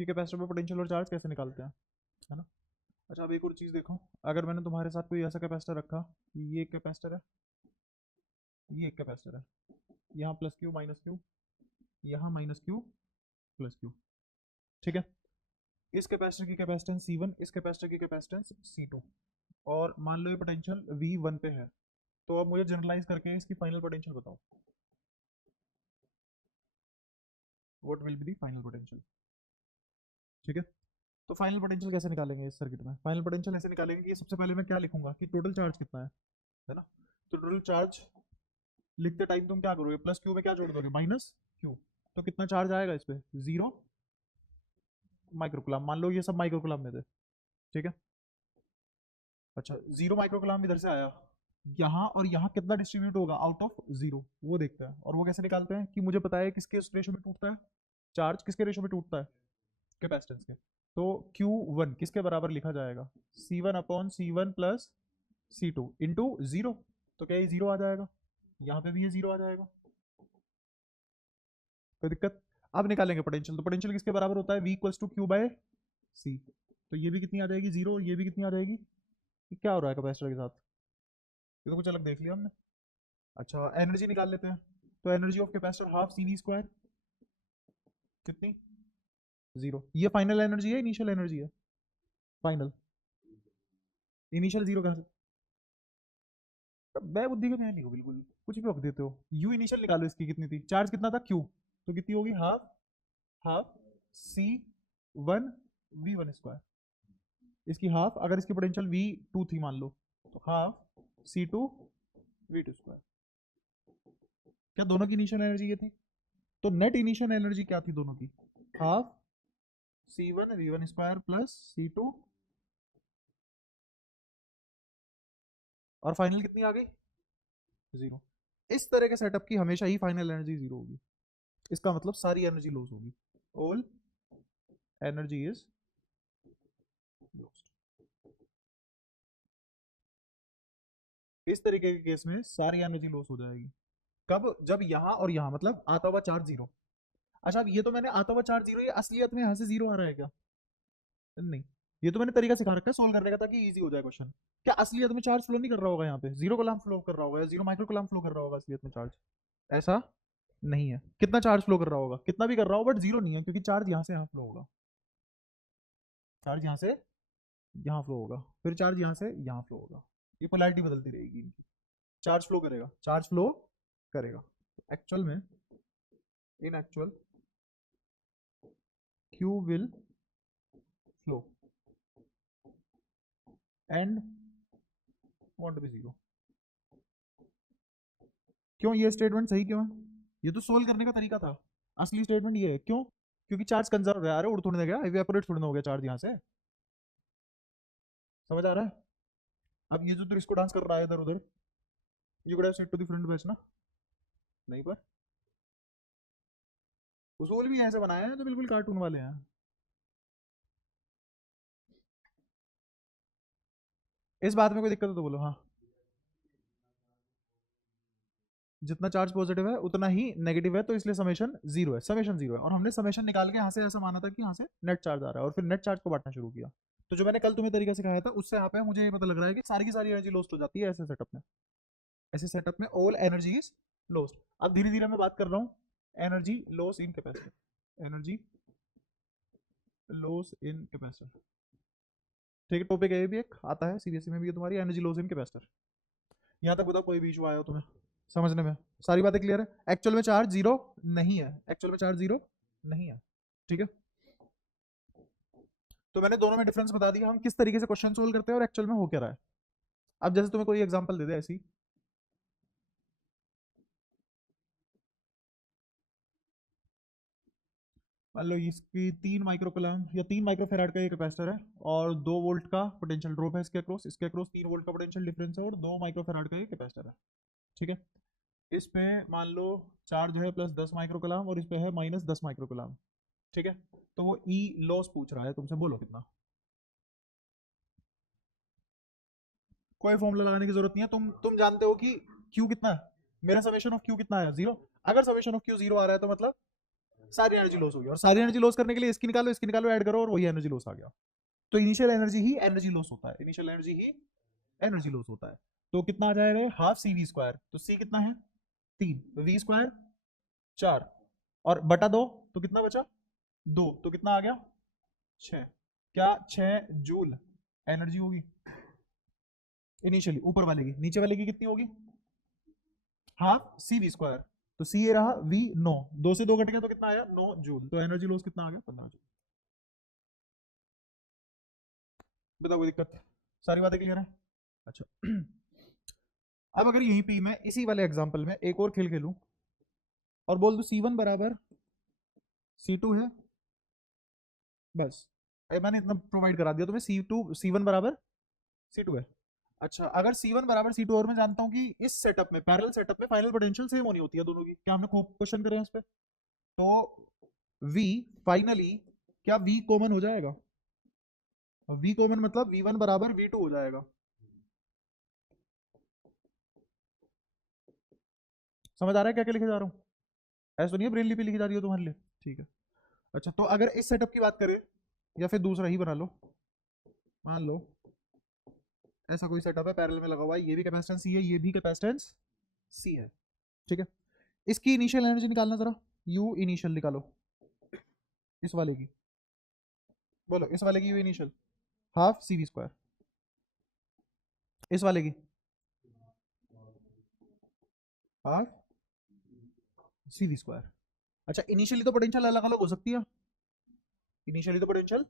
कि कैपेसिटर में पोटेंशियल और चार्ज कैसे निकालते हैं, है ना। अच्छा अब एक और चीज़ देखो, अगर मैंने तुम्हारे साथ कोई ऐसा कैपेसिटर रखा, ये एक कैपेसिटर है, ये एक कैपेसिटर है, यहाँ प्लस क्यू माइनस क्यू, यहाँ माइनस क्यू प्लस क्यू, ठीक है। इस कैपेसिटर की कैपेसिटेंस C1, इस कैपेसिटर की कैपेसिटेंस C2, और मान लो ये पोटेंशियल V1 पे है। तो अब मुझे जनरलाइज करके इसकी फाइनल पोटेंशियल बताओ, what will be the final potential, ठीक है। तो फाइनल पोटेंशियल कैसे निकालेंगे इस सर्किट में, फाइनल पोटेंशियल ऐसे निकालेंगे कि सबसे पहले मैं क्या लिखूंगा कि टोटल चार्ज कितना है ना। तो टोटल चार्ज लिखते टाइम तुम क्या करोगे, प्लस क्यू में क्या जोड़ दोगे, माइनस क्यू। तो कितना चार्ज आएगा इस पे, 0 माइक्रोकुलाम, मान लो ये सब माइक्रोकुलाम में थे, ठीक है। अच्छा 0 माइक्रोकुलाम इधर से आया, यहाँ और यहाँ कितना डिस्ट्रीब्यूट होगा आउट ऑफ 0, वो देखते हैं। और वो कैसे निकालते हैं कि मुझे पता है किसके रेशो में टूटता है, चार्ज किसके रेशो में टूटता है, कैपेसिटेंस के। तो Q1 किसके बराबर लिखा जाएगा, C1 upon C1 plus C2 into 0। तो क्या ये 0 आ जाएगा, यहाँ पे भी ये 0 आ जाएगा, कोई दिक्कत। अब निकालेंगे पोटेंशियल, तो पोटेंशियल किसके बराबर होता है, V equals to Q by C. तो ये भी कितनी आ जाएगी 0, ये भी कितनी आ जाएगी, ये क्या हो रहा है कैपेसिटर के साथ, ये तो कुछ अलग देख लिया हमने। अच्छा एनर्जी निकाल लेते हैं, तो energy of capacitor half CV square, कितनी 0। ये फाइनल एनर्जी है इनिशियल एनर्जी है, फाइनल, इनिशियल 0 कहाँ से, मैं बुद्धि का नहीं लिखो बिल्कुल, कुछ भी रख देते हो। यू इनिशियल निकालो, इसकी कितनी थी, चार्ज कितना था क्यू, तो कितनी होगी half, half C1 V1 square, इसकी हाफ, अगर इसकी पोटेंशियल V2 थी मान लो, तो हाफ C2 V2 स्क्वायर। क्या दोनों की इनिशियल एनर्जी ये थी, तो नेट इनिशियल एनर्जी क्या थी दोनों की, half C1 V1 square plus C2, और फाइनल कितनी आ गई 0। इस तरह के सेटअप की हमेशा ही फाइनल एनर्जी 0 होगी, इसका मतलब सारी एनर्जी लॉस होगी, ऑल एनर्जी इज लॉस्ट। इस तरीके के केस में सारी एनर्जी लॉस हो जाएगी, कब, जब यहाँ और यहाँ मतलब आता हुआ चार्ज 0। अच्छा अब ये तो मैंने आता हुआ चार्ज 0, ये असलियत में यहाँ से 0 आ रहा है क्या, नहीं, ये तो मैंने तरीका सिखा रखा है सोल्व करने का ताकि इजी हो जाए क्वेश्चन। क्या असलियत में चार्ज फ्लो नहीं कर रहा होगा यहाँ पे, 0 कलाम फ्लो कर रहा होगा या 0 माइक्रो कलाम फ्लो कर रहा होगा असलियत में चार्ज, ऐसा नहीं है। कितना चार्ज फ्लो कर रहा होगा, कितना भी कर रहा होगा बट 0 नहीं है, क्योंकि चार्ज यहाँ से यहाँ फ्लो होगा, चार्ज यहाँ से यहाँ फ्लो होगा, फिर चार्ज यहाँ से यहाँ फ्लो होगा, ये पोलैरिटी बदलती रहेगी इनकी, चार्ज फ्लो करेगा, चार्ज फ्लो करेगा। एक्चुअल में, इन actual Q will flow and won't be 0। क्यों ये स्टेटमेंट सही क्यों है, ये तो सोल्व करने का तरीका था, असली स्टेटमेंट ये है क्यों, क्योंकि चार्ज कंजर्व है, अरे उड़ थोड़ी ना गया, इवेपोरेट थोड़ी ना हो गया चार्ज यहाँ से, समझ आ रहा है। अब ये जो तो इसको डांस कर रहा है इधर उधर, you could have said to the front batch ना, नहीं पर उसूल भी ऐसे बनाए हैं जो बिल्कुल कार्टून वाले हैं। इस बात में कोई दिक्कत है तो बोलो, हाँ। जितना चार्ज पॉजिटिव है उतना ही नेगेटिव है, तो इसलिए समेशन 0 है, समेशन 0 है, और हमने समेशन निकाल के यहाँ से ऐसा माना था कि यहाँ से नेट चार्ज आ रहा है, और फिर नेट चार्ज को बांटना शुरू किया। तो जो मैंने कल तुम्हें तरीका सिखाया था उससे यहाँ पे मुझे ये पता लग रहा है कि सारी की सारी एनर्जी लॉस्ट हो जाती है ऐसे सेटअप में, ऐसे सेटअप में ऑल एनर्जी इज लॉस्ट। अब धीरे धीरे मैं बात कर रहा हूँ energy loss in capacitor, energy loss in capacitor, ठीक है। टॉपिक है, ये भी एक आता है सीबीएसई में भी, तुम्हारी एनर्जी लॉस इन कैपेसिटर। यहाँ तक बताओ कोई भी इशू आया हो तुम्हें समझने में, सारी बातें क्लियर है। एक्चुअल में चार्ज 0 नहीं है, एक्चुअल में चार्ज 0 नहीं है, ठीक है। तो मैंने दोनों में डिफरेंस बता दिया, हम किस तरीके से क्वेश्चन सोल्व करते हैं और एक्चुअल में हो क्या रहा है। अब जैसे तुम्हें कोई एग्जांपल दे दे ऐसी, मान लो इसकी 3 माइक्रोकुलम या 3 माइक्रोफेराड का ये कैपेसिटर है, और 2 वोल्ट का पोटेंशियल ड्रॉप है इसके अक्रॉस 3 वोल्ट का पोटेंशियल डिफरेंस है, और 2 माइक्रोफेराड का ये कैपेसिटर है, ठीक है। इस पे मान लो चार्ज है प्लस 10 माइक्रोकुलम और इस पे है माइनस 10 माइक्रोकुलम, ठीक है। तो वो ई लॉस पूछ रहा है तुमसे, बोलो कितना। कोई फॉर्मूला लगाने की जरूरत नहीं है, तुम जानते हो कि क्यू कितना है, मेरा समेशन ऑफ क्यू कितना है 0। अगर समेशन ऑफ क्यू 0 आ रहा है तो मतलब सारी एनर्जी लॉस हो गई, और सारी एनर्जी लॉस करने के लिए इसकी निकालो ऐड करो, और वही एनर्जी लॉस आ गया। तो इनिशियल एनर्जी ही एनर्जी लॉस होता है, इनिशियल एनर्जी ही एनर्जी लॉस होता है। तो कितना आ जाएगा, हाफ सी वी स्क्वायर, तो सी कितना है 3, वी स्क्वायर 4, और बटा 2 तो कितना बचा 2, तो कितना आ गया 6, क्या 6 जूल एनर्जी होगी इनिशियली ऊपर वाले की। नीचे वाले की कितनी होगी, हाफ सी वी स्क्वायर, तो सी ये रहा वी 9, 2 से 2 घट गया तो कितना आया 9 जूल, तो एनर्जी लॉस कितना आ गया 15 जूल। बताओ कोई दिक्कत, सारी बातें क्लियर है। अच्छा अब अगर यहीं पे मैं इसी वाले एग्जांपल में एक और खेल खेलूं और बोल दूं C1 बराबर C2 है, बस मैंने इतना प्रोवाइड करा दिया तुम्हें, C1 बराबर C2 है। अच्छा अगर C1 बराबर C2 और मैं जानता हूं कि इस सेटअप में, पैरेलल सेटअप में फाइनल पोटेंशियल सेम होनी होती है दोनों की, क्या हमने क्वेश्चन करे हैं इस पे, तो V फाइनली, क्या V कॉमन हो जाएगा, V कॉमन मतलब V1 बराबर V2 हो जाएगा। समझ आ रहा है क्या क्या लिखे जा रहा हूँ, ऐसा तो नहीं है ब्रेन लिपि लिखी जा रही हो तुम्हारे लिए, ठीक है। अच्छा तो अगर इस सेटअप की बात करें, या फिर दूसरा ही बना लो, मान लो ऐसा कोई सेटअप है पैरेलल में लगा हुआ है, ये भी कैपेसिटेंस सी है, ये भी कैपेसिटेंस सी है, ठीक है। इसकी इनिशियल एनर्जी निकालना जरा, यू इनिशियल निकालो इस वाले की, बोलो इस वाले की U initial half C V square, इस वाले की हाफ सी वी स्क्वायर। अच्छा इनिशियली तो पोटेंशियल अलग अलग हो सकती है, इनिशियली तो पोटेंशियल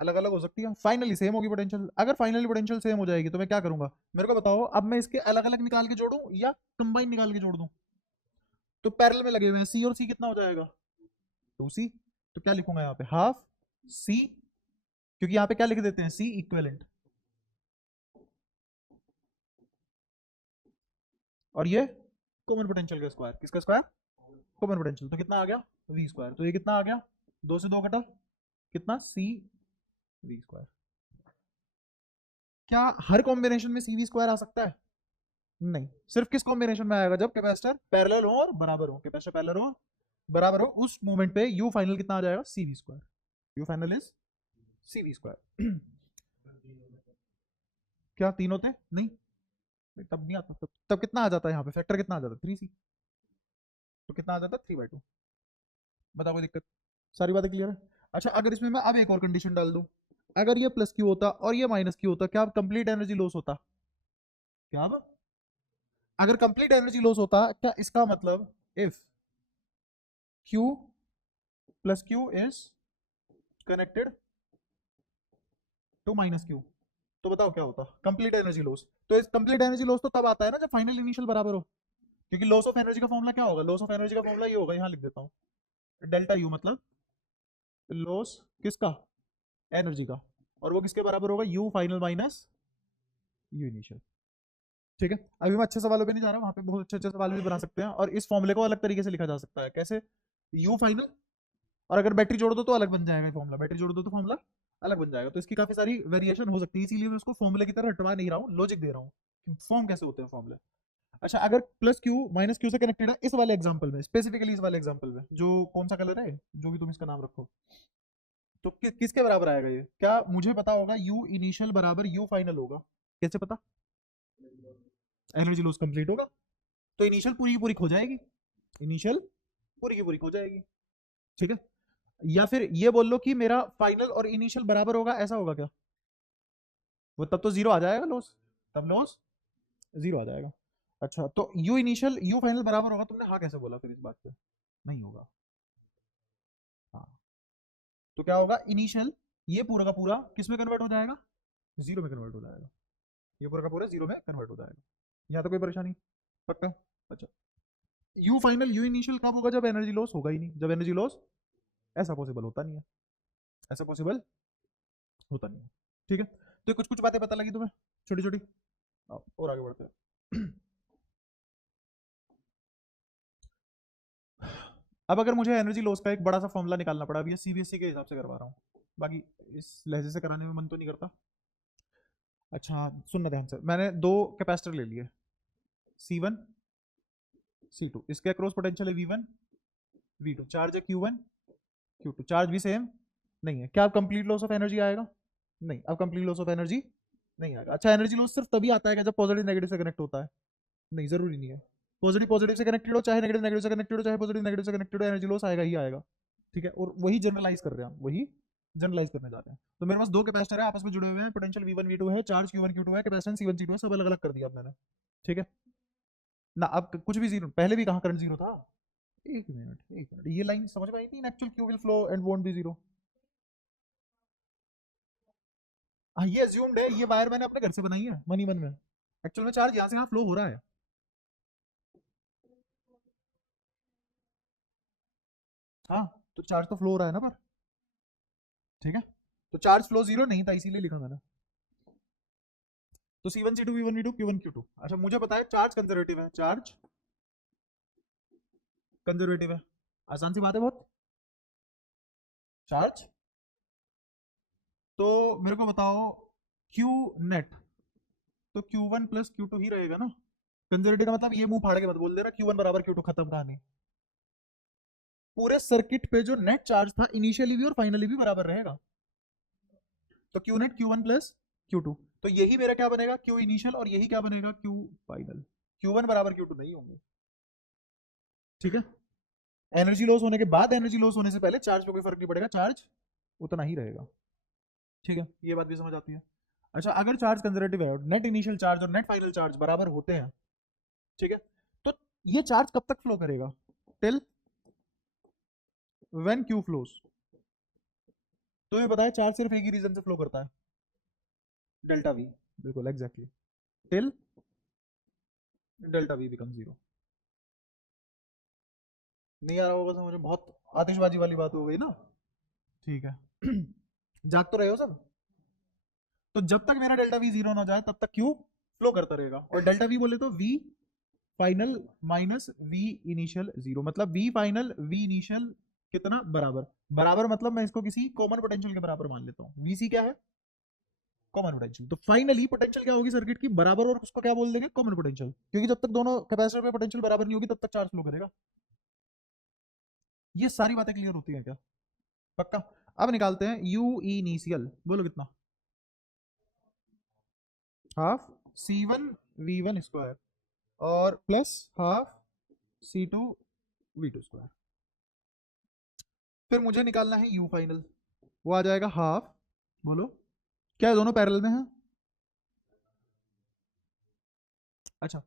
अलग अलग हो सकती है, फाइनली सेम होगी पोटेंशियल। अगर फाइनली पोटेंशियल सेम हो जाएगी तो मैं क्या करूंगा, मेरे को बताओ, अब मैं इसके अलग अलग निकाल के जोड़ूं या कंबाइन निकाल के जोड़ दूं, तो पैरेलल में लगे हुए हैं, सी और सी कितना हो जाएगा 2C, तो क्या लिखूंगा यहाँ पे हाफ सी, क्योंकि यहाँ पे क्या लिख देते हैं सी इक्विवेलेंट, और ये कॉमन पोटेंशियल का स्क्वायर, किसका स्क्वायर कॉमन पोटेंशियल, तो कितना आ गया वी स्क्वायर, तो ये कितना आ गया 2 से 2 घटा कितना सी वी स्क्वायर। क्या हर कॉम्बिनेशन में सी वी स्क्वायर आ सकता है, नहीं, सिर्फ किस कॉम्बिनेशन में आएगा, जब कैपेसिटर पैरेलल हो और बराबर हो, कैपेसिटर पैरेलल हो बराबर हो, उस मोमेंट पे यू फाइनल कितना आ जाएगा C V square, U final is C V square. क्या 3 होते नहीं, तब नहीं आता, तब कितना आ जाता है यहाँ पे फैक्टर कितना आ जाता है 3C, तो कितना आ जाता है 3/2। बताओ कोई दिक्कत, सारी बातें क्लियर है। अच्छा अगर इसमें मैं अब एक और कंडीशन डाल दूं, अगर ये प्लस क्यू होता और ये माइनस क्यू होता, क्या कंप्लीट एनर्जी लॉस होता, क्या अब अगर कंप्लीट एनर्जी लॉस होता, क्या इसका मतलब if Q plus Q is connected to minus Q, तो बताओ क्या होता कंप्लीट एनर्जी लॉस, तो इस कंप्लीट एनर्जी लॉस तो तब आता है ना जब फाइनल इनिशियल बराबर हो, क्योंकि लॉस ऑफ एनर्जी का फॉर्मूला क्या होगा, लॉस ऑफ एनर्जी का फॉर्मूला ये होगा, यहाँ लिख देता हूँ, डेल्टा यू मतलब लॉस किसका एनर्जी का, और वो किसके बराबर होगा you final minus you initial, ठीक है। अभी मैं अच्छे सवालों पे नहीं जा रहा, वहां पे बहुत अच्छे अच्छे सवाल भी बना सकते हैं, और इस फॉर्मूले को अलग तरीके से लिखा जा सकता है, कैसे यू फाइनल, और अगर बैटरी जोड़ दो तो अलग बन जाएगा फॉर्मूला, बैटरी जोड़ दो तो फॉर्मूला अलग बन जाएगा, तो इसकी काफी सारी वेरिएशन हो सकती है, इसीलिए मैं उसको फॉर्मूले की तरह हटवा नहीं रहा हूँ, लॉजिक दे रहा हूँ फॉर्म कैसे होते हैं फॉर्मूले। अच्छा अगर प्लस क्यू माइनस क्यू से कनेक्टेड है इस वाले एग्जांपल में, स्पेसिफिकली इस वाले एग्जांपल में, जो कौन सा कलर है जो भी तुम इसका नाम रखो, तो किसके बराबर आएगा ये, क्या मुझे पता होगा यू इनिशियल बराबर यू फाइनल होगा, कैसे पता, एनर्जी लॉस कंप्लीट होगा तो इनिशियल पूरी की पूरी खो जाएगी, इनिशियल पूरी की पूरी खो जाएगी, ठीक है। या फिर ये बोल लो कि मेरा फाइनल और इनिशियल बराबर होगा, ऐसा होगा क्या, वो तब तो जीरो आ जाएगा लॉस, तब लॉस जीरो आ जाएगा। अच्छा तो यू इनिशियल यू फाइनल बराबर होगा, तुमने हाँ कैसे बोला फिर इस बात पे, नहीं होगा, हाँ, तो क्या होगा इनिशियल, ये पूरा का पूरा किस में कन्वर्ट हो जाएगा, जीरो में कन्वर्ट हो जाएगा, ये पूरा का पूरा जीरो में कन्वर्ट हो जाएगा, यहाँ तो कोई परेशानी पक्का। अच्छा यू फाइनल यू इनिशियल कब होगा, जब एनर्जी लॉस होगा ही नहीं, जब एनर्जी लॉस, ऐसा पॉसिबल होता नहीं है, ऐसा पॉसिबल होता नहीं है, ठीक है। तो कुछ कुछ बातें पता लगी तुम्हें छोटी छोटी, और आगे बढ़ते हैं। अब अगर मुझे एनर्जी लॉस का एक बड़ा सा फॉर्मूला निकालना पड़ा, अभी ये सीबीएसई के हिसाब से करवा रहा हूँ, बाकी इस लहजे से कराने में मन तो नहीं करता। अच्छा सुनना ध्यान से, मैंने दो कैपेसिटर ले लिए C1 C2, इसके अक्रॉस पोटेंशियल है V1 V2, चार्ज है Q1 Q2, चार्ज भी सेम नहीं है। क्या अब कंप्लीट लॉस ऑफ एनर्जी आएगा? नहीं, अब कंप्लीट लॉस ऑफ एनर्जी नहीं आएगा। अच्छा, एनर्जी लॉस सिर्फ तभी आता है जब पॉजिटिव नेगेटिव से कनेक्ट होता है? नहीं, जरूरी नहीं है। पॉजिटिव पॉजिटिव से कनेक्टेड हो, चाहे नेगेटिव नेगेटिव से कनेक्टेड हो, चाहे पॉजिटिव नेगेटिव से कनेक्टेड हो, एनर्जी लॉस आएगा ही आएगा। ठीक है, और वही जनरलाइज कर रहे हैं हम, वही जनरलाइज करने जा रहे हैं। तो मेरे पास दो कैपेसिटर है, आपस में जुड़े हुए हैं, पोटेंशियल V1 V2 है, चार्ज Q1 Q2 है, कैपेसिटेंस C1 C2 है, सब अलग अलग कर दिया अब मैंने। ठीक है ना, अब कुछ भी जीरो, पहले भी कहाँ करंट जीरो था? एक मिनट एक मिनट, ये लाइन समझ में आई थी, इन actual Q will flow and won't be zero. हाँ, ये अज्यूम्ड है, ये वायर मैंने अपने घर से बनाई है मनी मन में। एक्चुअल में चार्ज यहाँ से यहाँ फ्लो हो रहा है। हाँ, तो चार्ज तो फ्लो हो रहा है ना पर। ठीक है, तो चार्ज फ्लो जीरो नहीं था, इसीलिए लिखा मैंने। तो C1 C2 V1 V2 Q1 Q2। अच्छा, मुझे पता है चार्ज कंजर्वेटिव है, चार्ज कंजर्वेटिव है, आसान सी बात है बहुत। चार्ज, तो मेरे को बताओ Q नेट, तो Q1 प्लस Q2 ही रहेगा ना। कंजर्वेटिव का मतलब ये मुंह फाड़ के मत बोल दे रहा Q1 बराबर Q2, खत्म कहानी। पूरे सर्किट पे जो नेट चार्ज था इनिशियली भी और फाइनली भी बराबर रहेगा। तो Q net Q1 plus Q2, तो यही मेरा क्या बनेगा Q इनिशियल, और यही क्या बनेगा Q फाइनल। Q1 बराबर Q2 नहीं होंगे। ठीक है, एनर्जी लॉस होने के बाद, एनर्जी लॉस होने से पहले चार्ज पे कोई फर्क नहीं पड़ेगा, चार्ज उतना ही रहेगा। ठीक है, ये बात भी समझ आती है। अच्छा, अगर चार्ज कंजर्वेटिव है और नेट इनिशियल चार्ज और नेट फाइनल चार्ज बराबर होते हैं, ठीक है, तो ये चार्ज कब तक फ्लो करेगा? Till when Q flows. तो ये बताया चार्ज सिर्फ एक ही रीजन से फ्लो करता है, डेल्टा वी। बिल्कुल exactly, till delta we become zero. नहीं आ रहा होगा समझ में, बहुत आतिशबाजी वाली बात हो गई ना। ठीक है जाग तो रहे हो सब? तो जब तक मेरा डेल्टा वी जीरो ना जाए तब तक क्यू फ्लो करता रहेगा, और डेल्टा वी बोले तो V final minus V initial zero, मतलब वी फाइनल वी इनिशियल कितना बराबर। बराबर मतलब मैं इसको किसी कॉमन पोटेंशियल के बराबर मान लेता हूँ। वीसी क्या है? Common potential. तो फाइनली पोटेंशियल क्या होगी सर्किट की? बराबर, और उसको क्या बोल देंगे? कॉमन पोटेंशियल, क्योंकि जब तक दोनों कैपेसिटर पे पोटेंशियल बराबर नहीं होगी तब तक चार्ज फ्लो करेगा। ये सारी बातें क्लियर होती हैं क्या? पक्का। अब निकालते हैं यू इनिशियल, बोलो कितना? हाफ C1 V1 स्क्वायर और plus half C2 V2 square. फिर मुझे निकालना है यू फाइनल, वो आ जाएगा हाफ, बोलो क्या है, दोनों पैरेलल में है? अच्छा,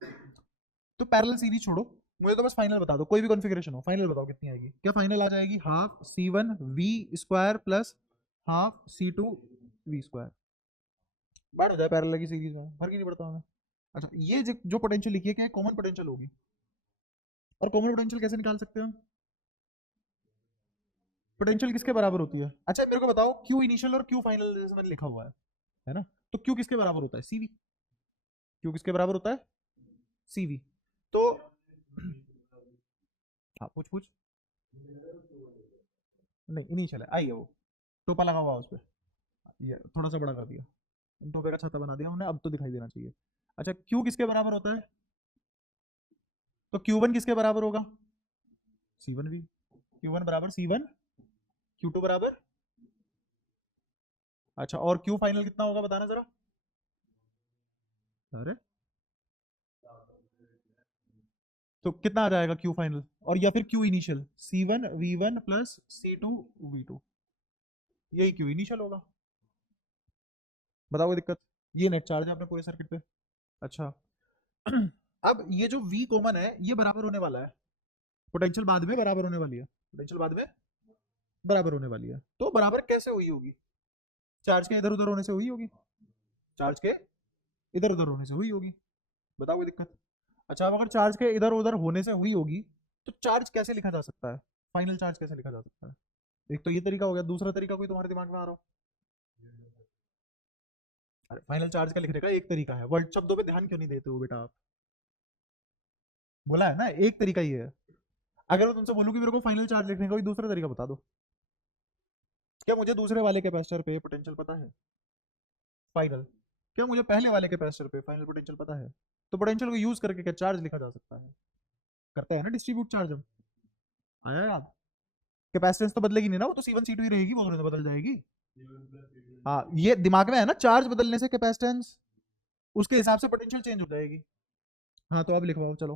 तो पैरेलल सीरीज छोड़ो, मुझे तो बस फाइनल बता दो, कोई भी कॉन्फ़िगरेशन हो, फाइनल बताओ कितनी आएगी। क्या फाइनल आ जाएगी? Half C1 V square plus half C2 V square. बढ़ हो जाए पैरेलल की सीरीज में, फर्क ही नहीं पड़ता हमें। अच्छा, ये जो पोटेंशियल लिखी है क्या कॉमन पोटेंशियल होगी? और कॉमन पोटेंशियल कैसे निकाल सकते हैं हम? पोटेंशियल किसके बराबर होती है? अच्छा, मेरे को बताओ क्यू इनिशियल और क्यू फाइनल जैसे मैंने लिखा हुआ है ना, तो क्यू किसके बराबर होता है? सीवी। क्यू किसके बराबर होता है? सीवी। तो हाँ, पूछ पूछ। नहीं, इनिशियल है, आई है वो, टोपा लगा हुआ उस पर, ये थोड़ा सा बड़ा कर दिया, टोपे का छाता बना दिया हमने, अब तो दिखाई देना चाहिए। अच्छा, क्यू किसके बराबर होता है? तो Q1 किसके बराबर होगा? C1V। Q1 बराबर C1, Q2 बराबर, अच्छा, और Q फाइनल कितना होगा बताना जरा? अरे, तो कितना आ जाएगा Q फाइनल, और या फिर Q initial? C1 V1 plus C2 V2, यही Q इनिशियल होगा। बताओ कोई दिक्कत? ये नेट चार्ज है अपने पूरे सर्किट पे। अच्छा अब ये जो V कॉमन है ये बराबर होने वाला है, पोटेंशियल बाद में बराबर होने वाली है, पोटेंशियल बाद में बराबर होने वाली है, तो बराबर कैसे हुई होगी? चार्ज के इधर उधर होने से हुई होगी, चार्ज के इधर उधर होने से हुई होगी। बताओ कोई दिक्कत? अच्छा, अब अगर चार्ज के इधर उधर होने से हुई होगी तो चार्ज कैसे लिखा जा सकता है? फाइनल चार्ज कैसे लिखा जा सकता है? एक तो ये तरीका हो गया, दूसरा तरीका कोई तुम्हारे दिमाग में आ रहा हो? अरे, फाइनल चार्ज का लिखने का एक तरीका है, वर्ड शब्दों पे ध्यान क्यों नहीं देते हो बेटा आप? बोला है ना एक तरीका ही है। अगर मैं तुमसे बोलूं कि मेरे को फाइनल चार्ज लिखने का कोई दूसरा तरीका बता दो, क्या मुझे दूसरे वाले कैपेसिटर पे पोटेंशियल पता है फाइनल? क्या मुझे पहले वाले कैपेसिटर पे फाइनल पोटेंशियल पता है? तो पोटेंशियल को यूज करके क्या चार्ज लिखा जा सकता है? करते हैं ना डिस्ट्रीब्यूट चार्ज हम, आया याद? कैपेसिटेंस तो बदलेगी नहीं ना, वो तो C1 C2 ही रहेगी, वो तो बदल जाएगी। हाँ, ये दिमाग में है ना, चार्ज बदलने से कैपेसिटेंस, उसके हिसाब से पोटेंशियल चेंज हो जाएगी। हाँ तो अब लिखवाओ चलो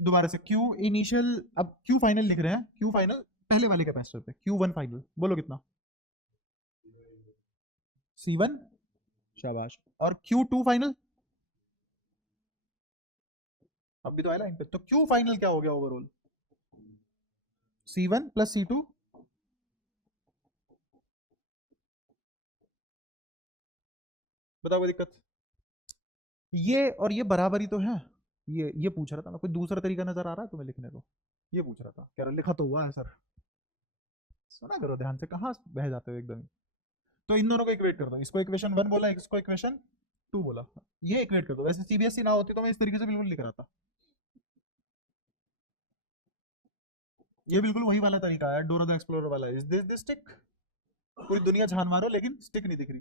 दोबारा से। Q इनिशियल, अब Q फाइनल लिख रहे हैं, Q फाइनल पहले वाले कैपेसिटर पे, Q1 फाइनल बोलो कितना, C1, शाबाश। और Q2 फाइनल, अब भी तो आया लाइन पे, तो Q फाइनल क्या हो गया ओवरऑल, C1 प्लस C2, बताओ कोई दिक्कत। ये और ये बराबरी तो है। ये पूछ रहा था मैं, कोई दूसरा तरीका नजर आ रहा है तुम्हें लिखने को, ये पूछ रहा था, कह रहा लिखा तो हुआ है सर। सुना करो ध्यान से, कहाँ बह जाते हो एकदम ही। तो इन दोनों को इक्वेट कर दो, इसको इक्वेशन 1 बोला, इसको इक्वेशन 2 बोला, ये इक्वेट कर दो। वैसे सीबीएसई ना होती तो मैं इस तरीके से बिल्कुल लिख रहा था। ये बिल्कुल वही वाला तरीका है, डोरा द एक्सप्लोरर वाला। इज दिस स्टिक, पूरी दुनिया झान मारो लेकिन स्टिक नहीं दिख रही।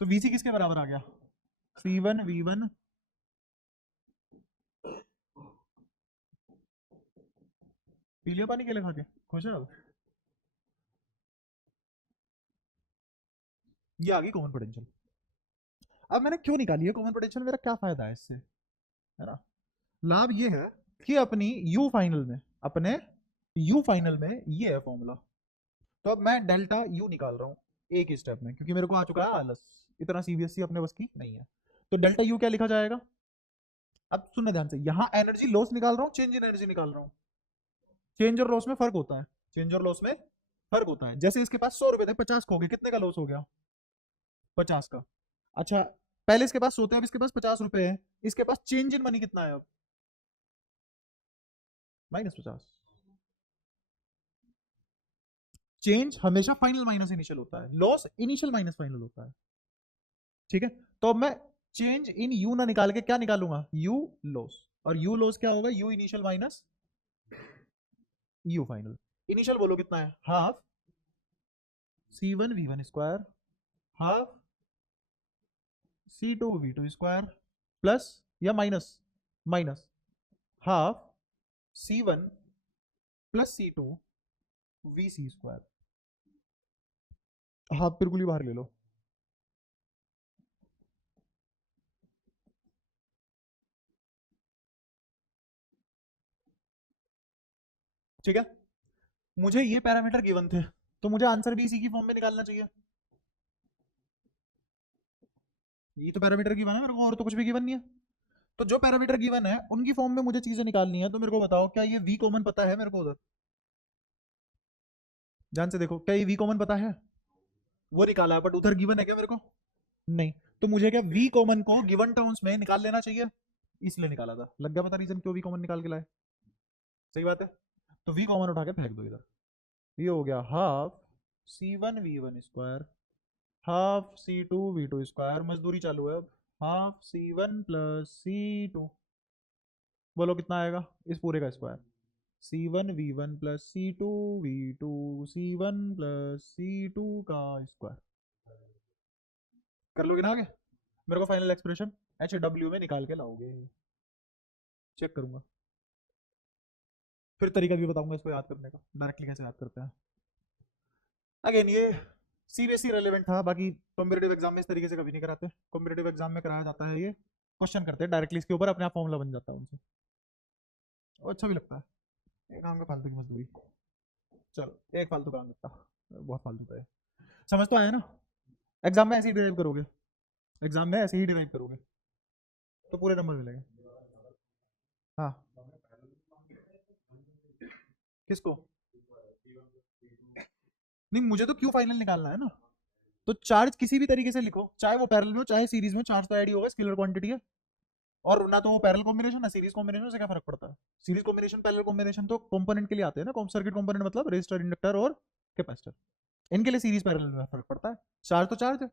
तो वीसी किसके बराबर आ गया, C1 V1, पी लिया पानी केले खा के, खुश है अब। ये आ गई कॉमन पोटेंशियल। अब मैंने क्यों निकाली है कॉमन पोटेंशियल, मेरा क्या फायदा है इससे, है ना। लाभ ये है कि अपनी यू फाइनल में, अपने यू फाइनल में ये है फॉर्मूला। तो अब मैं डेल्टा यू निकाल रहा हूँ एक ही स्टेप में, क्योंकि मेरे को आ चुका है आलस, इतना सीबीएसई अपने बस की नहीं है। तो डेल्टा यू क्या लिखा जाएगा, अब सुनना ध्यान से, यहां एनर्जी लॉस निकाल रहा हूँ, चेंज इन एनर्जी निकाल रहा हूँ। चेंज और लॉस में फर्क होता है, चेंज और लॉस में फर्क होता है। जैसे इसके पास 100 रुपए थे, 50 खो गए, कितने का लॉस हो गया, 50 का। अच्छा, पहले इसके पास 100 थे, अब इसके पास 50 रुपए है, इसके पास चेंज इन मनी कितना है अब, -50। चेंज हमेशा फाइनल माइनस इनिशियल होता है, लॉस इनिशियल माइनस फाइनल होता है, ठीक है। तो अब मैं चेंज इन यू ना निकाल के क्या निकालूंगा, यू लॉस, और यू लॉस क्या होगा, U initial minus U final. Initial बोलो कितना है, half C1 V1 square, half C2 V2 square, plus या minus, minus half C1 plus C2 VC square. Half बिल्कुल ही बाहर ले लो, ठीक है। मुझे ये पैरामीटर गिवन थे, तो मुझे आंसर भी इसी की फॉर्म में निकालना चाहिए। ये तो पैरामीटर गिवन है मेरे को, और तो कुछ भी गिवन नहीं है। तो जो पैरामीटर गिवन है उनकी फॉर्म में मुझे चीजें निकालनी है। तो मेरे को बताओ, क्या ये वी कॉमन पता है मेरे को उधर, ध्यान से देखो, क्या ये वी कॉमन पता है, वो निकाला है, बट उधर गिवन है क्या मेरे को, नहीं। तो मुझे क्या वी कॉमन को गिवन टर्म्स में निकाल लेना चाहिए, इसलिए निकाला था। लग गया पता रीजन क्यों वी कॉमन निकाल के लाए, सही बात है। तो वी कॉमन उठा के फेंक दो इधर, ये हो गया half C1 V1 square, half C2 V2 square, मजदूरी चालू है अब, हाफ C1 प्लस C2, बोलो कितना आएगा इस पूरे का square, C1 V1 plus C2 V2, C1 plus C2 का स्क्वायर। कर लोगे ना आगे, मेरे को फाइनल एक्सप्रेशन HW में निकाल के लाओगे, चेक करूंगा। फिर तरीका भी बताऊंगा इसको याद करने का, डायरेक्टली कैसे याद करते हैं। अगेन ये सीबीएसई रेलेवेंट था, बाकी कॉम्पिटेटिव एग्जाम में इस तरीके से कभी नहीं कराते। कॉम्पिटेटिव एग्जाम में कराया जाता है, ये क्वेश्चन करते हैं डायरेक्टली इसके ऊपर, अपने आप फॉर्मूला बन जाता है उनसे, और अच्छा भी लगता है। एक काम का फालतू की मजदूरी, चलो एक फालतू काम लगता, बहुत फालतू था ये। समझ तो आया ना, एग्जाम में ऐसे ही डिराइव करोगे, एग्जाम में ऐसे ही डिराइव करोगे तो पूरे नंबर मिलेंगे। हाँ, किसको, नहीं मुझे तो क्यू फाइनल निकालना है ना। तो चार्ज किसी भी तरीके से लिखो, चाहे वो पैरेलल में हो चाहे सीरीज में, चार्ज तो ऐड ही होगा, स्केलर क्वांटिटी है। और ना तो वो पैरेलल कॉम्बिनेशन ना सीरीज कॉम्बिनेशन से क्या फर्क पड़ता है, सीरीज कॉम्बिनेशन पैरेलल कॉम्बिनेशन तो कंपोनेंट के लिए आते हैं ना, सर्किट कंपोनेंट मतलब रेजिस्टर इंडक्टर और कैपेसिटर, इनके लिए सीरीज पैरेलल में फर्क पड़ता है। चार्ज तो चार्ज है,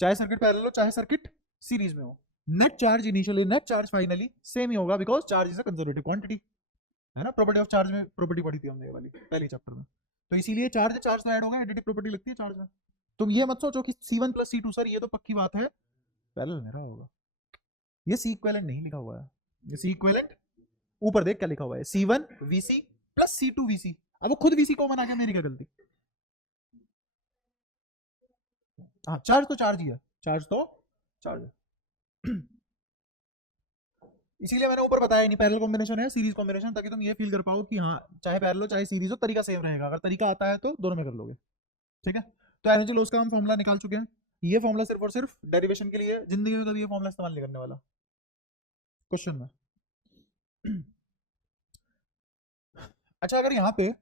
चाहे सर्किट पैरेलल हो चाहे सर्किट सीरीज में हो। Net charge initially net charge finally same ही होगा, because charge is a conservative quantity, है ना। प्रॉपर्टी ऑफ चार्ज में प्रॉपर्टी पढ़ी थी हमने ये वाली पहले चैप्टर में। तो इसीलिए चार्ज चार्ज तो ऐड होगा, एडिटिव प्रॉपर्टी लगती है चार्ज में। तुम ये मत सोचो कि C1 प्लस C2 सर ये तो पक्की बात है पैरेलल में रहा होगा, ये सी इक्विवेलेंट नहीं लिखा हुआ है, ये सी इक्विवेलेंट ऊपर देख क्या लिखा हुआ है, C1 VC प्लस C2VC। अब वो खुद VC कॉमन आ गया, मेरी क्या गलती। हाँ चार्ज तो चार्ज ही है, चार्ज तो चार्ज है। इसीलिए मैंने ऊपर बताया नहीं पैरेलल कॉम्बिनेशन है सीरीज कॉम्बिनेशन, ताकि तुम ये फील कर पाओ कि हाँ चाहे पैरेलल चाहे सीरीज हो तरीका सेम रहेगा, अगर तरीका आता है तो दोनों में कर लोगे। ठीक है, तो एनर्जी लॉस का हम फॉर्मूला निकाल चुके हैं। ये फॉर्मूला सिर्फ और सिर्फ डेरिवेशन के लिए है, जिंदगी में कभी ये फॉर्मूला इस्तेमाल नहीं करने वाला क्वेश्चन में। अच्छा अगर यहाँ पे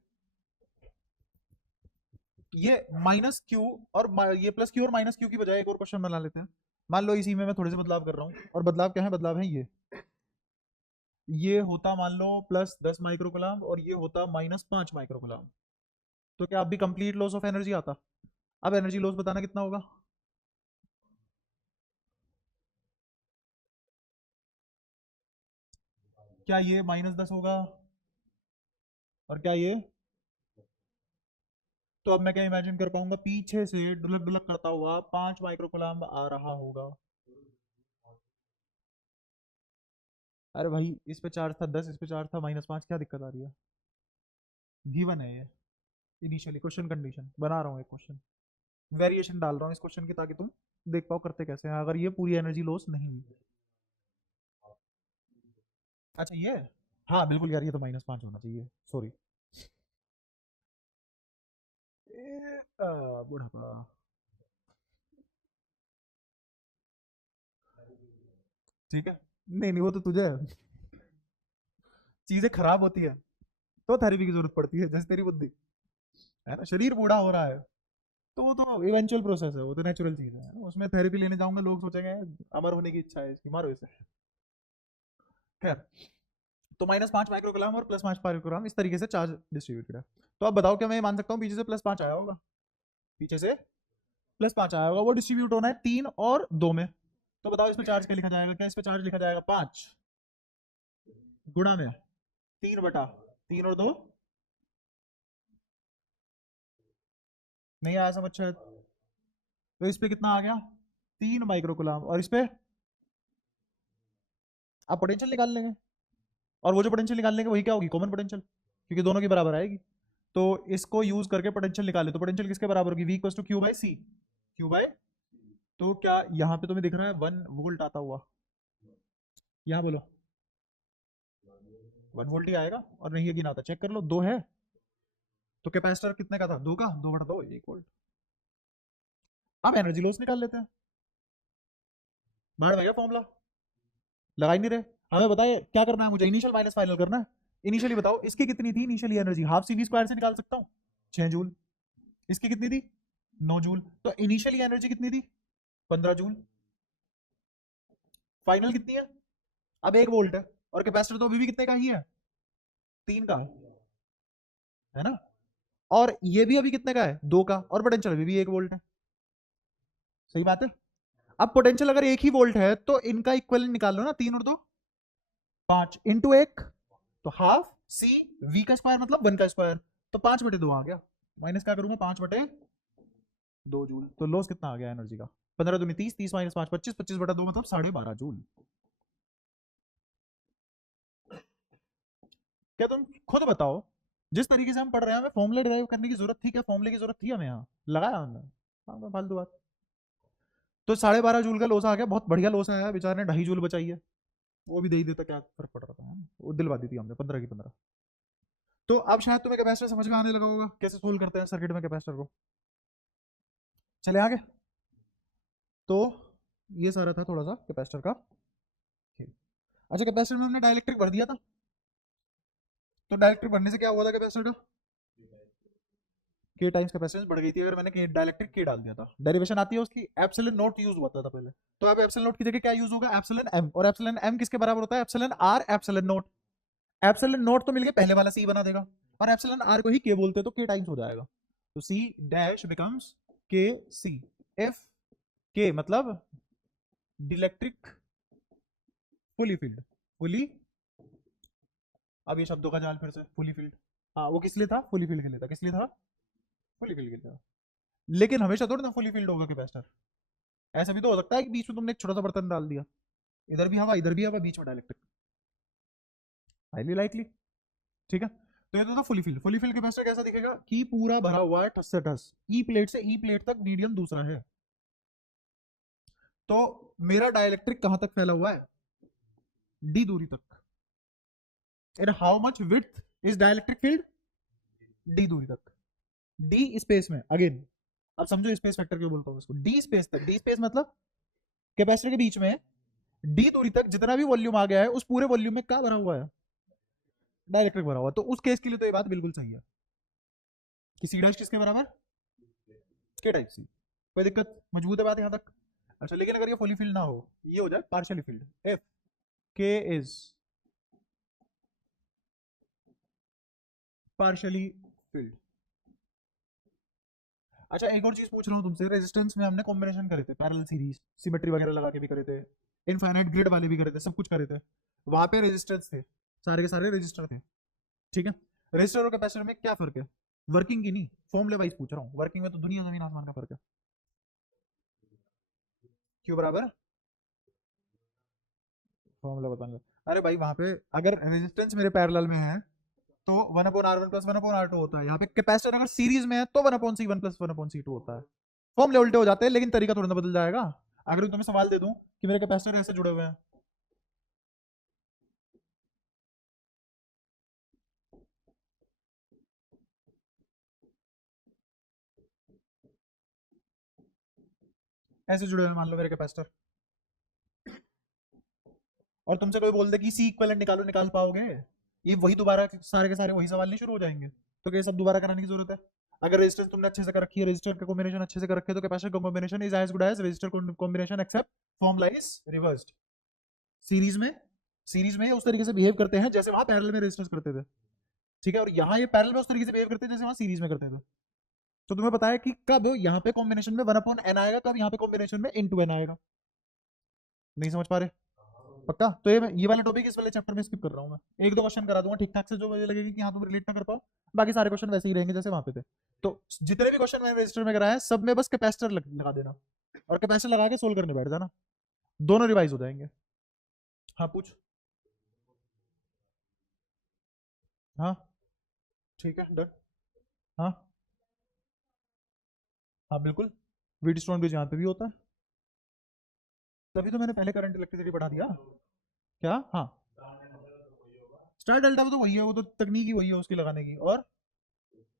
ये माइनस क्यू और ये प्लस क्यू और माइनस क्यू की बजाय एक और क्वेश्चन बना लेते हैं। मान लो इसी में मैं थोड़े से बदलाव कर रहा हूँ, और बदलाव क्या है, बदलाव है ये होता मान लो +10 माइक्रोकुलाम और ये होता -5 माइक्रोकुलाम, तो क्या अब भी कंप्लीट लॉस ऑफ एनर्जी आता। अब एनर्जी लॉस बताना कितना होगा। क्या ये -10 होगा, और क्या ये, तो अब मैं क्या इमेजिन कर पाऊंगा, पीछे से ढुलक ढुलक करता हुआ 5 माइक्रोकुलाम आ रहा होगा। अरे भाई इस पे चार्ज था 10, इस पे चार्ज था -5, क्या दिक्कत आ रही है। गिवन है ये, इनिशियली क्वेश्चन कंडीशन बना रहा हूँ एक क्वेश्चन, वेरिएशन डाल रहा हूँ इस क्वेश्चन की, ताकि तुम देख पाओ करते कैसे हैं अगर ये पूरी एनर्जी लॉस नहीं हुई। अच्छा ये, हाँ बिल्कुल यार, ये तो -5 होना चाहिए, सॉरी। बुढ़ापा। ठीक है, नहीं नहीं वो तो तुझे है। चीजें खराब होती है तो थेरेपी की जरूरत पड़ती है, जैसे तेरी बुद्धि है ना, शरीर बूढ़ा हो रहा है तो वो तो इवेंचुअल प्रोसेस है, वो तो नेचुरल चीज है ना? उसमें थेरेपी लेने जाऊंगा लोग सोचेंगे अमर होने की इच्छा है इसकी, मारो इसे। खैर, तो -5 माइक्रोग्राम और +5 माइक्रोग्राम इस तरीके से चार्ज डिस्ट्रीब्यूटेड है। तो अब बताओ क्या मैं ये मान सकता हूँ पीछे से +5 आया होगा, पीछे से +5 आया होगा, वो डिस्ट्रीब्यूट होना है 3 और 2 में। तो बताओ इस पे चार्ज क्या लिखा जाएगा, क्या इस पे चार्ज लिखा जाएगा 5 गुणा में 3/3 और 2, नहीं आया समझ शायद। तो इस पे कितना आ गया, 3 माइक्रोकुलाम, और इस पे आप पोटेंशियल निकाल लेंगे, और वो जो पोटेंशियल निकाल लेंगे वही क्या होगी, कॉमन पोटेंशियल, क्योंकि दोनों की बराबर आएगी। तो इसको यूज करके पोटेंशियल निकाले, तो पोटेंशियल किसके बराबर होगी, V = Q/C, क्यू बाय। तो क्या यहाँ पे तुम्हें दिख रहा है 1 वोल्ट आता हुआ, यहाँ बोलो 1 वोल्ट ही आएगा, और नहीं है गिना था, चेक कर लो 2 है। तो कैपेसिटर कितने का था, 2 का, 2/2 1 वोल्ट। अब एनर्जी लॉस निकाल लेते हैं, बाहर में गया फॉर्मूला, लगा ही नहीं रहे। हमें बताइए क्या करना है, मुझे इनिशियल माइनस फाइनल करना है। इनिशियली बताओ इसकी कितनी थी इनिशियली एनर्जी, ½ CV² से निकाल सकता हूँ 6 जूल। इसकी कितनी थी 9 जूल, तो इनिशियली एनर्जी कितनी थी 15 जूल। फाइनल कितनी है, अब 1 वोल्ट है, और कैपेसिटर तो अभी भी कितने का ही है, 3 का है ना, और ये भी अभी कितने का है, 2 का, और पोटेंशियल अभी भी 1 वोल्ट है। सही बात है। अब पोटेंशियल अगर 1 ही वोल्ट है तो इनका इक्वल निकाल लो ना, 3 और 2 5 इंटू 1, तो ½ CV का स्क्वायर मतलब 1 का स्क्वायर, तो 5/2 आ गया, माइनस क्या करूंगा 5/2 जूल। तो लॉस कितना आ गया एनर्जी का, 15 दूनी 30, 30 - 5 25, 25/2 मतलब 12.5 जूल। क्या तुम खुद बताओ, जिस तरीके से हम पढ़ रहे हैं हमें फॉर्मूले ड्राइव करने की जरूरत थी क्या, फॉर्मूले की जरूरत थी हमें, यहाँ लगाया हमने, हाँ फालतू बात। तो 12.5 जूल का लॉस आ गया, बहुत बढ़िया लॉस आया, बेचारे ने 2.5 जूल बचाई है, वो भी दे ही देता, क्या फर्क पड़ रहा था, वो दिलवा दी थी हमने 15 की 15। तो अब शायद तुम्हें कैपेसिटर समझ में आने लगा होगा, कैसे सोल्व करते हैं सर्किट में कैपेसिटर को। चले आगे, तो ये सारा था थोड़ा सा कैपेसिटर का खेल। अच्छा कैपेसिटर में हमने डाइलेक्ट्रिक भर दिया था, तो डाइलेक्ट्रिक भरने से क्या हुआ था कैपेसिटर का, के टाइम्स कैपेसिटेंस बढ़ गई थी, अगर मैंने के डाइलेक्ट्रिक के डाल दिया था, डेरिवेशन आती है उसकी, एप्सिलॉन नॉट यूज हुआ था पहले। तो अब एप्सिलॉन नॉट की जगह क्या यूज होगा, एप्सिलॉन एम, और एप्सिलॉन एम किसके बराबर होता है, epsilon R epsilon naught. Epsilon naught तो मिल गया पहले वाला सी बना देगा, और एप्सिलॉन आर को ही के बोलते हैं, तो के टाइम्स हो जाएगा, तो सी डैश बिकम्स के सी। एफ के मतलब डिलेक्ट्रिक फुली फील्ड, फुली, अब ये शब्दों का जाल फिर से, फुली फील्ड, हाँ वो किस लिए था, फुली फील्ड के लिए था, किस लिए था, फुली फील्ड के लिए था। लेकिन हमेशा थोड़ी ना फुली फील्ड होगा कैपेसिटर, ऐसा भी तो हो सकता है कि बीच में तुमने एक छोटा सा बर्तन डाल दिया, इधर भी हवा बीच में डायलेक्ट्रिक, हाईली लाइकली। ठीक है, तो ये तो था fully filled. Fully filled capacitor कैसा दिखेगा कि पूरा भरा हुआ है ठस से ठस, ई प्लेट से ई प्लेट तक मीडियम दूसरा है। तो मेरा डाइलेक्ट्रिक कहां तक फैला हुआ है, डी दूरी तक। And how much width is dielectric field, D दूरी तक, डी स्पेस में। अगेन अब समझो स्पेस फैक्टर क्यों बोलता हूं इसको, डी स्पेस तक। डी स्पेस मतलब कैपेसिटर के बीच में डी दूरी तक जितना भी वॉल्यूम आ गया है उस पूरे वॉल्यूम में क्या भरा हुआ है, डाइलेक्ट्रिक भरा हुआ। तो उस केस के लिए तो ये बात बिल्कुल सही है कि सी डैश किसके बराबर, के टाइप सी। कोई दिक्कत, मजबूत है बात यहां तक। अच्छा लेकिन अगर ये फुली फिल्ड ना हो, ये हो जाए पार्शियली फिल्ड, एफ के इज पार्शियली फिल्ड। अच्छा एक और चीज पूछ रहा हूँ तुमसे, रेजिस्टेंस में हमने कॉम्बिनेशन करे थे, पैरेलल सीरीज, सिमेट्री वगैरह लगा के भी करे थे, इनफाइनाइट ग्रिड वाले भी करे थे, सब कुछ करे थे। वहां पे रेजिस्टेंस थे, सारे के सारे रजिस्टर थे, ठीक है। रजिस्टर और कैपेसिटर में क्या फर्क है, वर्किंग की नहीं, फॉर्मूले वाइज पूछ रहा हूँ। वर्किंग में तो दुनिया जमीन आसमान का फर्क है। क्यों बराबर, फॉर्मूला बताऊंगा। अरे भाई वहां पे अगर रेजिस्टेंस मेरे पैरेलल में है तो 1/R1 प्लस 1/R2 होता है। यहाँ पे कैपेसिटर अगर सीरीज में है तो 1/C1 प्लस 1/C2 होता है। फॉर्मूले उल्टे हो जाते हैं लेकिन तरीका थोड़ा ना बदल जाएगा। अगर मैं तुम्हें सवाल दे दूं कि मेरे कैपेसिटर ऐसे जुड़े हुए हैं, ऐसे जुड़े हुए हैं मान लो मेरे कैपेसिटर, और तुमसे कोई बोल दे कि सी इक्विवेलेंट निकालो, निकाल पाओगे? ये वही दोबारा सारे के सारे वही सवाल नहीं शुरू हो जाएंगे? तो क्या सब दोबारा कराने की जरूरत है? अगर रेजिस्टेंस तुमने अच्छे से कर रखी है, रेजिस्टर का कॉम्बिनेशन अच्छे से कर रखे, तो कैपेसिटर का combination is as good as resistor combination except formula is reversed. Series में, सीरीज में उस तरीके से बिहेव करते हैं जैसे वहां पैरेलल में रेजिस्टेंस करते थे, ठीक है। और यहाँ ये पैरेलल में उस तरीके से बिहेव करते हैं जैसे वहां सीरीज में करते थे। तो तुम्हें पता है कि कब यहाँ पे कॉम्बिनेशन में 1/n आएगा, कब यहाँ पे कॉम्बिनेशन में *n आएगा? नहीं समझ पा रहे? पक्का? तो ये वाला टॉपिक इस वाले चैप्टर में स्किप कर रहा हूँ मैं, एक दो क्वेश्चन करा दूंगा ठीक ठाक से जो मुझे लगेगी कि हाँ तुम रिलेट ना कर पाओ, बाकी सारे क्वेश्चन वैसे ही रहेंगे जैसे वहां पे थे। तो जितने भी क्वेश्चन मैंने रजिस्टर में कराए हैं सब में बस कैपेसिटर लगा देना और कैपेसिटर लगा के सोल्व करने बैठ जाना, दोनों रिवाइज हो जाएंगे। हाँ पूछ। हाँ ठीक है डन। हाँ हाँ बिल्कुल, व्हीटस्टोन ब्रिज यहाँ पे भी होता है, तभी तो मैंने पहले करंट इलेक्ट्रिसिटी बढ़ा दिया। क्या? हाँ स्टार डेल्टा वो तो वही है, वो तो तकनीक ही वही है उसकी लगाने की। और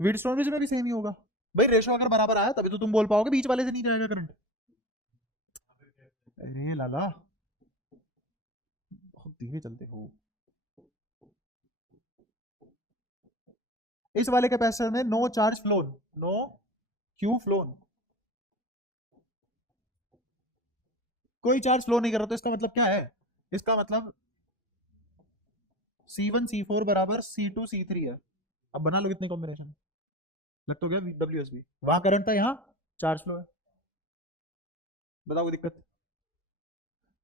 व्हीटस्टोन ब्रिज में भी सेम ही होगा भाई, रेशो अगर बराबर आया तभी तो तुम बोल पाओगे बीच वाले से नहीं जाएगा करंट। अरे लाला बहुत धीरे चलते हो। इस वाले कैपेसिटर में no charge flown, no Q flown, कोई चार्ज फ्लो नहीं कर रहा। तो इसका मतलब क्या है, इसका मतलब C1 C4 बराबर C2 C3 है। अब बना लो कितने कॉम्बिनेशन, लग तो गया WSB, वहां करंट था यहाँ चार्ज फ्लो है, बताओ कोई दिक्कत?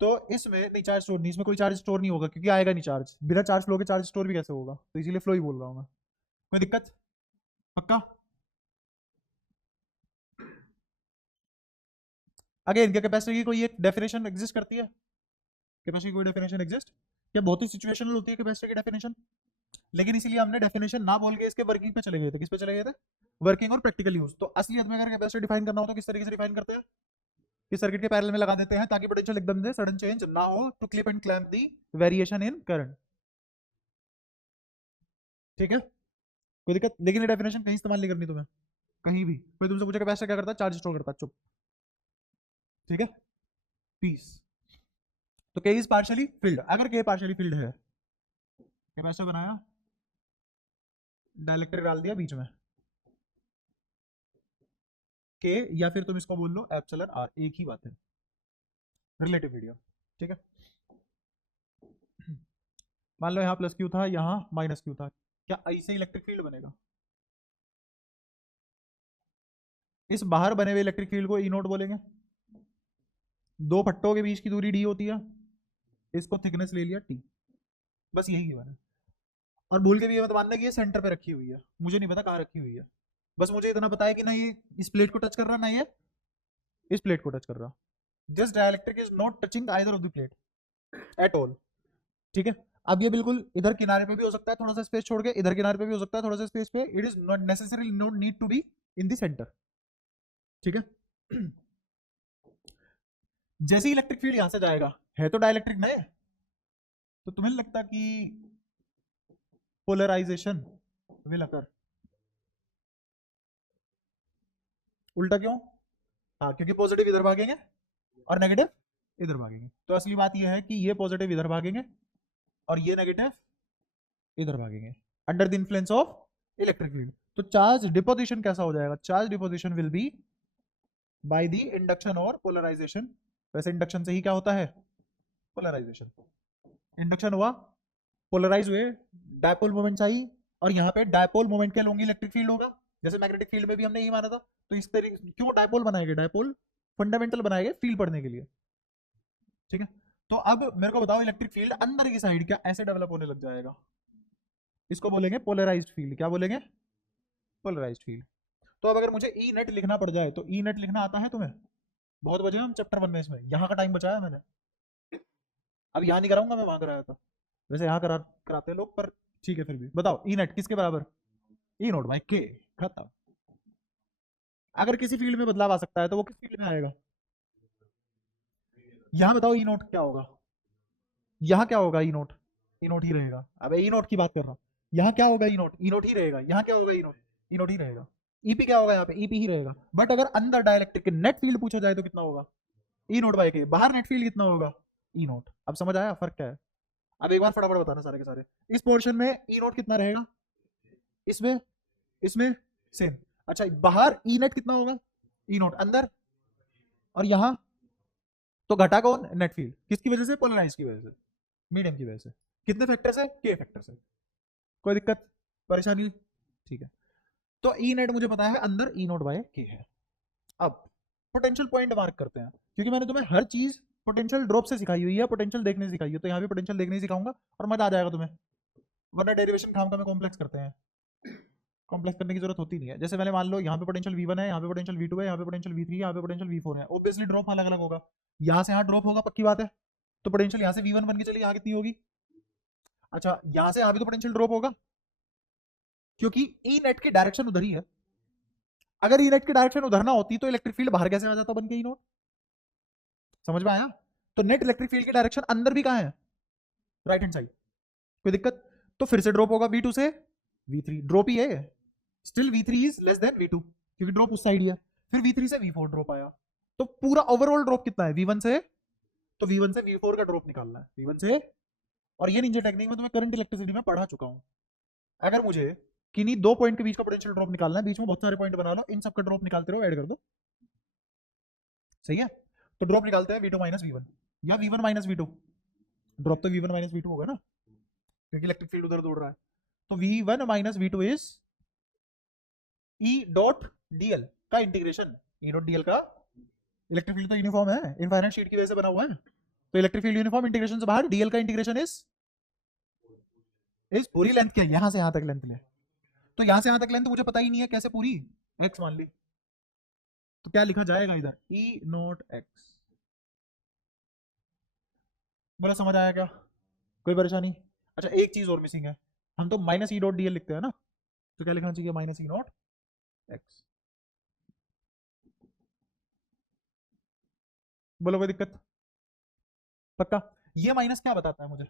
तो इसमें नहीं चार्ज स्टोर नहीं, इसमें कोई चार्ज स्टोर नहीं होगा क्योंकि आएगा नहीं चार्ज, बिना चार्ज फ्लो के चार्ज स्टोर भी कैसे होगा, तो इसीलिए फ्लो ही बोल रहा हूँ मैं। कोई दिक्कत? पक्का? अगेन क्या कैपेसिटर की कोई एक डेफिनेशन एग्जिस्ट करती है, कैपेसिटर की कोई डेफिनेशन एग्जिस्ट? क्या बहुत ही सिचुएशनल होती है कैपेसिटर की डेफिनेशन? लेकिन इसीलिए हमने डेफिनेशन ना बोल के इसके वर्किंग पे चले गए थे। किस पे चले गए थे? वर्किंग और प्रैक्टिकल यूज। तो असलियत में अगर कैपेसिटर डिफाइन करना हो तो किस तरीके से डिफाइन करते हैं, कि सर्किट के पैरेलल में लगा देते हैं ताकि पोटेंशियल एकदम से सडन चेंज ना हो, to clip and clamp the variation in current, ठीक है। कोई दिक्कत? लेकिन ये डेफिनेशन कहीं इस्तेमाल नहीं करनी तुम्हें, कहीं भी। कोई तुमसे पूछे कैपेसिटर क्या करता है, चार्ज स्टोर करता है, चुप, ठीक है, पीस। तो के इज पार्शियली फिल्ड, अगर के पार्शियली फिल्ड है, कैपेसिटर बनाया, डाइलेक्ट्रिक डाल दिया बीच में, के या फिर तुम इसको बोल लो एप्सिलॉन आर, एक ही बात है, रिलेटिव मीडियम, ठीक है। मान लो यहाँ प्लस क्यू था, यहाँ माइनस क्यू था, क्या ऐसे इलेक्ट्रिक फील्ड बनेगा? इस बाहर बने हुए इलेक्ट्रिक फील्ड को ई नोट बोलेंगे, दो पट्टों के बीच की दूरी डी होती है, इसको थिकनेस ले लिया टी, बस यही गिवन है। और भूल के भी ये मत मानना कि ये सेंटर पे रखी हुई है, मुझे नहीं पता कहाँ रखी हुई है, बस मुझे इतना पता है कि ना ये इस प्लेट को टच कर रहा, ना ये इस प्लेट को टच कर रहा, this dielectric is not touching either of the plate at all, ठीक है। अब ये बिल्कुल इधर किनारे पे भी हो सकता है थोड़ा सा स्पेस छोड़ के, इधर किनारे पे भी हो सकता है थोड़ा सा स्पेस पे, it is not necessary not need to be in the centre, ठीक है। जैसे ही इलेक्ट्रिक फील्ड यहां से जाएगा, है तो डाइलेक्ट्रिक नहीं, तो तुम्हें नहीं लगता कि पोलराइजेशन विल अकर? उल्टा क्यों? हाँ, क्योंकि पॉजिटिव इधर भागेंगे और नेगेटिव इधर भागेंगे। तो असली बात यह है कि ये पॉजिटिव इधर भागेंगे और ये नेगेटिव इधर भागेंगे under the influence of electric field. तो चार्ज डिपोजिशन कैसा हो जाएगा? Charge deposition will be by the induction और पोलराइजेशन। वैसे इंडक्शन से ही क्या होता है? पोलराइजेशन। इंडक्शन हुआ, पोलराइज हुए, डायपोल मोमेंट चाहिए, और यहाँ पे डायपोल मोमेंट के अलोंग इलेक्ट्रिक फील्ड होगा। जैसे मैग्नेटिक फील्ड में भी हमने यही माना था। तो इस तरीके क्यों डायपोल बनाए गए? डायपोल फंडामेंटल बनाए गए फील्ड पढ़ने के लिए, ठीक है। तो अब मेरे को बताओ, इलेक्ट्रिक फील्ड अंदर की साइड क्या ऐसे डेवलप होने लग जाएगा? इसको बोलेंगे पोलराइज्ड फील्ड। क्या बोलेंगे? Polarised field. तो अब अगर मुझे ई नेट लिखना पड़ जाए, तो ई नेट लिखना आता है तुम्हें? बहुत बजे हम चैप्टर 1 में, इसमें यहाँ का टाइम बचाया मैंने। अब यहाँ नहीं कराऊंगा, मैं वहां कराया था। वैसे यहाँ कराते हैं लोग, पर ठीक है। फिर भी बताओ, ई नेट किसके बराबर? ई नोट बाई के, खत्म। अगर किसी फील्ड में बदलाव आ सकता है तो वो किस फील्ड में आएगा? यहाँ बताओ ई नोट क्या होगा? यहाँ क्या होगा? ई नोट, ई नोट ही रहेगा। अब ई नोट की बात कर रहा हूँ। यहाँ क्या होगा? ई नोट ही रहेगा। यहाँ क्या होगा? ई नोट ही रहेगा। ईपी क्या होगा? यहाँ पे ईपी ही रहेगा। बट अगर अंदर डाइलेक्ट्रिक के नेट फील्ड पूछा जाए तो कितना होगा? ई नोट बाई के। बाहर नेट फील्ड कितना होगा? ई नोट। अब समझ आया फर्क क्या है? अब एक बार फटाफट बताना सारे के सारे। इस पोर्शन में ई नोट कितना रहेगा? इसमें, इसमें सेम। अच्छा, बाहर ई नेट कितना होगा? ई नोट अंदर। और यहाँ तो घटा कौन? Net field. किसकी वजह से? पोलराइज की वजह से, मीडियम की वजह से। कितने फैक्टर से? के फैक्टर से। कोई दिक्कत, परेशानी? ठीक है। तो ई नेट मुझे पता है अंदर ई नोट बाय के है। अब पोटेंशियल पॉइंट मार्क करते हैं, क्योंकि मैंने तुम्हें हर चीज पोटेंशियल ड्रॉप से सिखाई हुई है, पोटेंशियल देखने से सिखाई है। तो यहाँ भी पोटेंशियल देखने ही सिखाऊंगा और मजा आ जाएगा तुम्हें। वरना डेरिवेशन खाम का में कॉम्प्लेक्स करते हैं, कॉम्प्लेक्स करने की जरूरत होती नहीं है। जैसे मैंने मान लो यहाँ पे पोटेंशियल V1 है, यहाँ पे पोटेंशियल V2 है, यहाँ पे पोटेंशियल V3 है, यहाँ पे पोटेंशियल V4 है। ऑब्वियसली ड्रॉप अलग अलग होगा। यहाँ से यहाँ ड्रॉप होगा, पक्की बात है। तो पोटेंशियल यहाँ से V1 बन के चलिए, यहाँ कितनी होगी? अच्छा, यहाँ से यहाँ भी तो पोटेंशियल ड्रॉप होगा, क्योंकि ई नेट की डायरेक्शन उधर ही है। अगर ई नेट की डायरेक्शन उधर ना होती तो इलेक्ट्रिक फील्ड बाहर कैसे आ जाता बन के ई नोट? समझ में आया? तो नेट इलेक्ट्रिक फील्ड की डायरेक्शन अंदर भी कहाँ है? Right hand side. कोई दिक्कत? तो फिर से ड्रॉप होगा V2 से V3, ड्रॉप ही है। Still V3 is less than V2, क्योंकि ड्रॉप उस साइड ही है। फिर V3 से V4 ड्रॉप आया, तो पूरा ओवरऑल ड्रॉप कितना है? V1 से, तो V1 से V4 का ड्रॉप निकालना है, V1 से। और ये निंजा टेक्निक में तुम्हें करंट इलेक्ट्रिसिटी में पढ़ा चुका हूं। अगर मुझे किन्हीं दो पॉइंट के बीच का पोटेंशियल ड्रॉप निकालना है, बीच में बहुत सारे पॉइंट बना लो, इन सबका ड्रॉप निकालते रहो, ऐड कर दो, सही है। तो ड्रॉप निकालते हैं V2 माइनस V1 या V1 माइनस V2। ड्रॉप तो V1 माइनस V2 होगा ना, क्योंकि इलेक्ट्रिक फील्ड उधर दौड़ रहा है। तो V1 minus V2 is E dot dl का इंटीग्रेशन। E डॉट dl का, इलेक्ट्रिक फील्ड तो यूनिफॉर्म है, इनफाइनाइट शीट की वजह से बना हुआ है। तो इलेक्ट्रिक फील्ड यूनिफॉर्म, इंटीग्रेशन से बाहर dl का इंटीग्रेशन इस पूरी लेंथ क्या है? यहां से यहां तक लेंथ ले। तो यहां से यहां तक लेंथ मुझे पता ही नहीं है, कैसे पूरी? x मान ली, तो क्या लिखा जाएगा इधर? E note x। बोला समझ आया क्या? कोई परेशानी? अच्छा, एक चीज और मिसिंग है। हम तो minus E dot D L लिखते हैं ना, तो क्या लिखना चाहिए? Minus E not x. बोलो कोई दिक्कत? पक्का? ये माइनस क्या बताता है मुझे?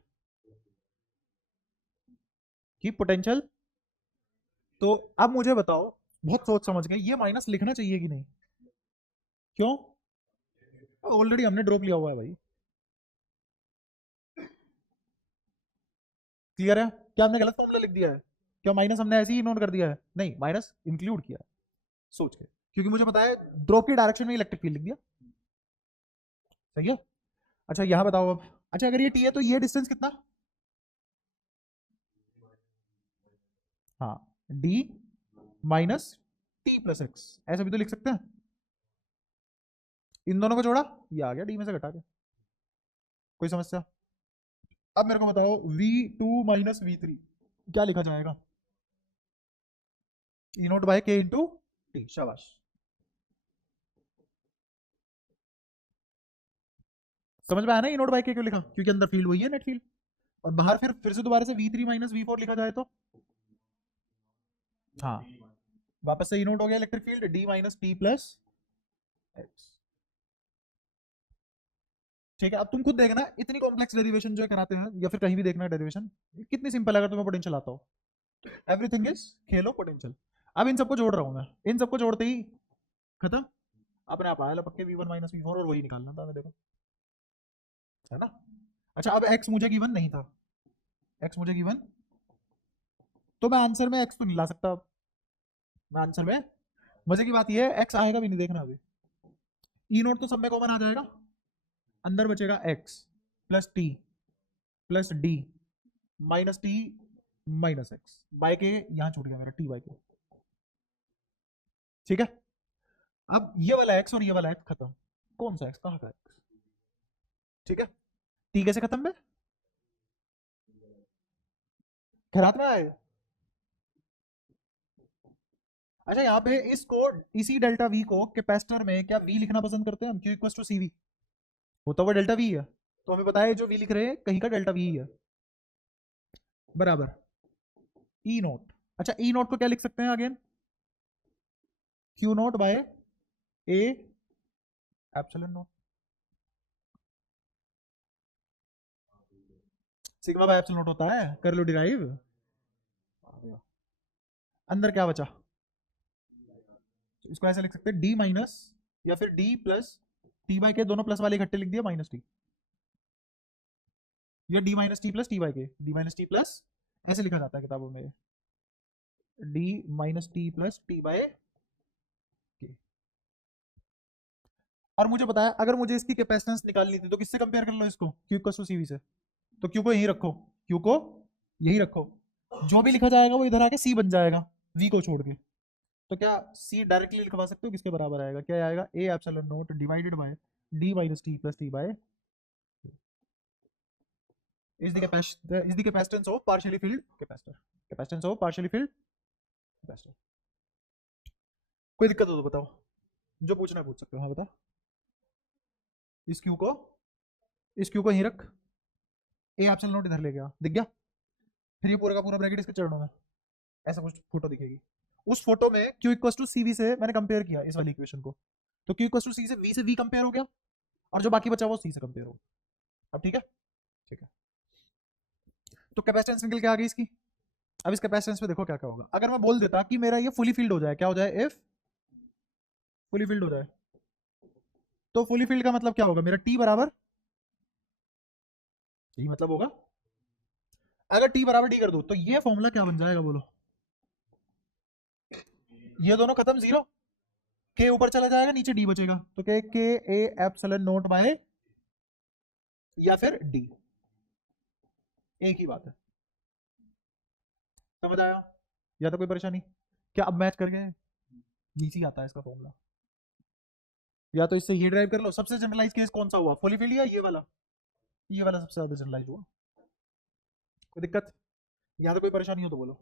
कि पोटेंशियल। तो अब मुझे बताओ, बहुत सोच समझ के, ये माइनस लिखना चाहिए कि नहीं? क्यों? ऑलरेडी हमने ड्रॉप लिया हुआ है भाई। क्लियर है? क्या हमने गलत फॉर्मूला लिख दिया है? क्या माइनस हमने ऐसे ही नोट कर दिया है? नहीं, माइनस इंक्लूड किया है सोच के, क्योंकि मुझे पता है ड्रॉप की डायरेक्शन में इलेक्ट्रिक फील्ड लिख दिया। सही है। अच्छा, यहां बताओ अब। अच्छा, अगर ये टी है तो ये डिस्टेंस कितना? हाँ, D minus T plus x, ऐसा भी तो लिख सकते हैं। इन दोनों को जोड़ा, ये आ गया डी में से घटा के। कोई समस्या? अब मेरे को बताओ, V2 माइनस V3 क्या लिखा जाएगा? ई नोट बाय के इंटू टी। शाबाश। समझ में आया ना ई नोट बाय के क्यों लिखा? क्योंकि अंदर फील्ड वही है, नेट फील्ड। और बाहर फिर से दोबारा से v3 माइनस v4 लिखा जाए तो हाँ वापस से ई नोट हो गया electric field d minus T plus x. ठीक है, अब तुम खुद देखना इतनी कॉम्प्लेक्स डेरिवेशन जो कराते हैं या फिर कहीं भी देखना डेरिवेशन कितनी सिंपल है अगर तुम्हें पोटेंशियल आता हो। Everything is Khelo potential. अब इन सबको जोड़ रहा हूं मैं, इन सबको जोड़ते ही खत्म, अपने आप आया पक्के v1 माइनस v4 और वही निकालना था देखो, है ना। अच्छा अब x मुझे गिवन नहीं था, x मुझे गिवन, तो मैं आंसर में x तो नहीं ला सकता, मैं आंसर में, मजे की बात ये है x आएगा भी नहीं देखना अभी, ई नोट तो सब में कॉमन आ जाएगा, अंदर बचेगा x plus T plus D minus T minus X by K, यहां छूट गया मेरा टी बाय के। ठीक है, अब ये वाला x और ये वाला x खत्म, कौन सा x कहां का x। ठीक है, टी कैसे खत्म में, खैरात में आए। अच्छा यहाँ पे इसको, इसी डेल्टा वी को कैपेसिटर में क्या वी लिखना पसंद करते हैं हम, Q equal to C V, होता हुआ डेल्टा वी है, तो हमें पता है जो वी लिख रहे हैं कहीं का डेल्टा वी है, बराबर ई नोट। अच्छा ई नोट को क्या लिख सकते हैं again, Q naught by A epsilon naught, sigma by epsilon naught होता है, कर लो डिराइव। अंदर क्या बचा, इसको ऐसे लिख सकते हैं डी माइनस या फिर डी प्लस टी बाई के, दोनों प्लस वाले इकट्ठे लिख दिया माइनस टी, या D minus T plus T by के, डी माइनस टी प्लस ऐसे लिखा जाता है किताबों में, D minus T plus T by के। और मुझे पता है अगर मुझे इसकी कैपेसिटेंस निकालनी थी तो किससे कंपेयर कर लो इसको, क्यू इक्वल टू सीवी से, तो क्यू को यहीं रखो, क्यू को यहीं रखो, जो भी लिखा जाएगा वो इधर आके सी बन जाएगा वी को छोड़ के, तो क्या सी डायरेक्टली लिखवा सकते हो, किसके बराबर आएगा, क्या आएगा A epsilon naught divided by D minus T plus T by is the capacitance of partially filled capacitor, capacitance of partially filled capacitor। कोई दिक्कत हो तो बताओ, जो पूछना है पूछ सकते हो, हाँ बता। इस क्यू को यहीं रख, ए एप्सिलॉन नोट इधर ले गया, दिख गया, फिर ये पूरा का पूरा ब्रैकेट इसके चरणों में ऐसा कुछ फोटो दिखेगी, उस फोटो में Q equal to C V से मैंने कंपेयर किया इस वाली इक्वेशन को, तो क्यू इक्वल टू सी से वी कंपेयर हो गया, और जो बाकी बचा वो सी से कंपेयर हो, अब ठीक है। ठीक है, तो कैपेसिटेंस निकल के आ गई इसकी। अब इस कैपेसिटेंस पे देखो क्या क्या होगा, अगर मैं बोल देता कि मेरा ये फुली फील्ड हो जाए, क्या हो जाए, इफ फुली फील्ड हो जाए, तो फुली फील्ड का मतलब क्या होगा, मेरा टी बराबर, यही मतलब होगा, अगर टी बराबर डी कर दो तो ये फॉर्मूला क्या बन जाएगा बोलो, ये दोनों खत्म, जीरो, के ऊपर चला जाएगा, नीचे डी बचेगा, तो क्या के ए एप्सिलॉन नोट बाय या फिर डी, एक ही बात है, समझ आया, या तो कोई परेशानी, क्या अब मैच कर गए, नीचे आता है इसका फॉर्मूला, या तो इससे ये ड्राइव कर लो, सबसे जनरलाइज केस कौन सा हुआ, फुली फील्ड या ये वाला सबसे ज्यादा जनरलाइज हुआ, कोई दिक्कत, या तो कोई परेशानी हो तो बोलो।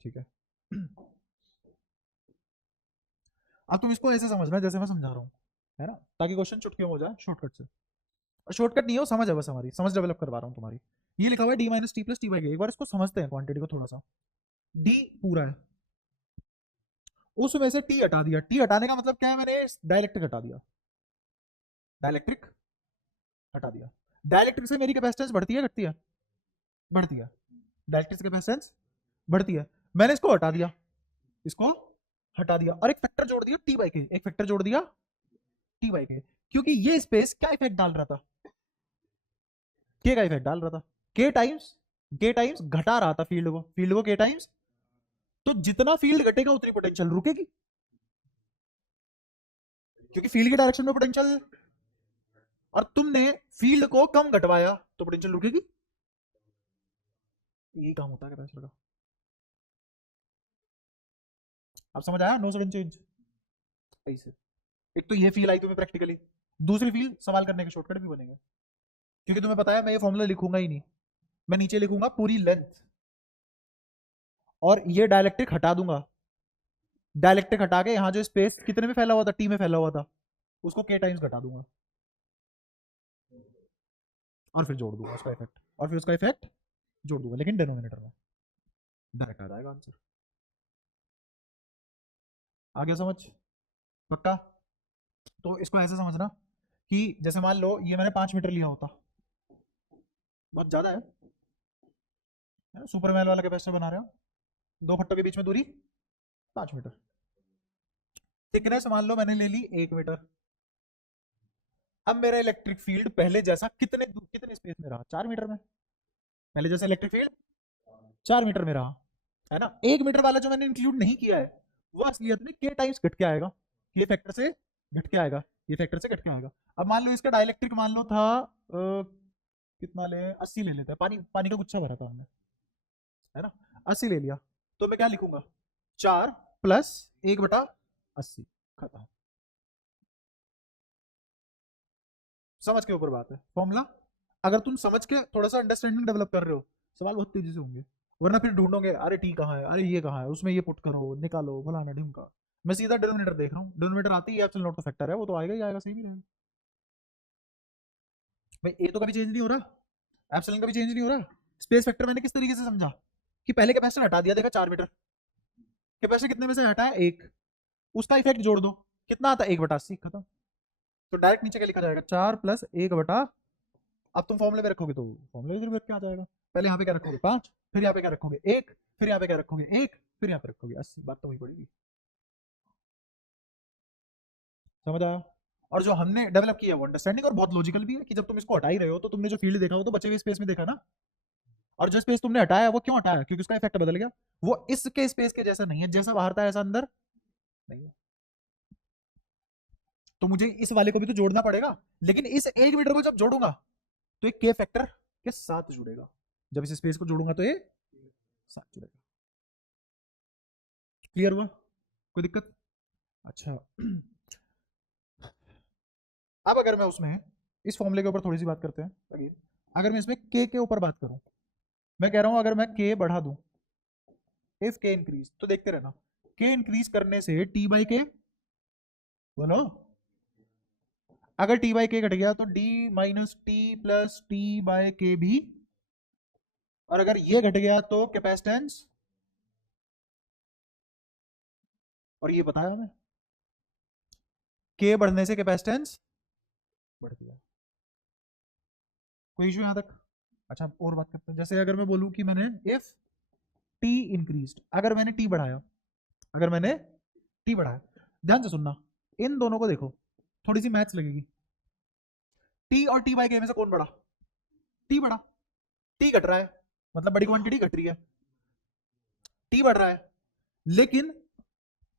ठीक है, अब तुम इसको ऐसे समझना जैसे मैं समझा रहा हूँ, है ना, ताकि क्वेश्चन चुटकियों में हो जाए शॉर्टकट से, और शॉर्टकट नहीं हो, समझ है बस, हमारी समझ डेवलप करवा रहा हूँ तुम्हारी। ये लिखा हुआ है D minus T plus T by के, एक बार इसको समझते हैं क्वांटिटी को थोड़ा सा, डी पूरा है, उसमें से टी हटा दिया, टी हटाने का मतलब क्या है, मैंने डायलेक्ट्रिक हटा दिया, डायलेक्ट्रिक हटा दिया, डायलेक्ट्रिक से मेरी कैपेसिटेंस बढ़ती है घटती है, बढ़ती है, डायलेक्ट्रिक से कैपेसिटेंस बढ़ती है, मैंने इसको हटा दिया, इसको हटा दिया, और एक फैक्टर जोड़ दिया टी बाई के, एक फैक्टर जोड़ दिया टी बाई के, क्योंकि ये स्पेस क्या इफेक्ट डाल रहा था, के का इफेक्ट डाल रहा था, के टाइम्स घटा रहा था फील्ड को के टाइम्स, तो जितना फील्ड घटेगा उतनी पोटेंशियल रुकेगी, क्योंकि फील्ड के डायरेक्शन में पोटेंशियल, और तुमने फील्ड को कम घटवाया तो पोटेंशियल रुकेगी, यही काम होता है कैपेसिटर का। अब समझ आया, नो सडन चेंज, ऐसे एक तो ये फील आई तुम्हें प्रैक्टिकली, दूसरी फील सवाल करने के शॉर्टकट भी बनेंगे, क्योंकि तुम्हें पता है मैं ये फॉर्मूला लिखूंगा ही नहीं, मैं नीचे लिखूंगा पूरी लेंथ, और ये डायलेक्ट्रिक हटा दूंगा, डायलेक्ट्रिक हटा के यहाँ जो स्पेस कितने में फैला हुआ था, टी में फैला हुआ था, उसको के टाइम्स घटा दूंगा, और फिर जोड़ दूंगा उसका इफेक्ट। और फिर उसका इफेक्ट जोड़ दूंगा, लेकिन डिनोमिनेटर में। डायरेक्ट आ जाएगा आंसर। आ गया समझ? पक्का? तो इसको ऐसे समझना कि जैसे मान लो ये मैंने 5 मीटर लिया होता, बहुत ज्यादा है, सुपरमैन वाला कैपेसिटर बना रहे हो, दो फट्टों के बीच में दूरी 5 मीटर, थिकनेस मान लो मैंने ले ली 1 मीटर। अब मेरा इलेक्ट्रिक फील्ड पहले जैसा कितने कितने स्पेस में रहा? 4 मीटर में। पहले जैसा इलेक्ट्रिक फील्ड 4 मीटर में रहा, है ना। 1 मीटर वाला जो मैंने इंक्लूड नहीं किया है वो असलियत में के टाइम्स घट के आएगा, ये फैक्टर से घट के आएगा, ये फैक्टर से घट के आएगा। अब मान लो इसका डाइलेक्ट्रिक मान लो था कितना ले, 80 ले लेते हैं, पानी पानी का गुच्छा भरा था हमने, है ना, 80 ले लिया, तो मैं क्या लिखूंगा? 4 + 1/80, खत्म। समझ के ऊपर बात है फॉर्मूला। अगर तुम समझ के थोड़ा सा अंडरस्टैंडिंग डेवलप कर रहे हो, सवाल बहुत तेजी से होंगे, वरना फिर ढूंढोगे अरे टी कहाँ है, अरे ये कहाँ है, उसमें ये पुट करो निकालो फलाना ढिमका। मैं सीधा डिनोमिनेटर देख रहा हूँ, डिनोमिनेटर आती है एब्सोल्यूट नॉट तो फैक्टर है, वो तो आएगा ही आएगा, सही भी रहेगा भाई। ए तो कभी चेंज नहीं हो रहा, एप्सिलॉन कभी चेंज नहीं हो रहा। स्पेस फैक्टर मैंने किस तरीके से समझा कि पहले कैपेसिटर हटा दिया, देखा 4 मीटर, कैपेसिटर कितने में से हटा है? 1, उसका इफेक्ट जोड़ दो, कितना आता है? 1/80, खत्म। तो डायरेक्ट नीचे क्या लिखा जाएगा? 4 + 1/, अब तुम फॉर्मूले में रखोगे तो फॉर्मूले इधर क्या आ जाएगा, पहले यहाँ पे क्या रखोगे? 5, फिर यहाँ पे क्या रखोगे? 1, फिर यहाँ पे क्या रखोगे? 1, फिर यहाँ पे रखोगे 80, बात तो वही पड़ेगी। समझ आया? और जो हमने डेवलप किया वो अंडरस्टैंडिंग और बहुत लॉजिकल भी है कि जब तुम इसको हटा ही रहे हो तो तुमने जो फील्ड देखा वो तो बचे हुए स्पेस में देखा ना, और जो स्पेस तुमने हटाया वो क्यों हटाया? क्योंकि उसका इफेक्ट बदल गया, वो इसके स्पेस के जैसा नहीं है, जैसा बाहर था ऐसा अंदर नहीं है। तो मुझे इस वाले को भी तो जोड़ना पड़ेगा, लेकिन इस 1 मीटर को जब जोड़ूंगा तो एक के फैक्टर के साथ जुड़ेगा, जब इस स्पेस को जोड़ूंगा तो ये साथ जुड़ेगा। क्लियर हुआ? कोई दिक्कत? अच्छा अब अगर मैं उसमें इस फॉर्मूले के ऊपर थोड़ी सी बात करते हैं अगेन, अगर मैं इसमें के ऊपर बात करूं, मैं कह रहा हूं अगर मैं के बढ़ा दूं, इफ के इंक्रीज, तो देखते रहना, के इंक्रीज करने से टी बाई के, बोलो, अगर टी बाई के घट गया तो D minus T plus T by K भी, और अगर ये घट गया तो कैपेसिटेंस, और ये बताया हमें के बढ़ने से कैपेसिटेंस बढ़ गया। कोई इशू यहां तक? अच्छा और बात करते हैं, जैसे अगर मैं बोलूं कि मैंने इफ टी इंक्रीज, अगर मैंने टी बढ़ाया, अगर मैंने टी बढ़ाया, ध्यान से सुनना, इन दोनों को देखो, थोड़ी सी मैथ्स लगेगी। टी और टी बाई के में से कौन बड़ा? टी बड़ा, टी घट रहा है मतलब बड़ी क्वांटिटी घट रही है, टी बढ़ रहा है, लेकिन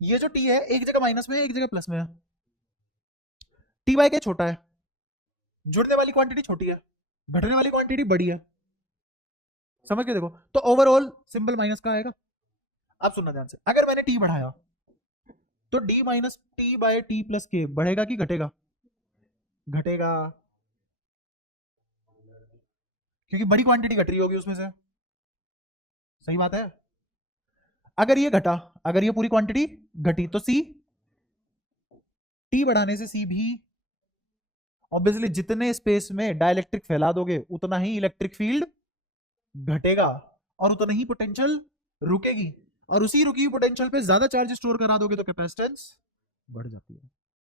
ये जो टी है एक जगह माइनस में है एक जगह प्लस में है, टी बाई के छोटा है, जुड़ने वाली क्वांटिटी छोटी है, घटने वाली क्वांटिटी बड़ी है। समझ के देखो, तो ओवरऑल सिंबल माइनस का आएगा। अब सुनना ध्यान से, अगर मैंने टी बढ़ाया तो D minus T by T plus K बढ़ेगा कि घटेगा? घटेगा, क्योंकि बड़ी क्वांटिटी घट रही होगी उसमें से, सही बात है। अगर ये घटा, अगर ये पूरी क्वांटिटी घटी तो सी, टी बढ़ाने से सी भी, ऑब्वियसली जितने स्पेस में डाइलेक्ट्रिक फैला दोगे उतना ही इलेक्ट्रिक फील्ड घटेगा और उतना ही पोटेंशियल रुकेगी, और उसी रुकी हुई पोटेंशियल पे ज्यादा चार्ज स्टोर करा दोगे तो कैपेसिटेंस बढ़ जाती है,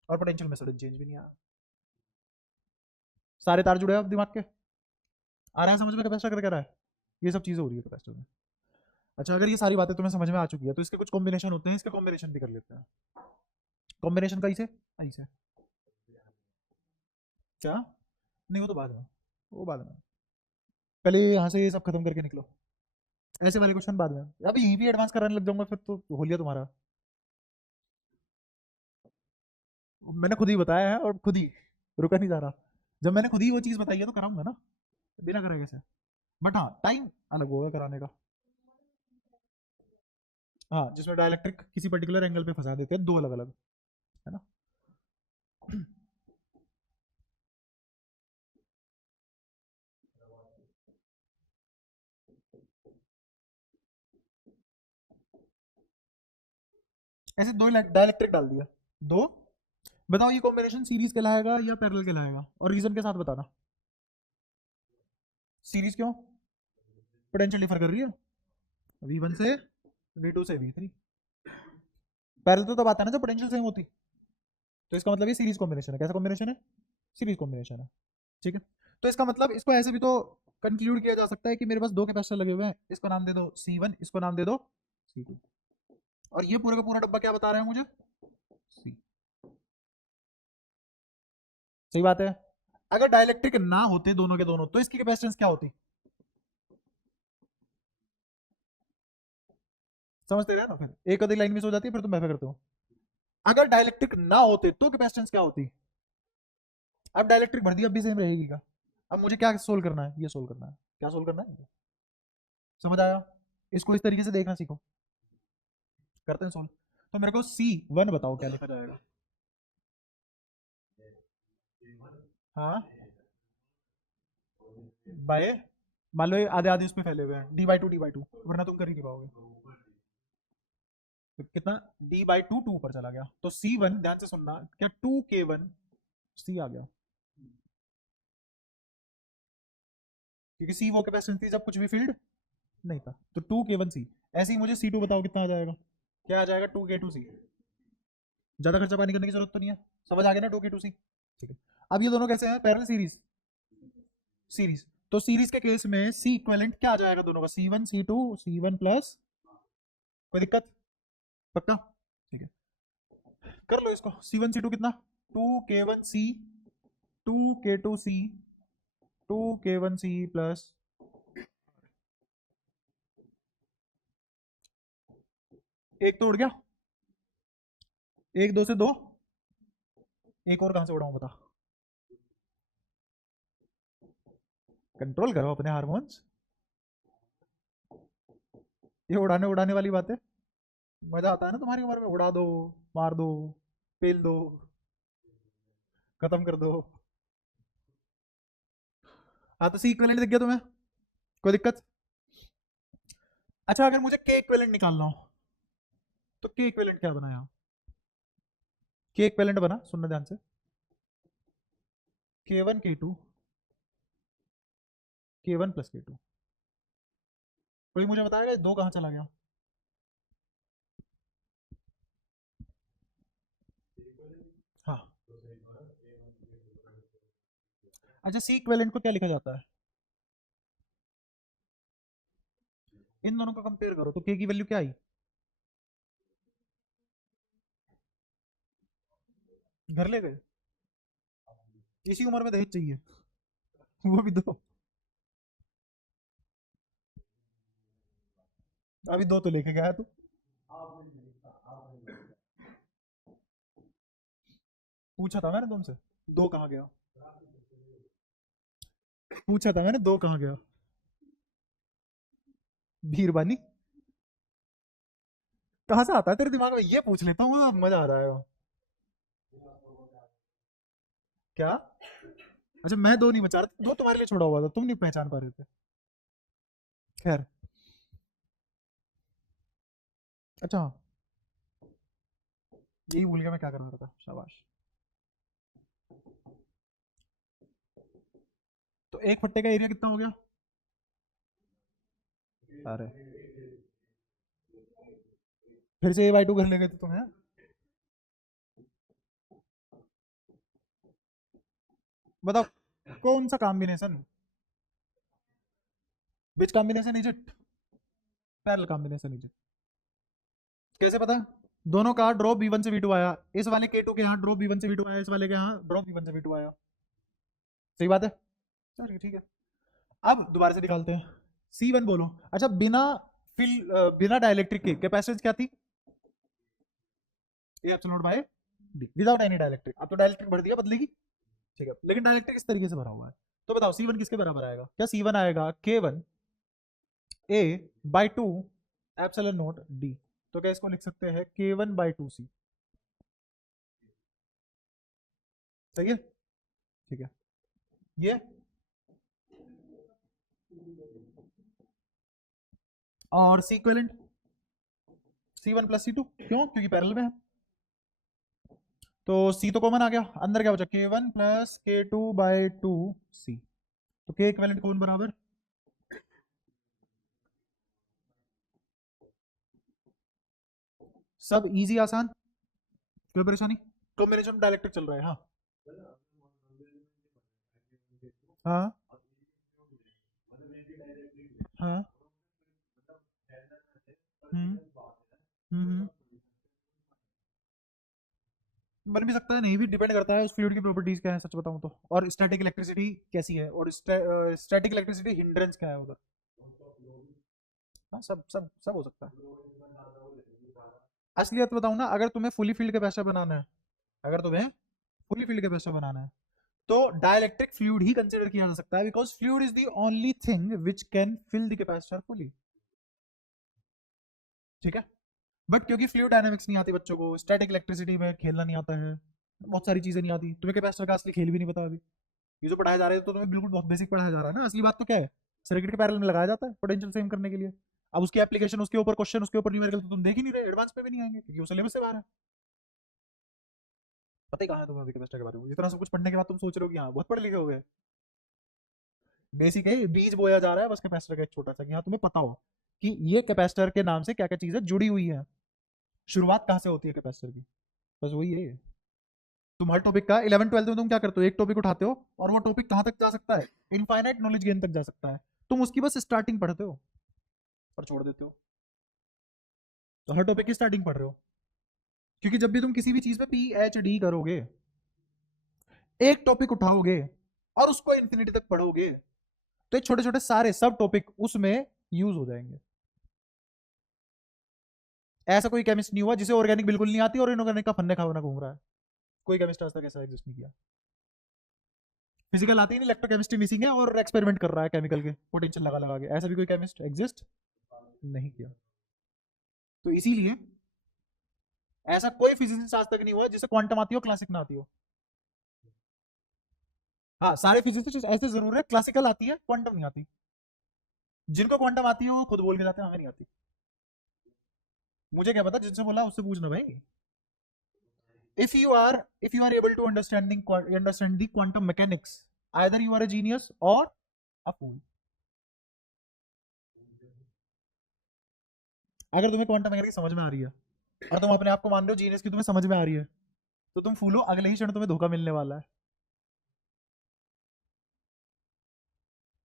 और पोटेंशियल में सडन चेंज भी नहीं आया। सारे तार जुड़े हैं अब दिमाग के, आ रहा है समझ में कैपेसिटर कर रहा है, ये सब चीजें हो रही है कैपेसिटर में। अच्छा अगर ये सारी बातें तुम्हें समझ में आ चुकी है तो इसके कुछ कॉम्बिनेशन होते हैं, इसके कॉम्बिनेशन भी कर लेते हैं। कॉम्बिनेशन का इसे ऐसे क्या, नहीं वो तो बाद में, वो बाद में, पहले यहाँ से ये सब खत्म करके निकलो, ऐसे वाले क्वेश्चन बाद में, अभी यही भी एडवांस कराने लग जाऊंगा फिर तो हो लिया तुम्हारा। मैंने खुद ही बताया है और खुद ही रुका नहीं जा रहा, जब मैंने खुद ही वो चीज बताई है तो कराऊंगा ना, बिना करे कैसे। बट हाँ टाइम अलग होगा कराने का। हाँ जिसमें डायलैक्ट्रिक किसी पर्टिकुलर एंगल पे फंसा देते हैं, दो अलग अलग, है ना। ऐसे दो डायलैक्ट्रिक डाल दिया, दो, बताओ ये कॉम्बिनेशन सीरीज कहलाएगा या पैरेलल कहलाएगा, और रीजन के साथ बताना। सीरीज क्यों? पोटेंशियल डिफर कर रही है V1 से V2 से V3। पैरेलल तो तब आता है ना जब पोटेंशियल सेम होती। तो इसका मतलब ये सीरीज कॉम्बिनेशन है। कैसा कॉम्बिनेशन है? सीरीज कॉम्बिनेशन है। ठीक है, तो इसका मतलब इसको ऐसे भी तो कंक्लूड किया जा सकता है कि मेरे पास दो कैपेसिटर लगे हुए हैं, इसको नाम दे दो C1, इसको नाम दे दो C2, और ये पूरा का पूरा डब्बा क्या बता रहा है मुझे? C। सही बात है। अगर डाइलेक्ट्रिक ना होते दोनों के दोनों तो इसकी कैपेसिटेंस क्या होती? समझते रहे ना? फिर एक आधी लाइन मिस हो जाती है, फिर तुम वैसा करते हो। अगर डाइलेक्ट्रिक ना होते तो कैपेसिटेंस क्या होती? अब डाइलेक्ट्रिक भर दिया, अब भी सेम रहेगी क्या? अब मुझे क्या सोल्व करना है? ये सोल्व करना है। क्या सोल्व करना है? समझ आया? इसको इस तरीके से देखना सीखो। करते हैं सोल्व। तो मेरे को C1 बताओ क्या लिखा जाएगा? हाँ, बाय, मान लो ये आधे आधे उस पे फैले हुए हैं, D/2 वरना तुम कर ही नहीं पाओगे। तो कितना? D/2 2 ऊपर चला गया, तो C1 ध्यान से सुनना, क्या 2K1 C आ गया, क्योंकि C वो कैपेसिटेंस थी जब कुछ भी फील्ड नहीं था, तो 2K1 C। ऐसे ही मुझे C2 बताओ कितना आ जाएगा? क्या आ जाएगा? 2K2 C। ज्यादा खर्चा पानी करने की जरूरत तो नहीं है। समझ आ गया ना? 2K2 C। ठीक है, अब ये दोनों कैसे हैं? Parallel series. सीरीज, तो सीरीज के केस में सी इक्विवेलेंट क्या आ जाएगा दोनों का? C1 C2 C1 प्लस, कोई दिक्कत? पक्का? ठीक है, कर लो इसको। C1 C2 कितना? 2K1 C, 2K2 C, 2K1 C plus, एक तो उड़ गया, एक दो से दो, एक और कहां से उड़ाऊं बता? कंट्रोल करो अपने हार्मोन्स। ये उड़ाने उड़ाने वाली बातें, मजा आता है ना तुम्हारी उम्र में? उड़ा दो, मार दो, पेल दो, खत्म कर दो। हाँ, तो सी इक्विवेलेंट दिख गया तुम्हें? कोई दिक्कत? अच्छा, अगर मुझे के इक्विवेलेंट निकालना हो तो के इक्विवेलेंट क्या बना यहाँ? के इक्विवेलेंट बना, सुनना ध्यान से, K1 K2 K1 plus K2। कोई मुझे बताएगा दो कहाँ चला गया? हाँ, अच्छा, सी इक्विवेलेंट को क्या लिखा जाता है? इन दोनों को कंपेयर करो तो के की वैल्यू क्या आई? घर ले गए? इसी उम्र में दहेज चाहिए? वो भी दो? अभी दो तो लेके गया तू। पूछा था मैंने तुमसे, दो कहाँ गया? पूछा था मैंने, दो कहाँ गया? भीरबानी कहाँ से आता है तेरे दिमाग में? ये पूछ लेता हूँ, मजा आ रहा है। क्या? अच्छा, मैं दो नहीं बचा रहा, दो तुम्हारे लिए छोड़ा हुआ था, तुम नहीं पहचान पा रहे थे। खैर, अच्छा हाँ, यही भूल गया मैं क्या कर रहा था। शाबाश। तो एक फट्टे का एरिया कितना हो गया? अरे, फिर से A/2 घर ले गए थे तुम्हें? बताओ, कौन सा combination? Which combination is it? Parallel combination is it. कैसे पता? दोनों का ड्रॉप V1 से V2 आया, इस वाले K2 के यहाँ ड्रॉप V1 से V2 आया, इस वाले के यहाँ ड्रॉप V1 से V2 आया। सही बात है? चलिए ठीक है, अब दोबारा से निकालते हैं। C1 बोलो। अच्छा, बिना डाइलेक्ट्रिक के कैपेसिटेंस क्या थी? A epsilon bye D, without any dielectric. अब तो डाइलेक्ट्रिक भर दिया, बदलेगी? ठीक है, लेकिन डाइलेक्ट्रिक इस तरीके से भरा हुआ है। तो बताओ C1 किसके बराबर आएगा? क्या C1 आएगा K1 A/2 epsilon not D? तो क्या इसको लिख सकते हैं K1/2 C? सही है? ठीक है, ये और सी इक्विवेलेंट C1 प्लस C2, क्यों? क्योंकि पैरेलल में है। तो C तो कॉमन आ गया, अंदर क्या बचा? K1 plus K2/2 C। तो K इक्विवेलेंट कौन बराबर? सब इजी आसान, कोई परेशानी? कॉम्बिनेशन डायलेक्ट्रिक चल रहा है, हाँ हाँ हाँ। हम्म हम्म। बन भी सकता है, नहीं भी, डिपेंड करता है उस फ्लूइड की प्रॉपर्टीज क्या है, सच बताऊं तो, और स्टैटिक इलेक्ट्रिसिटी कैसी है, और स्टैटिक इलेक्ट्रिसिटी हिंड्रेंस क्या है उधर। हाँ, सब सब सब हो सकता है। असलियत बताऊं ना, अगर तुम्हें फुली फील्ड कैपेसिटर बनाना है, अगर तुम्हें फुली फील्ड कैपेसिटर बनाना है, तो डाइलेक्ट्रिक फ्लूइड ही कंसीडर किया जा सकता है, because fluid is the only thing which can fill the capacitor fully. ठीक है। बट क्योंकि फ्लूइड डायनामिक्स नहीं आती बच्चों को, स्टैटिक इलेक्ट्रिसिटी में खेलना नहीं आता है, बहुत सारी चीजें नहीं आती, तुम्हें कैपेसिटर का असली खेल भी नहीं पता अभी। ये जो पढ़ाया जा रहा है तो तुम्हें बिल्कुल बहुत बेसिक पढ़ाया जा रहा है ना, असली बात तो क्या है, सर्किट के पैरेलल में लगाया जाता है पोटेंशियल सेम करने के लिए। अब उसकी एप्लीकेशन, उसके ऊपर क्वेश्चन, उसके ऊपर न्यूमेरिकल तो तुम देख ही नहीं रहे, एडवांस पे भी नहीं आएंगे क्योंकि वो सिलेबस से बाहर है। पता ही कहाँ है तुम्हें अभी कैपेसिटर के बारे में, इतना सब कुछ पढ़ने के बाद तुम सोच रहे हो कि हाँ बहुत पढ़े लिखे हो गए। बेसिक है, बीज बोया जा रहा है बस कैपेसिटर का एक छोटा सा, कि हाँ तुम्हें पता हो कि ये कैपेसिटर के नाम से क्या क्या चीजें जुड़ी हुई है, शुरुआत कहाँ से होती है कैपेसिटर की, बस वही है। तुम हर टॉपिक का 11 12 में तुम क्या करते हो, एक टॉपिक उठाते हो और वो टॉपिक कहाँ तक जा सकता है, इनफाइनाइट नॉलेज गेन तक जा सकता है, तुम उसकी बस स्टार्टिंग पढ़ते हो और छोड़ देते हो। तो हर टॉपिक की स्टार्टिंग पढ़ रहे हो, क्योंकि जब भी तुम किसी भी चीज पे PhD करोगे, एक टॉपिक उठाओगे और उसको इन्फिनिटी तक पढ़ोगे, तो ये छोटे छोटे सारे सब टॉपिक उसमें यूज हो जाएंगे। ऐसा कोई केमिस्ट नहीं हुआ जिसे ऑर्गेनिक बिल्कुल नहीं आती और इनऑर्गेनिक का फन्ने खाना घूम रहा है, कोई केमिस्ट आज तक ऐसा एग्जिस्ट नहीं किया। फिजिकल आती नहीं, इलेक्ट्रोकेमिस्ट्री मिसिंग है और एक्सपेरिमेंट कर रहा है केमिकल के पोटेंशियल लगा लगा के, ऐसा भी कोई केमिस्ट एग्जिस्ट नहीं किया। तो इसीलिए ऐसा कोई फिजिसिस्ट आज तक नहीं हुआ जिसे क्वांटम आती हो क्लासिक ना आती हो। हाँ, सारे फिजिसिस्ट ऐसे जरूर है, क्लासिकल आती है क्वांटम नहीं आती, जिनको क्वांटम आती है वो खुद बोल के जाते हैं हमें नहीं आती। मुझे क्या पता, जिनसे बोला उससे पूछना भाई। If you are able to understand the quantum mechanics, either you are a genius or a fool। अगर तुम्हें क्वांटम मैकेनिक्स समझ में आ रही है और तुम अपने आप को मान रहे हो जीनियस की, तुम्हें समझ में आ रही है, तो तुम फूलो, अगले ही क्षण तुम्हें धोखा मिलने वाला है।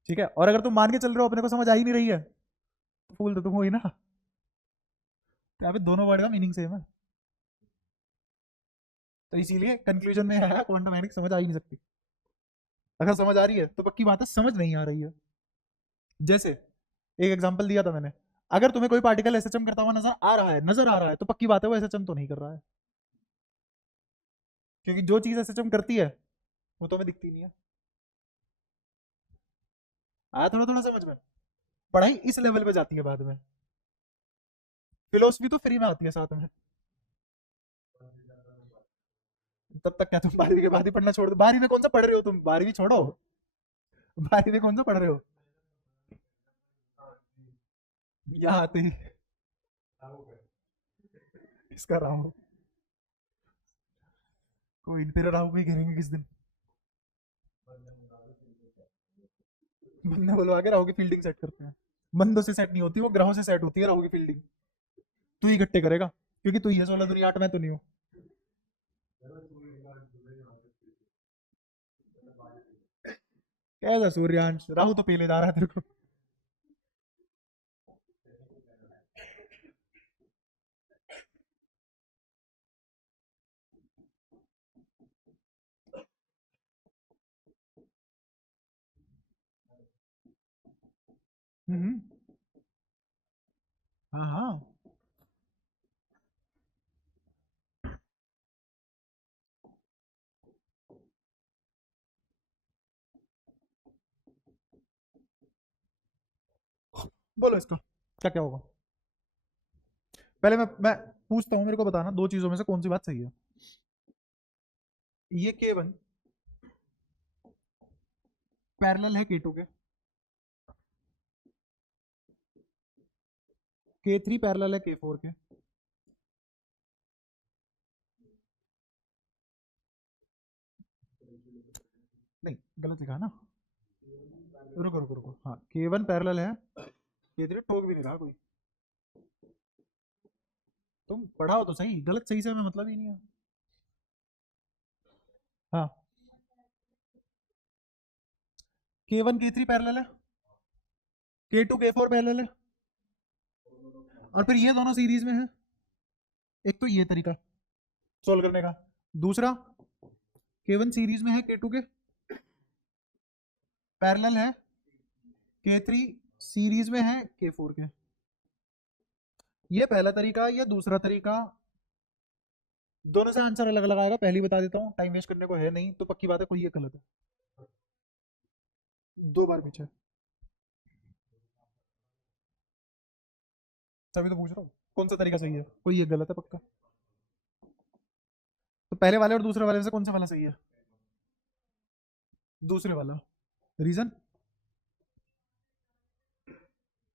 ठीक है, और अगर तुम मान के चल रहे हो अपने को समझ आ ही नहीं रही है, तो फूल तो तुम हो ही ना। तो यहाँ पे दोनों वर्ड का मीनिंग सेम है। तो इसीलिए कंक्लूजन में है क्वांटम मैकेनिक्स समझ आ ही नहीं सकती। अगर समझ आ रही है तो पक्की बात है समझ नहीं आ रही है। जैसे एक एग्जांपल दिया था मैंने, अगर तुम्हें कोई पार्टिकल एसएचएम करता हुआ नजर आ रहा है तो पक्की बात है वो एसएचएम तो नहीं कर रहा है, क्योंकि जो चीज एसएचएम करती है वो तो हमें दिखती नहीं है। आया थोड़ा थोड़ा समझ में? पढ़ाई इस लेवल पे जाती है बाद में, फिलोसफी तो फ्री में आती है साथ में। तब तक क्या तुम 12वीं के बाद ही पढ़ना छोड़ दो? 12वीं में कौन सा पढ़ रहे हो तुम, 12वीं छोड़ो, 12वीं में कौन सा पढ़ रहे हो? यहाँ आते ही इसका राहु, कोई तेरे राहु को ही घेरेंगे किस दिन, बंदे बुलवा के राहु की फील्डिंग सेट करते हैं। बंदों से सेट नहीं होती, वो ग्रहों से सेट होती है राहु की फील्डिंग। तू ही इकट्ठे करेगा, क्योंकि तू ही है 16 दुनिया 8, मैं तो नहीं हूँ। कैसा सूर्यांश, राहु तो पीले जा रहा है तेरे को। हम्म। हाँ हाँ। बोलो इसको क्या क्या होगा। पहले मैं पूछता हूँ, मेरे को बताना दो चीजों में से कौन सी बात सही है। ये K1 पैरेलल है K2 के, K3 पैरेलल है K4 के। नहीं, गलत लिखा ना, रुको रुको रुको, हाँ K1 पैरेलल है K3, टोक भी नहीं रहा कोई। तुम पढ़ाओ तो सही, गलत सही से हमें मतलब ही नहीं है। हाँ, K1 K3 पैरेलल है, K2 K4 पैरेलल है, और फिर ये दोनों सीरीज में है। एक तो ये तरीका सोल्व करने का, दूसरा K1 सीरीज में है K2 के, पैरेलल है, K3 सीरीज में है K4 के। ये पहला तरीका, ये दूसरा तरीका, दोनों से आंसर अलग अलग आएगा, पहले ही बता देता हूँ, टाइम वेस्ट करने को है नहीं, तो पक्की बात है कोई ये गलत है। दो बार पीछे, तभी तो पूछ रहा हूँ कौन सा तरीका सही है, कोई ये गलत है पक्का। तो पहले वाले और दूसरे वाले में से कौन सा वाला सही है? दूसरे वाला। रीजन?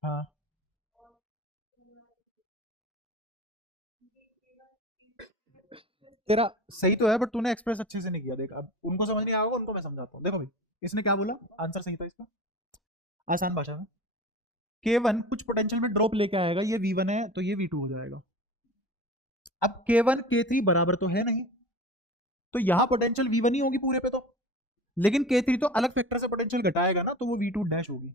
हाँ, तेरा सही तो है, बट तूने एक्सप्रेस अच्छे से नहीं किया। देख, अब उनको समझ नहीं आएगा, उनको मैं समझाता हूँ। देखो भाई, इसने क्या बोला, आंसर सही था इसका, आसान भाषा में। K1 कुछ पोटेंशियल में ड्रॉप लेके आएगा, ये V1 है तो ये V2 हो जाएगा। अब K1 K3 बराबर तो है नहीं, तो यहां पोटेंशियल V1 ही होगी पूरे पे तो, लेकिन K3 तो अलग फैक्टर से पोटेंशियल घटाएगा ना, तो वो V2 डैश होगी।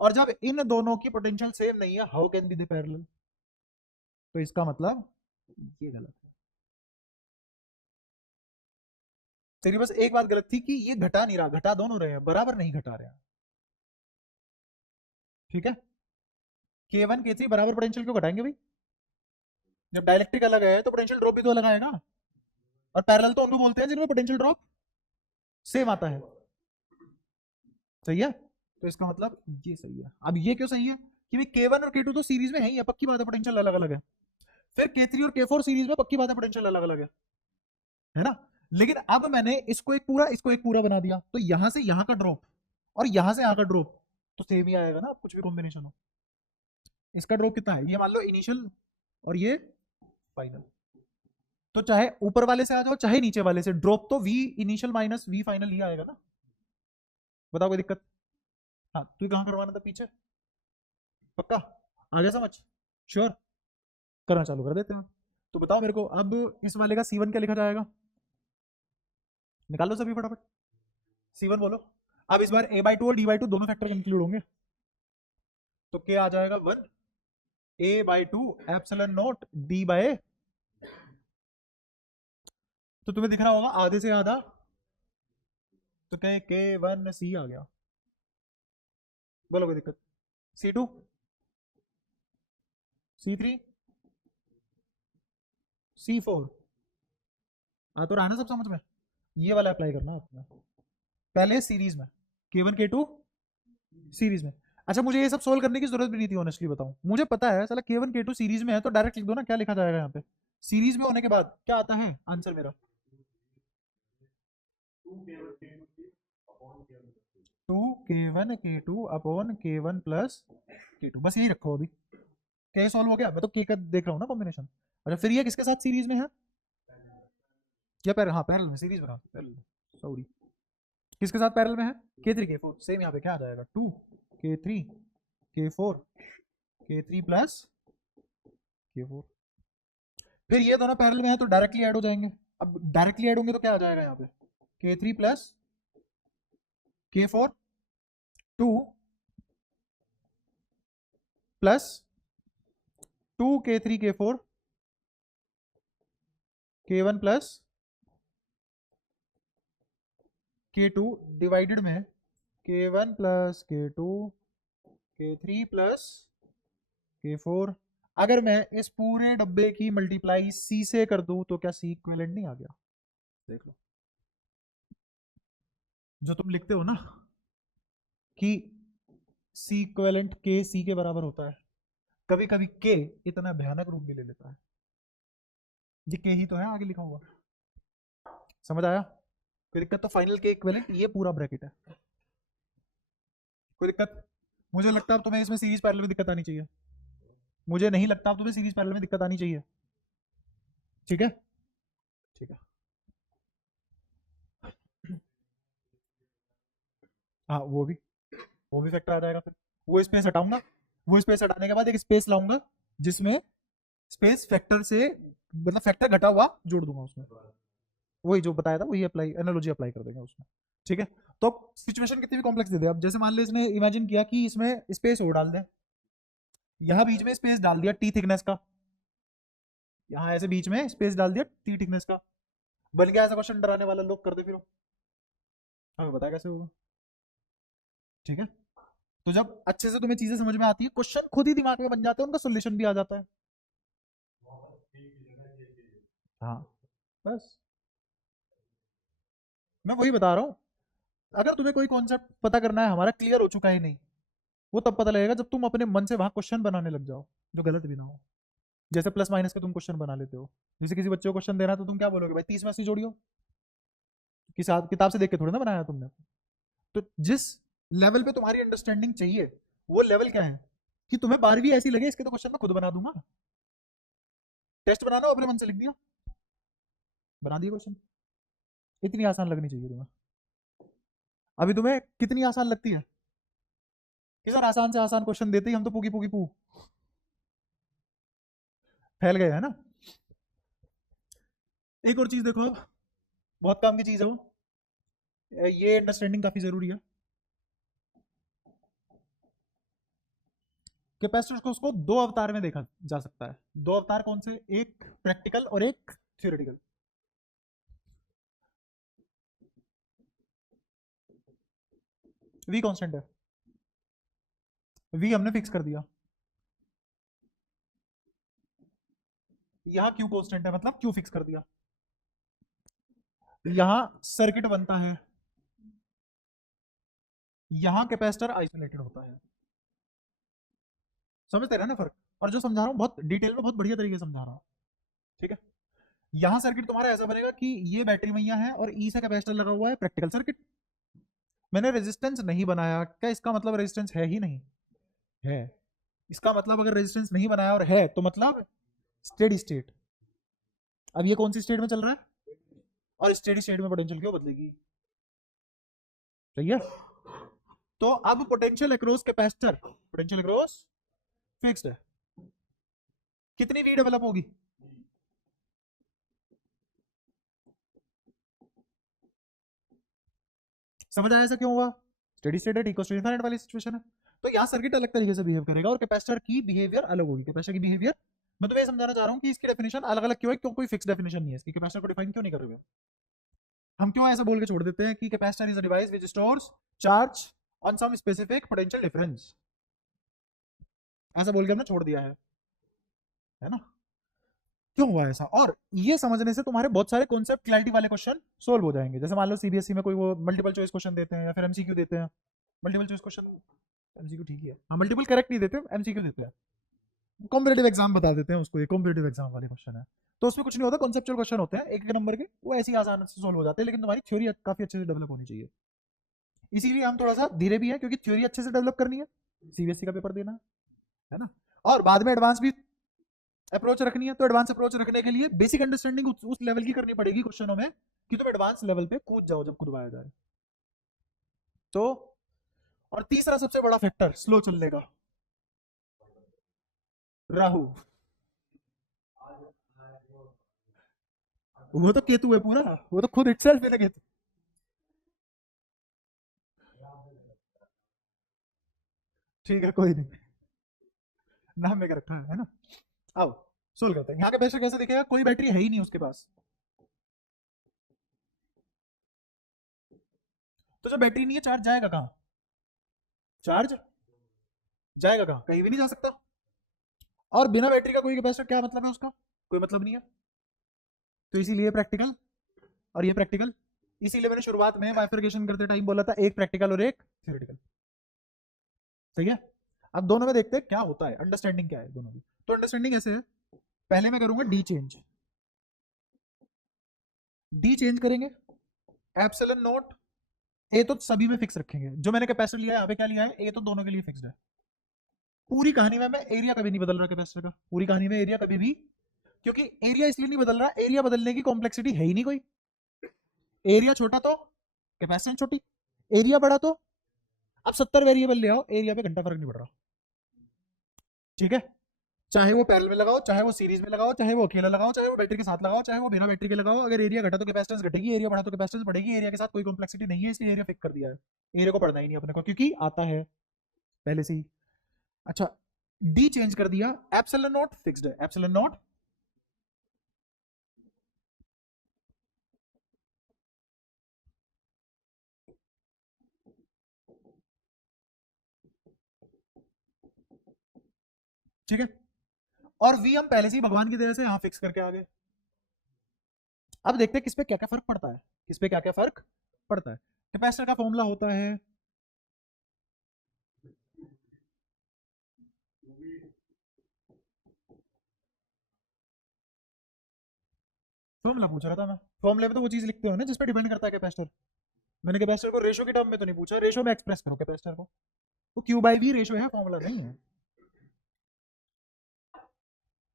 और जब इन दोनों की पोटेंशियल सेम नहीं है, how can be they parallel? तो इसका मतलब ये गलत है। तेरी बस एक बात गलत थी कि ये घटा नहीं रहा, घटा दोनों रहे हैं, बराबर नहीं घटा रहे हैं। ठीक है, K1 K3 बराबर पोटेंशियल क्यों घटाएंगे भाई? जब डायलेक्ट्रिक अलग है तो पोटेंशियल ड्रॉप भी तो अलग आएगा। और पैरेलल तो उनको बोलते हैं जिनमें पोटेंशियल ड्रॉप सेम आता है। सही है, तो इसका मतलब ये सही है। अब ये क्यों सही है कि भाई K1 और K2 तो सीरीज में है ही है, पक्की बात है पोटेंशियल अलग अलग है। फिर K3 और K4 सीरीज में पक्की बात है पोटेंशियल अलग अलग है ना। लेकिन अब मैंने इसको एक पूरा, इसको एक पूरा बना दिया, तो यहां से यहां का ड्रॉप और यहां से यहां का ड्रॉप तो सेम ही आएगा ना, कुछ भी कॉम्बिनेशन हो। इसका ड्रॉप कितना है, ये मान लो इनिशियल और ये फाइनल, तो चाहे ऊपर वाले से आ जाओ चाहे नीचे वाले से, ड्रॉप तो V initial minus V final ही आएगा ना। बताओ कोई दिक्कत? हाँ, तू कहाँ करवाना था पीछे, पक्का आ गया समझ? श्योर, करना चालू कर देते हैं। तो बताओ मेरे को, अब इस वाले का C1 क्या लिखा जाएगा, निकालो सभी फटाफट। C1 बोलो। अब इस बार A/2 और D/2 दोनों फैक्टर इंक्लूड होंगे, तो क्या आ जाएगा 1 A/2 epsilon not D bye, तो तुम्हें दिख रहा होगा आधे से आधा, तो कहे K1 C आ गया। बोलो कोई दिक्कत? C2 C3 C4 आ तो रहा है ना सब समझ में? ये वाला अप्लाई करना है अपना, पहले सीरीज में K1 K2 सीरीज में। अच्छा, मुझे ये सब सोल्व करने की जरूरत भी नहीं थी ऑनेस्टली बताऊं, मुझे पता है साला K1 K2 सीरीज में है, तो डायरेक्ट लिख दो ना, क्या लिखा जाएगा यहाँ पे सीरीज में होने के बाद, क्या आता है आंसर मेरा? 2K1 K2 upon K1 plus K2, बस यही रखो अभी। क्या सॉल्व हो गया? मैं तो K का देख रहा हूँ ना कॉम्बिनेशन। अच्छा, फिर ये किसके साथ सीरीज में है, क्या पैरल, हाँ पैरल में, सीरीज में पैरल में, सॉरी, किसके साथ पैरल में है? K3 K4, सेम यहाँ पे क्या आ जाएगा, 2K3 K4 K3 plus K4। फिर ये दोनों पैरेलल में है तो डायरेक्टली ऐड हो जाएंगे। अब डायरेक्टली ऐड होंगे तो क्या आ जाएगा यहाँ पे, K3 plus K4 2 plus 2K3 K4 K1 plus K2 divided में K1 plus K2 K3 plus K4। अगर मैं इस पूरे डब्बे की मल्टीप्लाई C से कर दूं तो क्या C इक्विवेलेंट नहीं आ गया? देख लो, जो तुम लिखते हो ना कि C इक्विवेलेंट K C के बराबर होता है, कभी कभी K इतना भयानक रूप भी ले लेता है। ये K ही तो है आगे लिखा हुआ, समझ आया? कोई दिक्कत? तो फाइनल K इक्विवेलेंट ये पूरा ब्रैकेट है। कोई दिक्कत? मुझे लगता है अब तुम्हें इसमें सीरीज पैरेलल में दिक्कत आनी चाहिए, मुझे नहीं लगता अब तुम्हें सीरीज पैरेलल में दिक्कत आनी चाहिए। ठीक है, ठीक है। हाँ, वो भी फैक्टर आ जाएगा फिर। वो स्पेस हटाऊंगा, वो स्पेस हटाने के बाद एक स्पेस लाऊंगा जिसमें स्पेस फैक्टर से मतलब फैक्टर घटा हुआ जोड़ दूंगा उसमें, वही जो बताया था वही अप्लाई, एनालॉजी अप्लाई कर देंगे उसमें। ठीक है, तो सिचुएशन कितनी भी कॉम्प्लेक्स दे दे, अब जैसे मान लो इसने इमेजिन किया कि इसमें स्पेस और डाल दें, यहां बीच में स्पेस डाल दिया टी थिकनेस का, यहां ऐसे बीच में स्पेस डाल दिया टी थिकनेस का, बन गया ऐसा क्वेश्चन डराने वाला, लोग कर दे फिर हमें बताया कैसे होगा। ठीक है, तो जब अच्छे से तुम्हें चीजें समझ में आती है, क्वेश्चन खुद ही दिमाग में बन जाते हैं, उनका सोल्यूशन भी आ जाता है। हाँ, बस मैं वही बता रहा हूँ, अगर तुम्हें कोई कॉन्सेप्ट पता करना है हमारा क्लियर हो चुका है नहीं, वो तब पता लगेगा जब तुम अपने मन से वहां क्वेश्चन बनाने लग जाओ जो गलत भी ना हो। जैसे प्लस माइनस के तुम क्वेश्चन बना लेते हो, जैसे किसी बच्चे को क्वेश्चन देना है तो तुम क्या बोलोगे, भाई 30 में 80 जोड़ियो, किताब से देख के थोड़ी ना बनाया तुमने। तो जिस लेवल पे तुम्हारी अंडरस्टैंडिंग चाहिए, वो लेवल क्या है कि तुम्हें 12वीं ऐसी लगे इसके तो क्वेश्चन मैं खुद बना दूंगा, टेस्ट बनाना हो अपने मन से लिख दिया, बना दिया क्वेश्चन। इतनी आसान लगनी चाहिए तुम्हें। अभी तुम्हें कितनी आसान लगती है कि सर आसान से आसान क्वेश्चन देते ही हम तो पूगी पूगी पू फैल गए है ना। एक और चीज देखो, अब बहुत काम की चीज है वो, ये अंडरस्टैंडिंग काफी जरूरी है। कैपेसिटर को उसको दो अवतार में देखा जा सकता है, दो अवतार कौन से, एक प्रैक्टिकल और एक थ्योरेटिकल। वी कांस्टेंट है, वी हमने फिक्स कर दिया, यहां क्यू कांस्टेंट है मतलब क्यू फिक्स कर दिया, यहां सर्किट बनता है, यहां कैपेसिटर आइसोलेटेड होता है। समझते रहे ना फर्क, और जो समझा रहा हूं बहुत डिटेल में बहुत बढ़िया तरीके से समझा रहा हूं। ठीक है, यहां सर्किट तुम्हारा ऐसा बनेगा कि ये बैटरी मैया है और ई से कैपेसिटर लगा हुआ है, प्रैक्टिकल सर्किट। मैंने रेजिस्टेंस नहीं बनाया, क्या इसका मतलब रेजिस्टेंस है ही नहीं है, इसका मतलब अगर रेजिस्टेंस नहीं बनाया और है तो मतलब स्टेडी स्टेट। अब ये कौन सी स्टेट में चल रहा है, और स्टेडी स्टेट में पोटेंशियल क्यों बदलेगी, सही है। तो अब potential across capacitor, potential across fixed है, कितनी वी डेवलप होगी, समझ आया ऐसा क्यों हुआ, स्टेडी स्टेट है, इक्वल टू इनफाइनाइट वाली सिचुएशन है। तो यहाँ सर्किट अलग तरीके से बिहेव करेगा और कैपेसिटर की बिहेवियर अलग होगी, कैपेसिटर की बिहेवियर, मैं तुम्हें समझाना चाह रहा हूँ कि इसकी डेफिनेशन अलग अलग क्यों है, क्यों कोई फिक्स डेफिनेशन नहीं है इसकी, कैपेसिटर को डिफाइन क्यों नहीं कर रहे हो। हम क्यों ऐसा बोल के छोड़ देते हैं कि capacitor is a device which stores charge on some specific potential difference, ऐसा बोल के हमने छोड़ दिया है ना, क्यों हुआ ऐसा। और ये समझने से तुम्हारे बहुत सारे कॉन्सेप्ट क्लैरिटी वाले क्वेश्चन सोल्व हो जाएंगे। जैसे मान लो सीबीएसई में कोई वो मल्टीपल चॉइस क्वेश्चन देते हैं या फिर एमसीक्यू देते हैं, मल्टीपल चॉइस क्वेश्चन, एमसीक्यू ठीक ही है, हाँ मल्टीपल करेक्ट नहीं देते, एमसीक्यू देते हैं, कॉम्पिटेटिव एग्जाम बता देते हैं उसको, ये कॉम्पिटेटिव एग्जाम वाले क्वेश्चन है। तो उसमें कुछ नहीं होता, कॉन्सेप्चुअल क्वेश्चन होते हैं एक एक नंबर के, वो ऐसी आसान से सोल्व हो जाते हैं, लेकिन तुम्हारी थ्योरी काफी अच्छे से डेवलप होनी चाहिए। इसीलिए हम थोड़ा सा धीरे भी है, क्योंकि थ्योरी अच्छे से डेवलप करनी है, सीबीएसई का पेपर देना है ना, और बाद में एडवांस भी अप्रोच रखनी है। तो एडवांस अप्रोच रखने के लिए बेसिक अंडरस्टैंडिंग उस लेवल की करनी पड़ेगी क्वेश्चनों में, कि तुम एडवांस लेवल पे कूद जाओ जब कूदवाया जाए तो। और तीसरा सबसे बड़ा फैक्टर स्लो चलने का, राहु, वो तो केतु है पूरा, वो तो खुद इटसेल्फ है ना केतु। ठीक है कोई नहीं, नाम में रखा है ना। आओ सोल्व करते हैं, यहाँ का प्रेशर कैसे दिखेगा, कोई बैटरी है ही नहीं उसके पास, तो जब बैटरी नहीं है चार्ज जाएगा कहाँ, चार्ज जाएगा कहाँ, कहीं भी नहीं जा सकता। और बिना बैटरी का कोई कैपेसिटर क्या मतलब है उसका, कोई मतलब नहीं है। तो इसीलिए प्रैक्टिकल और ये प्रैक्टिकल, इसीलिए मैंने शुरुआत में बाइफरकेशन करते टाइम बोला था एक प्रैक्टिकल और एक थ्योरेटिकल, सही है। अब दोनों में देखते हैं क्या होता है, अंडरस्टैंडिंग क्या है दोनों की। तो अंडरस्टैंडिंग ऐसे है, पहले मैं करूंगा डी चेंज, डी चेंज करेंगे, एप्सिलॉन नोट, ए तो सभी में फिक्स रखेंगे, जो मैंने कैपेसिटर लिया है यहाँ पे क्या लिया है, ए तो दोनों के लिए फिक्स्ड है। पूरी कहानी में मैं एरिया कभी नहीं बदल रहा कैपेसिटर का, पूरी कहानी में एरिया कभी भी, क्योंकि एरिया इसलिए नहीं बदल रहा, एरिया बदलने की कॉम्प्लेक्सिटी है ही नहीं कोई। एरिया छोटा तो कैपेसिटेंस छोटी, एरिया बड़ा तो अब 70 वेरिएबल ले आओ, एरिया पे घंटा फर्क नहीं पड़ रहा। ठीक है, चाहे वो पैरेलल में लगाओ, चाहे वो सीरीज में लगाओ, चाहे वो अकेला लगाओ, चाहे वो बैटरी के साथ लगाओ, चाहे वो बिना बैटरी के लगाओ, अगर एरिया घटा तो कैपेसिटेंस घटेगी, एरिया बढ़ा तो कैपेसिटेंस बढ़ेगी, एरिया के साथ कोई कॉम्प्लेक्सिटी नहीं है, इसलिए एरिया फिक्स कर दिया है। एरिया को पढ़ना ही नहीं अपने को, क्योंकि आता है पहले से ही। अच्छा, डी चेंज कर दिया, एप्सिलॉन नॉट फिक्स्ड है, एप्सिलॉन नॉट ठीक है। और वी हम पहले से ही भगवान की तरह से यहां फिक्स करके आ गए। अब देखते हैं किस पे क्या क्या फर्क पड़ता है, किस पे क्या क्या फर्क पड़ता है। कैपेसिटर का फॉर्मूला होता है, फॉर्मूला पूछ रहा था मैं, फॉर्मूले में तो वो चीज लिखते हो ना जिस पे डिपेंड करता है कैपेसिटर। मैंने कैपेसिटर को रेशो के टर्म में तो नहीं पूछा, रेशो में एक्सप्रेस करो कैपेसिटर को, तो क्यू बाई वी रेशो है, फॉर्मूला नहीं है।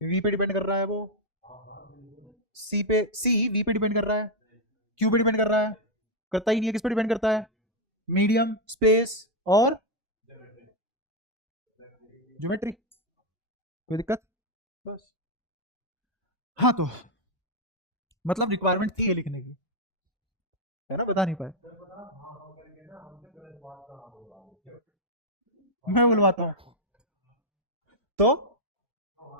वी पे डिपेंड कर रहा है वो, सी पे, सी वी पे डिपेंड कर रहा है, क्यू पे डिपेंड कर रहा है, करता ही नहीं है, किस पे डिपेंड करता है, मीडियम, स्पेस और ज्योमेट्री। कोई दिक्कत? बस। हाँ तो मतलब रिक्वायरमेंट थी ये लिखने की, है ना, बता नहीं पाए। मैं बुलवाता हूँ। तो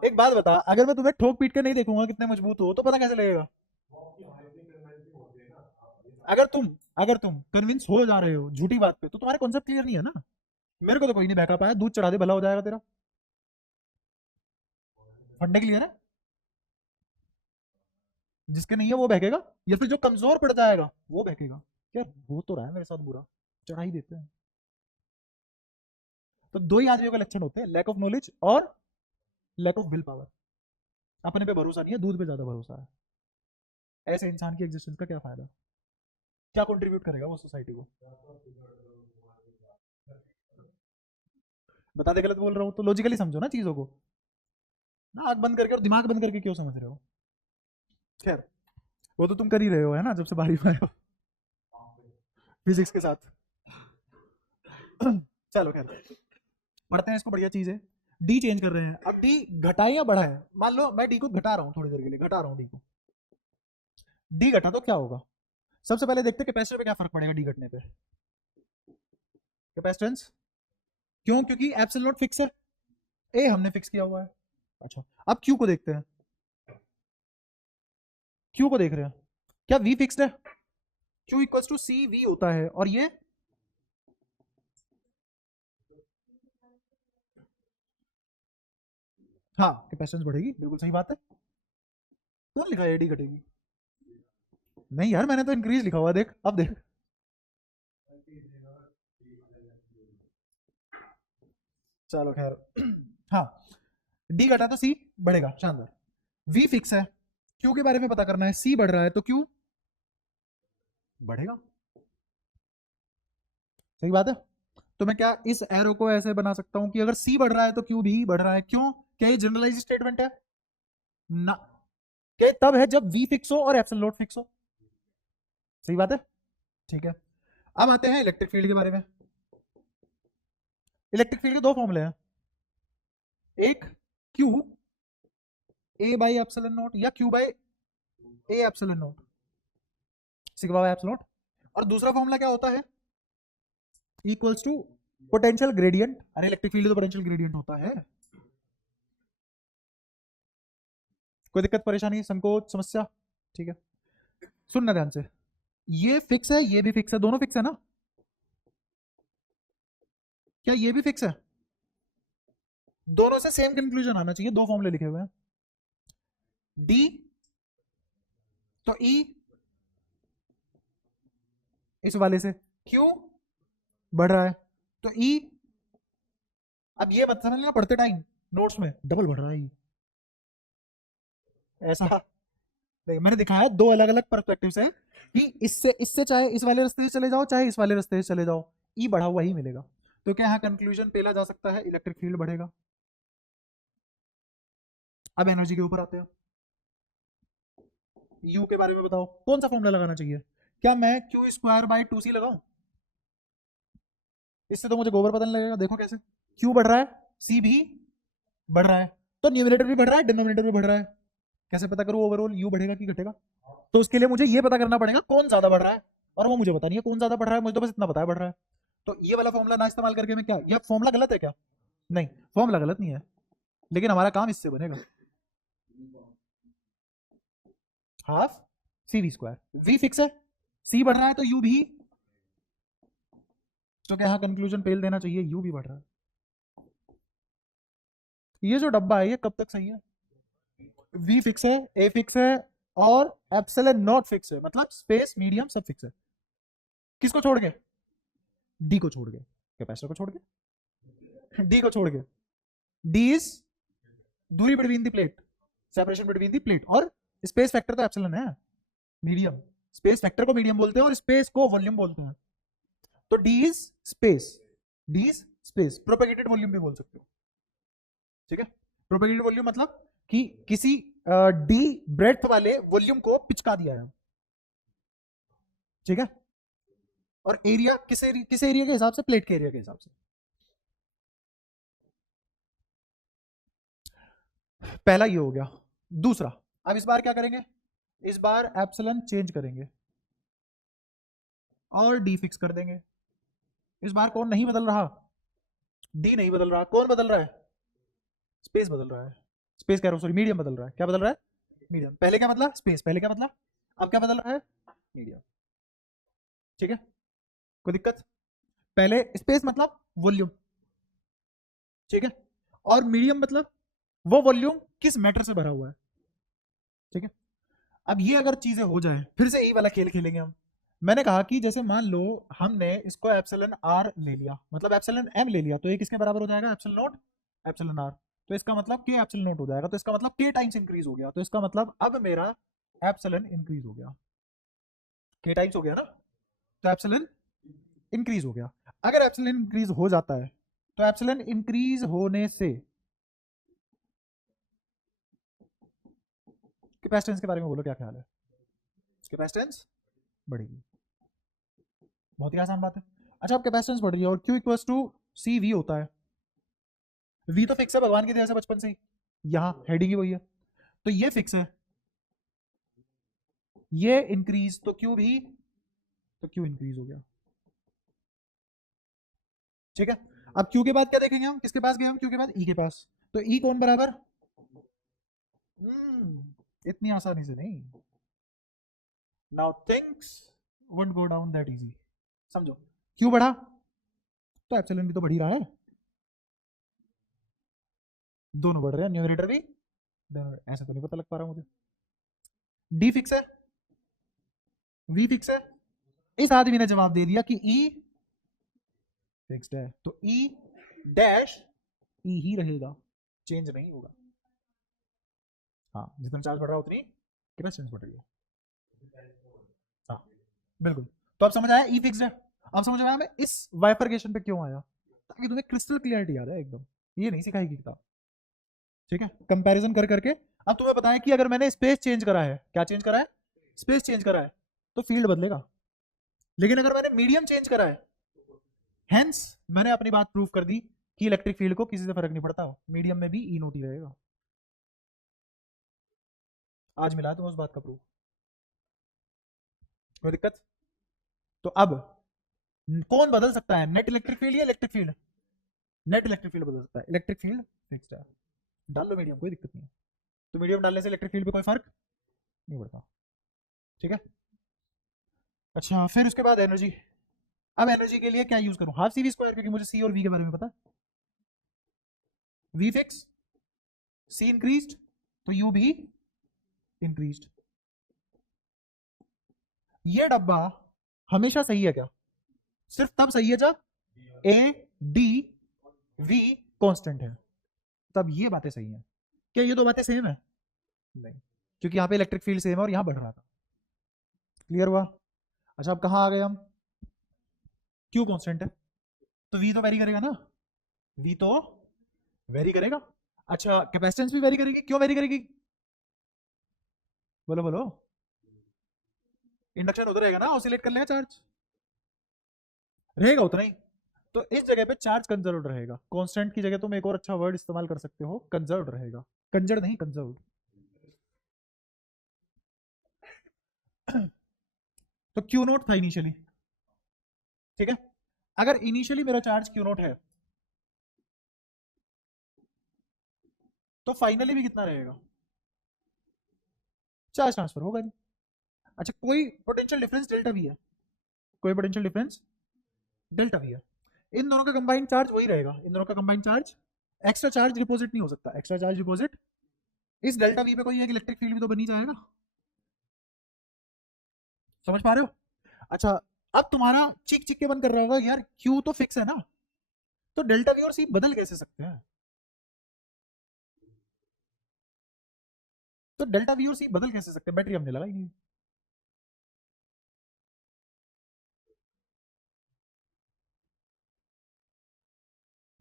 एक बात बता, अगर मैं तुम्हें ठोक पीट के नहीं देखूंगा कितने मजबूत हो, तो पता कैसे लगेगा? अगर तुम अगर तुम कन्विंस हो जा रहे हो झूठी बात पे, तो तुम्हारे कॉन्सेप्ट क्लियर नहीं है ना। मेरे को तो कोई नहीं बहका पाया, दूध चढ़ा दे भला हो जाएगा तेरा। फंडे क्लियर है, जिसके नहीं है वो बहकेगा, या फिर जो कमजोर पड़ जाएगा वो बहकेगा। यार हो तो रहा है मेरे साथ बुरा, चढ़ा ही देते हैं। तो दो ही आदमियों के लक्षण होते हैं, लैक ऑफ नॉलेज और लैक ऑफ विल पावर। अपने पे भरोसा नहीं है, दूध पे ज्यादा भरोसा है। ऐसे इंसान की एग्जिस्टेंस का क्या फायदा, क्या कंट्रीब्यूट करेगा वो सोसाइटी को? बता दे गलत बोल रहा हूँ तो लॉजिकली समझो ना चीजों को, ना आंख बंद करके और दिमाग बंद करके क्यों समझ रहे हो। खैर, वो तो तुम कर ही रहे हो, है ना, जब से बाहर आए हो फिजिक्स के साथ। चलो खैर, पढ़ते हैं इसको, बढ़िया चीज है। डी चेंज कर रहे हैं, अब डी घटाए या बढ़ाए, मान लो मैं डी को घटा रहा हूँ थोड़ी देर के लिए, घटा रहा हूँ डी को, डी घटा तो क्या होगा? सबसे पहले देखते हैं कैपेसिटर पे क्या फर्क पड़ेगा डी घटने पे। कैपेसिटेंस, क्यों? क्योंकि एप्सिलॉन नॉट फिक्स है, ए हमने फिक्स किया हुआ है। अच्छा, अब क्यू को देखते हैं, क्यू को देख रहे हैं, क्या वी फिक्स्ड है? Q equals to C V होता है, और ये हाँ कैपेसिटेंस बढ़ेगी, बिल्कुल सही बात है। कौन लिखा है डी घटेगी? नहीं यार, मैंने तो इंक्रीज लिखा हुआ है, देख अब देख। चलो खैर हाँ, डी घटा तो सी बढ़ेगा, शानदार। वी फिक्स है, क्यू के बारे में पता करना है, सी बढ़ रहा है तो क्यू बढ़ेगा, सही बात है। तो मैं क्या इस एरो को ऐसे बना सकता हूं कि अगर सी बढ़ रहा है तो क्यू भी बढ़ रहा है, क्यों? क्या ये जनरलाइज स्टेटमेंट है? ना, क्या तब है जब वी फिक्स हो और एप्सिलॉन नॉट फिक्स हो, सही बात है। ठीक है, अब आते हैं इलेक्ट्रिक फील्ड के बारे में। इलेक्ट्रिक फील्ड के दो फॉर्मूले हैं, एक Q A by epsilon not, या Q by A epsilon not, sigma by epsilon not, और दूसरा फॉर्मूला क्या होता है? Equals to potential gradient. अरे इलेक्ट्रिक फील्ड तो पोटेंशियल ग्रेडियंट होता है। कोई दिक्कत परेशानी संकोच समस्या? ठीक है, सुनना ध्यान से, ये फिक्स है, ये भी फिक्स है, दोनों फिक्स है ना? क्या ये भी फिक्स है? दोनों से सेम कंक्लूजन आना चाहिए, दो फॉर्मूले लिखे हुए हैं, डी तो ई इस वाले से, क्यू बढ़ रहा है तो ई, अब ये मत समझना पढ़ते टाइम नोट्स में डबल बढ़ रहा है ई, ऐसा देख मैंने दिखाया दो अलग अलग परस्पेक्टिव से, कि इससे इससे चाहे इस वाले रास्ते से चले जाओ, चाहे इस वाले रास्ते से चले जाओ, ई बढ़ा हुआ ही मिलेगा। तो क्या यहाँ कंक्लूजन पेला जा सकता है, इलेक्ट्रिक फील्ड बढ़ेगा। अब एनर्जी के ऊपर आते हैं, यू के बारे में बताओ, कौन सा फॉर्मूला लगाना चाहिए? क्या मैं क्यू स्क्वायर बाई टू सी लगाऊं? इससे तो मुझे गोबर पता नहीं लगेगा, देखो कैसे, क्यू बढ़ रहा है सी भी बढ़ रहा है, तो न्यूमरेटर भी बढ़ रहा है, डिनोमिनेटर भी बढ़ रहा है। कैसे पता करूं ओवरऑल यू बढ़ेगा कि घटेगा? तो उसके लिए मुझे ये पता करना पड़ेगा कौन ज्यादा बढ़ रहा है, और वो मुझे पता नहीं है कौन ज्यादा बढ़ रहा है, मुझे तो बस इतना पता है बढ़ रहा है। तो ये वाला फॉर्मूला ना इस्तेमाल करके मैं क्या, ये फॉर्मूला गलत है क्या? नहीं, फॉर्मूला गलत नहीं है, लेकिन हमारा काम इससे बनेगा, half C V square. V fix है, सी बढ़ रहा है तो यू भी, तो क्या कंक्लूजन पेल देना चाहिए, यू भी बढ़ रहा है। ये जो डब्बा है ये कब तक सही है? वी फिक्स है, ए फिक्स है, और एप्सिलॉन नॉट फिक्स है, मतलब स्पेस मीडियम सब फिक्स है। किसको छोड़ के? डी को छोड़ के, कैपेसिटर को छोड़ के, डी को छोड़ के। डी इज दूरी between the plate, separation between the plate, और स्पेस फैक्टर तो एप्सिलॉन है, मीडियम। स्पेस फैक्टर को मीडियम बोलते हैं और स्पेस को वॉल्यूम बोलते हैं। तो D is space, D is space, propagated volume भी बोल सकते हो, ठीक है। प्रोपेगेटेड वॉल्यूम मतलब कि किसी डी ब्रेड्थ वाले वॉल्यूम को पिचका दिया है, ठीक है। और एरिया किस एरिया के हिसाब से? प्लेट के एरिया के हिसाब से। पहला ये हो गया। दूसरा, अब इस बार क्या करेंगे? इस बार एप्सिलॉन चेंज करेंगे और डी फिक्स कर देंगे। इस बार कौन नहीं बदल रहा? डी नहीं बदल रहा, कौन बदल रहा है? स्पेस बदल रहा है, स्पेस कह रहा हूं सॉरी, मीडियम बदल रहा है। क्या बदल रहा है? मीडियम। पहले क्या बदला? स्पेस। पहले क्या बदला? अब क्या बदल रहा है? मीडियम, ठीक है। कोई दिक्कत? पहले स्पेस मतलब वॉल्यूम, ठीक है, और मीडियम मतलब वो वॉल्यूम किस मैटर से भरा हुआ है, ठीक है। अब ये अगर चीजें हो जाए, फिर से यही वाला खेल खेलेंगे हम। मैंने कहा कि जैसे मान लो हमने इसको एप्सिलॉन आर ले लिया, मतलब एप्सिलॉन एम ले लिया, तो ये किसके बराबर हो जाएगा? Epsilon naught epsilon R. तो इसका मतलब के एप्सिलॉन नॉट हो जाएगा, तो इसका मतलब के टाइम्स इंक्रीज हो गया, तो इसका मतलब अब मेरा एप्सिलॉन इंक्रीज हो गया, के टाइम्स हो गया ना, तो एप्सिलॉन इंक्रीज हो गया। अगर एप्सिलॉन इंक्रीज हो जाता है, तो एप्सिलॉन इंक्रीज होने से कैपेसिटेंस के बारे में बोलो, क्या ख्याल है? कैपेसिटेंस बढ़ेगी, बहुत ही आसान बात है। अच्छा, अब कैपेसिटेंस बढ़ रही है और Q equals to C V होता है। वी तो फिक्स है भगवान की दया से बचपन से ही, यहाँ हेडिंग ही वही है, तो ये फिक्स है, ये इंक्रीज तो Q भी, तो Q इंक्रीज हो गया, ठीक है। अब Q के बाद क्या देखेंगे हम? किसके पास गए हम? Q के बाद E के पास, तो E कौन बराबर? इतनी आसानी से नहीं, now things won't go down that easy. समझो, Q बढ़ा तो एप्सिलॉन भी तो बढ़ ही रहा है, दोनों बढ़ रहे हैं, न्यूमरेटर भी, ऐसा तो नहीं पता लग पा रहा मुझे। डी फिक्स है, वी फिक्स है, इस आदमी ने जवाब दे दिया कि ई फिक्स्ड है, तो ई डैश ई ही रहेगा, चेंज नहीं होगा। हाँ, जितना चार्ज बढ़ रहा है उतनी कैपेसिटेंस बढ़ रही है। हाँ बिल्कुल। तो अब समझ आया ई फिक्स्ड है। अब समझ आया मैं इस बाइफरकेशन पे क्यों आया, ताकि तुम्हें क्रिस्टल क्लियरिटी आ जाए एकदम। ये नहीं सिखाएगी किताब, ठीक है। कंपैरिजन कर करके अब तुम्हें बताएं कि अगर मैंने स्पेस चेंज करा है, क्या चेंज करा है? स्पेस चेंज करा है, तो फील्ड बदलेगा। लेकिन अगर मैंने मीडियम चेंज करा है, हेंस मैंने अपनी बात प्रूव कर दी कि इलेक्ट्रिक फील्ड को किसी से फर्क नहीं पड़ता, मीडियम में भी ई नोट ही रहेगा। आज मिला तुम्हें उस बात का प्रूफ, कोई दिक्कत? तो अब कौन बदल सकता है, नेट इलेक्ट्रिक फील्ड या electric field? Net electric field बदल सकता है, इलेक्ट्रिक फील्ड फिक्स्ड है। डाल लो मीडियम, कोई दिक्कत नहीं है। तो मीडियम डालने से इलेक्ट्रिक फील्ड पे कोई फर्क नहीं पड़ता, ठीक है। अच्छा, फिर उसके बाद एनर्जी। अब एनर्जी के लिए क्या यूज करूं? हाफ सी वी स्क्वायर, क्योंकि मुझे सी और वी के बारे में पता है। वी फिक्स, सी इंक्रीज्ड तो यू भी इंक्रीज्ड। ये डब्बा हमेशा सही है क्या? सिर्फ तब सही है जब ए डी वी कांस्टेंट है, तब ये बातें सही हैं। क्या ये दो बातें सेम है? नहीं, क्योंकि यहां पे इलेक्ट्रिक फील्ड सेम है और यहां बढ़ रहा था। क्लियर हुआ? अच्छा, अब कहां आ गए हम? क्यू कांस्टेंट है, तो वी तो वेरी करेगा ना, वी तो वेरी करेगा। अच्छा, कैपेसिटेंस भी वेरी करेगी, क्यों वेरी करेगी? बोलो बोलो। इंडक्शन उधर रहेगा ना, ऑसिलेट कर लेगा, चार्ज रहेगा उतना ही। तो इस जगह पे चार्ज कंजर्व रहेगा, कांस्टेंट की जगह तुम एक और अच्छा वर्ड इस्तेमाल कर सकते हो, कंजर्व रहेगा। कंजर नहीं, कंजर्व। तो क्यू नोट था इनिशियली, ठीक है। अगर इनिशियली मेरा चार्ज क्यू नोट है तो फाइनली भी कितना रहेगा? चार्ज ट्रांसफर होगा नहीं। अच्छा, कोई पोटेंशियल डिफरेंस डेल्टा वी है, कोई पोटेंशियल डिफरेंस डेल्टा वी है। इन दोनों का कंबाइंड चार्ज वही रहेगा, इन दोनों का combined charge. Extra charge deposit नहीं हो सकता, एक्स्ट्रा चार्ज डिपॉजिट। इस डेल्टा वी पे कोई एक इलेक्ट्रिक फील्ड भी तो बनी जाएगा। समझ पा रहे हो? अच्छा, अब तुम्हारा चिक चिक के बंद कर रहा होगा यार, क्यू तो फिक्स है ना, तो डेल्टा वी और सी बदल कैसे सकते हैं? तो डेल्टा वी और सी बदल कैसे सकते हैं? बैटरी हमने लगाई नहीं,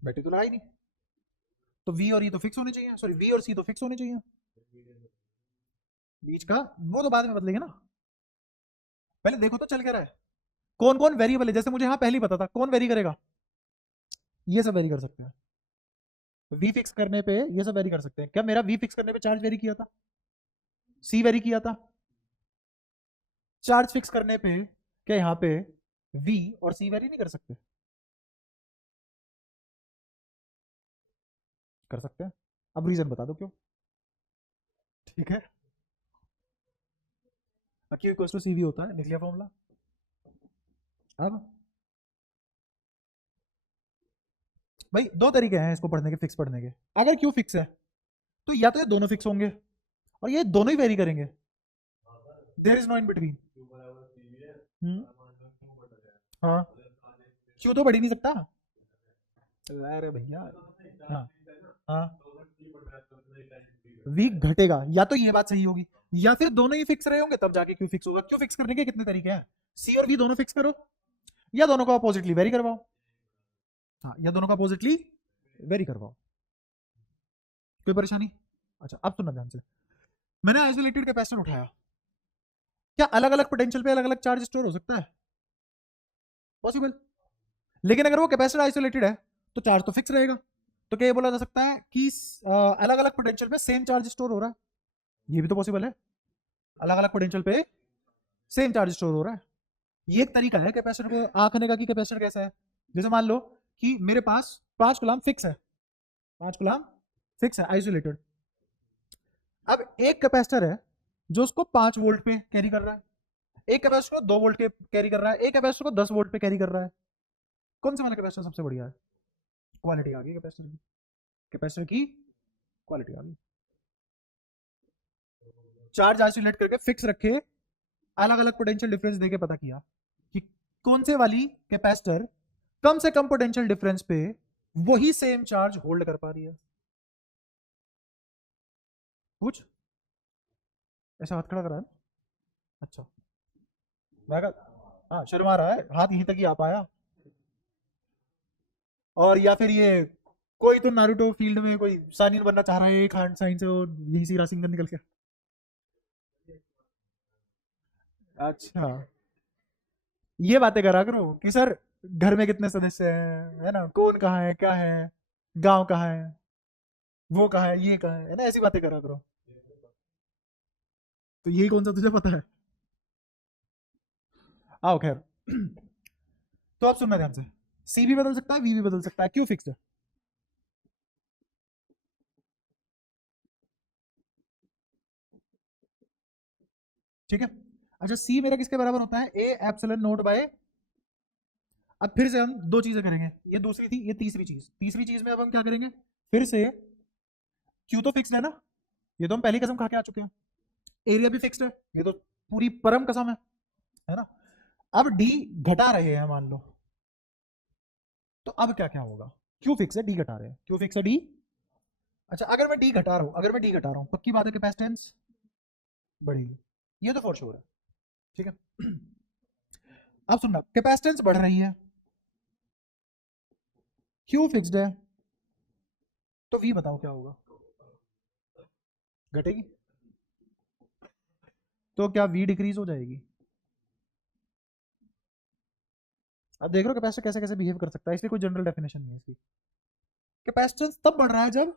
बैटरी तो लगाई नहीं, तो वी और ई तो फिक्स होने चाहिए, सॉरी वी और सी तो फिक्स होने चाहिए। बीच का वो तो बाद में बदलेंगे ना, पहले देखो तो चल क्या रहा है, कौन कौन वेरिएबल है। जैसे मुझे यहाँ पहले ही पता था कौन वेरी करेगा, ये सब वेरी कर सकते हैं। वी फिक्स करने पे ये सब वेरी कर सकते हैं। क्या मेरा वी फिक्स करने पे चार्ज वेरी किया था? सी वेरी किया था। चार्ज फिक्स करने पे क्या यहाँ पे वी और सी वेरी नहीं कर सकते? कर सकते हैं। अब रीजन बता दो क्यों। ठीक है, Q equal to C V होता है, लिख लिया फॉर्मूला। अब भाई दो तरीके हैं इसको पढ़ने के, फिक्स पढ़ने के। अगर क्यू फिक्स है तो या तो ये दोनों फिक्स होंगे और ये दोनों ही वेरी करेंगे, there is no in between. हाँ, क्यू तो बढ़ ही नहीं सकता। अरे भैया, हाँ हाँ, वीक घटेगा, या तो ये बात सही होगी या फिर दोनों ही फिक्स रहे होंगे तब जाके क्यू फिक्स होगा। क्यू फिक्स करने के कितने तरीके हैं, सी और वी दोनों फिक्स करो या दोनों को अपोजिटली वेरी करवाओ। हाँ, या दोनों को अपोजिटली वेरी करवाओ। कोई परेशानी? अच्छा, अब सुनना ध्यान से। मैंने आइसोलेटेड कैपेसिटर उठाया, क्या अलग अलग पोटेंशियल पे अलग अलग चार्ज स्टोर हो सकता है? पॉसिबल। लेकिन अगर वो कैपेसिटर आइसोलेटेड है तो चार्ज तो फिक्स रहेगा। तो क्या ये बोला जा सकता है कि अलग अलग पोटेंशियल पे सेम चार्ज स्टोर हो रहा है? ये भी तो पॉसिबल है, अलग अलग पोटेंशियल पे सेम चार्ज स्टोर हो रहा है। ये एक तरीका है कैपेसिटर को आंकने का कि कैपेसिटर कैसा है। जैसे मान लो कि मेरे पास 5 कूलम फिक्स है, 5 कूलम फिक्स है आइसोलेटेड। अब एक कैपेसिटर है जो उसको 5 वोल्ट पे कैरी कर रहा है, एक कैपेसिटर को 2 वोल्ट के कैरी कर रहा है, एक कैपेसिटर को 10 वोल्ट पे कैरी कर रहा है। कौन सा वाला कैपेसिटर सबसे बढ़िया है? क्वालिटी आ गई कैपेसिटर की, कैपेसिटर की क्वालिटी आ गई। चार्ज आइसोलेट करके फिक्स रखे, अलग अलग पोटेंशियल डिफरेंस देके पता किया कि कौन से वाली कैपेसिटर कम से कम पोटेंशियल डिफरेंस पे वही सेम चार्ज होल्ड कर पा रही है। कुछ ऐसा हाथ खड़ा करा है ना? अच्छा, मैं कहा हाँ शर्मा रहा है, हाथ यहीं तक ही आ पाया। और या फिर ये कोई तो नारुतो फील्ड में कोई सानिन बनना चाह रहा है, एक हैंड साइन से और यही सी रासिंगन निकल के। अच्छा, ये बातें करा करो कि सर घर में कितने सदस्य हैं, है ना, कौन कहाँ है, क्या है, गांव कहाँ है, वो कहाँ है, ये कहाँ है ना, ऐसी बातें करा करो। तो यही कौन सा तुझे पता है? आओ खैर। तो आप सुनना ध्यान से, सी भी बदल सकता है, वी भी बदल सकता है, क्यों फिक्स्ड है? ठीक है। अच्छा, सी मेरा किसके बराबर होता है? A epsilon naught by. अब फिर से हम दो चीजें करेंगे, ये दूसरी थी, ये तीसरी चीज। तीसरी चीज में अब हम क्या करेंगे, फिर से क्यू तो फिक्स्ड है ना, ये तो हम पहली कसम खा के आ चुके हैं। एरिया भी फिक्स्ड है, ये तो पूरी परम कसम है ना। अब डी घटा रहे हैं मान लो, तो अब क्या क्या होगा? क्यू फिक्स है, डी घटा रहे हैं, क्यू फिक्स है, डी। अच्छा, अगर मैं डी घटा रहा हूं, अगर मैं डी घटा रहा हूं, पक्की बात है कैपेसिटेंस बढ़ेगी, ये तो फॉर श्योर है। ठीक है। अब सुनना, कैपेसिटेंस बढ़ रही है, क्यू फिक्स्ड है, तो वी बताओ क्या होगा? घटेगी। तो क्या वी डिक्रीज हो जाएगी? अब देख रहे हो कैपेसिटर कैसे कैसे बिहेव कर सकता है, इसलिए कोई जनरल डेफिनेशन नहीं है इसकी। कैपेसिटेंस तब बढ़ रहा है जब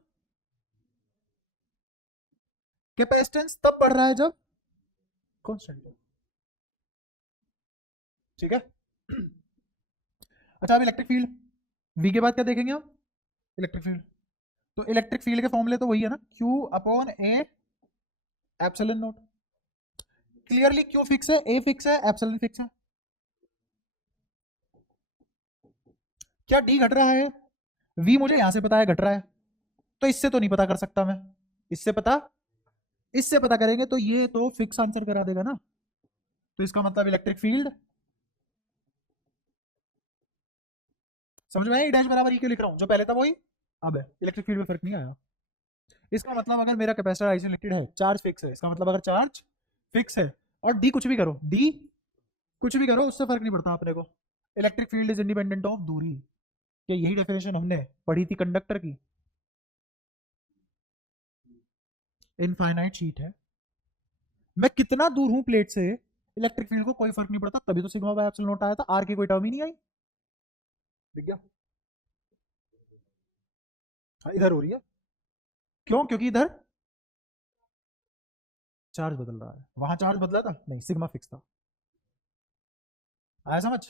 कैपेसिटेंस तब बढ़ रहा है जब कांस्टेंट है, ठीक है। अच्छा अब इलेक्ट्रिक फील्ड, वी के बाद क्या देखेंगे हम, इलेक्ट्रिक फील्ड। तो इलेक्ट्रिक फील्ड के फॉर्मूले तो वही है ना, Q upon A epsilon not. Clearly Q fix है, ए फिक्स है, एप्सिलॉन फिक्स है। क्या डी घट रहा है, वी मुझे यहां से पता है घट रहा है, तो इससे तो नहीं पता कर सकता मैं, इससे पता, इससे पता करेंगे तो ये तो फिक्स आंसर करा देगा ना। तो इसका मतलब इलेक्ट्रिक फील्ड, समझ में आया, डैश बराबर ई क्यों लिख रहा हूं, जो पहले था वही अब है, इलेक्ट्रिक फील्ड में फर्क नहीं आया। इसका मतलब अगर मेरा कैपेसिटर आइसोलेटेड है, चार्ज फिक्स है, इसका मतलब अगर चार्ज फिक्स है और डी कुछ भी करो, डी कुछ भी करो उससे फर्क नहीं पड़ता अपने को, electric field is independent of दूरी। क्या यही डेफिनेशन हमने पढ़ी थी कंडक्टर की, इनफाइनाइट शीट है, मैं कितना दूर हूं प्लेट से, इलेक्ट्रिक फील्ड को कोई फर्क नहीं पड़ता, तभी तो सिग्मा बाय एप्सिलॉन नॉट आया था, आर की कोई टर्म ही नहीं आई, दिख गया। हाँ, इधर हो रही है, क्यों, क्योंकि इधर चार्ज बदल रहा है, वहां चार्ज बदला था नहीं, सिग्मा फिक्स था। आया समझ।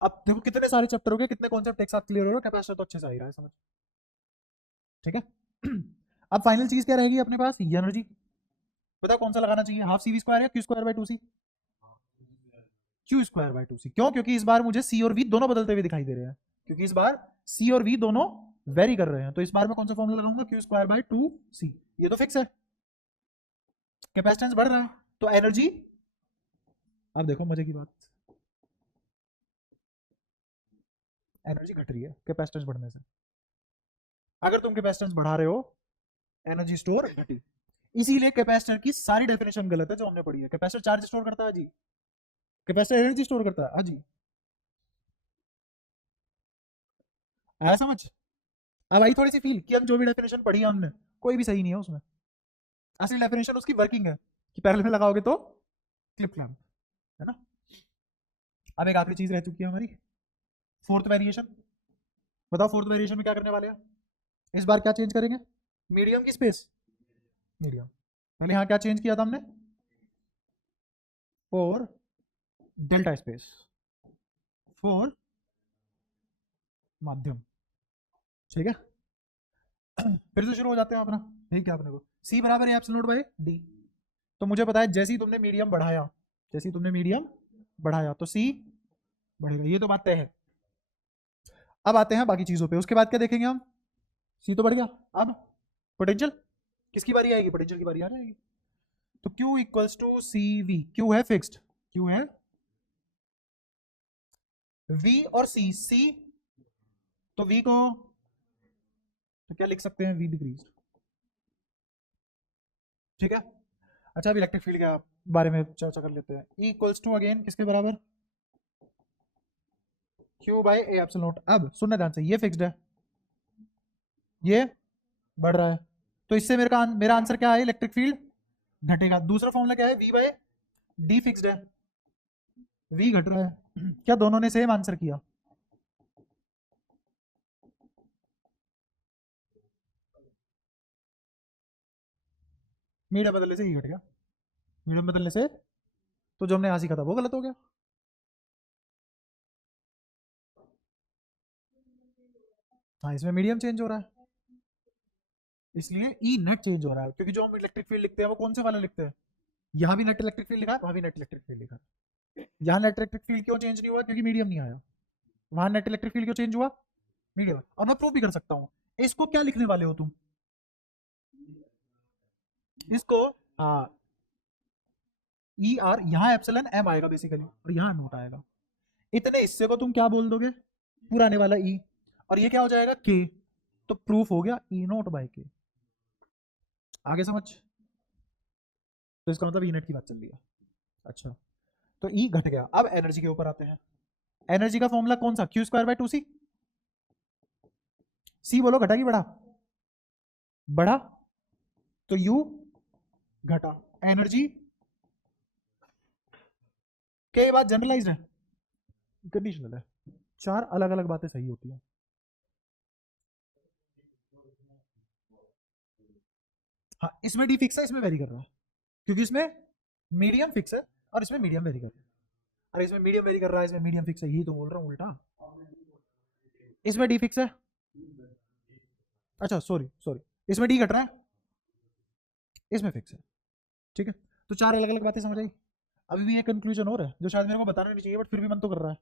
अब देखो कितने सारे चैप्टर हो गए, कितने कॉन्सेप्ट एक साथ क्लियर हो रहे हैं, कैपेसिटर तो अच्छे से आ ही रहा है समझ, ठीक है। अब फाइनल चीज क्या रहेगी अपने पास, एनर्जी। बताओ कौन सा लगाना चाहिए, हाफ सी वी स्क्वायर या Q square by two C, Q square by two C. क्यों, क्योंकि इस बार मुझे सी और वी दोनों बदलते हुए दिखाई दे रहे हैं, क्योंकि इस बार सी और वी दोनों वेरी कर रहे हैं, तो इस बार मैं कौन सा फॉर्मूला लगाऊंगा, क्यू स्क्वायर बाय टू सी, ये तो फिक्स है, कैपेसिटेंस बढ़ रहा है तो एनर्जी, अब देखो मजे की बात, एनर्जी घट रही है कैपेसिटेंस बढ़ने से, अगर तुम कैपेसिटेंस बढ़ा रहे हो एनर्जी स्टोर घटी, इसीलिए कैपेसिटर की सारी डेफिनेशन गलत है जो हमने पढ़ी है। कैपेसिटर चार्ज स्टोर करता है जी, कैपेसिटर एनर्जी स्टोर करता है जी, आया समझ। अब आई थोड़ी सी फील कि हम जो भी डेफिनेशन पढ़ी है हमने, कोई भी सही नहीं है उसमें, असली डेफिनेशन उसकी वर्किंग है कि पैरेलल में लगाओगे तो क्लिप क्लैम्प, है ना। अब एक आखिरी चीज रह चुकी है हमारी, फोर्थ वेरिएशन। बताओ फोर्थ वेरिएशन में क्या करने वाले हैं, इस बार क्या चेंज करेंगे, मीडियम की स्पेस, मीडियम, पहले यहाँ क्या चेंज किया था हमने, फॉर डेल्टा स्पेस, फॉर माध्यम, ठीक है। फिर से शुरू हो जाते हैं अपना, ठीक है, अपने को सी बराबर है एप्सिलॉन नॉट बाय डी, तो मुझे पता है जैसे ही तुमने मीडियम बढ़ाया, जैसे ही तुमने मीडियम बढ़ाया तो सी बढ़ेगा, ये तो बात तय है। अब आते हैं बाकी चीजों पे, उसके बाद क्या देखेंगे हम, सी तो बढ़ गया, अब पोटेंशियल किसकी बारी आएगी, पोटेंशियल की बारी आ जाएगी। तो Q equals to C V, Q है फिक्स्ड, क्यू है V और C, C तो V को तो क्या लिख सकते हैं, V डिक्रीज, ठीक है। अच्छा अब इलेक्ट्रिक फील्ड के बारे में चर्चा कर लेते हैं, E इक्वल्स टू अगेन किसके बराबर, Q by A epsilon naught. अब सुनना ध्यान से, ये फिक्स्ड है, ये बढ़ रहा है, तो इससे मेरा आंसर क्या है, इलेक्ट्रिक फील्ड घटेगा। दूसरा फॉर्मूला क्या है, V बाय डी फिक्स्ड है, V घट रहा है, क्या दोनों ने सेम आंसर किया, मीडियम बदलने से ही घट गया, मीडियम बदलने से तो जो हमने यहाँ सीखा था वो गलत हो गया। हाँ इसमें मीडियम चेंज हो रहा है, इसलिए ई नेट चेंज हो रहा है, क्योंकि जो हम इलेक्ट्रिक फील्ड लिखते हैं वो कौन से वाला लिखते हैं, यहाँ भी नेट इलेक्ट्रिक फील्ड लिखा है, वहाँ भी नेट इलेक्ट्रिक फील्ड लिखा है। यहाँ नेट इलेक्ट्रिक फील्ड क्यों चेंज नहीं हुआ, क्योंकि मीडियम नहीं आया, वहाँ नेट इलेक्ट्रिक फील्ड क्यों चेंज हुआ, मीडियम। और मैं प्रूव भी कर सकता हूँ, इसको क्या लिखने वाले हो तुम, इसको हाँ ई आर, यहाँ एप्सिलॉन एम आएगा बेसिकली और यहाँ नोट आएगा, इतने हिस्से को तुम क्या बोल दोगे, पूरा आने वाला ई, और ये क्या हो जाएगा के, तो प्रूफ हो गया ई नोट बाय के, आगे समझ। तो इसका मतलब ई नेट की बात चल रही है। अच्छा तो ई घट गया, अब एनर्जी के ऊपर आते हैं, एनर्जी का फॉर्मूला कौन सा, क्यू स्क्वायर बाय टू सी, सी बोलो घटा कि बढ़ा, बढ़ा, तो यू घटा, एनर्जी के बाद जनरलाइज है, कंडीशनल है, चार अलग अलग बातें सही होती हैं। हाँ, इसमें डी फिक्स है, इसमें वेरी कर रहा है, क्योंकि इसमें मीडियम फिक्स है और इसमें मीडियम वेरी कर रहा है। अरे इसमें मीडियम वेरी कर रहा है, इसमें मीडियम फिक्स है, यही तो बोल रहा हूँ उल्टा। इसमें डी फिक्स है, अच्छा सॉरी सॉरी, इसमें डी घट रहा है, इसमें फिक्स है। ठीक है, तो चार अलग अलग बातें समझ आई। अभी भी एक कंक्लूजन और है जो शायद मेरे को बताना नहीं चाहिए, बट फिर भी मन तो कर रहा है,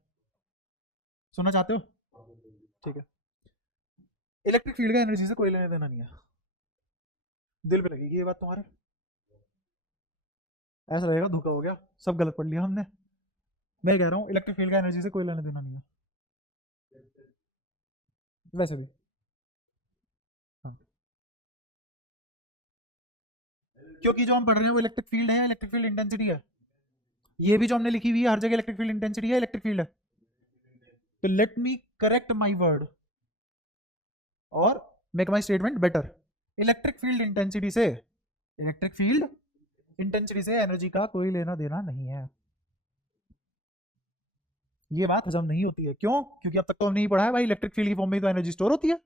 सुनना चाहते हो? ठीक है, इलेक्ट्रिक फील्ड का एनर्जी से कोई लेना देना नहीं है। दिल पे लगेगी ये बात तुम्हारे, ऐसा लगेगा धोखा हो गया, सब गलत पढ़ लिया हमने। मैं कह रहा हूँ इलेक्ट्रिक फील्ड का एनर्जी से कोई लेना देना नहीं है, वैसे भी। हाँ, क्योंकि जो हम पढ़ रहे हैं वो इलेक्ट्रिक फील्ड है, इलेक्ट्रिक फील्ड इंटेंसिटी है। ये भी जो हमने लिखी हुई है हर जगह इलेक्ट्रिक फील्ड इंटेंसिटी है, इलेक्ट्रिक फील्ड है। तो let me correct my word और make my statement better. Electric field intensity से, इलेक्ट्रिक फील्ड इंटेंसिटी से एनर्जी का कोई लेना देना नहीं है। ये बात हजम नहीं होती है, क्यों? क्योंकि अब तक तो हमने ही पढ़ा है भाई, इलेक्ट्रिक फील्ड की फॉर्म में तो एनर्जी स्टोर होती है,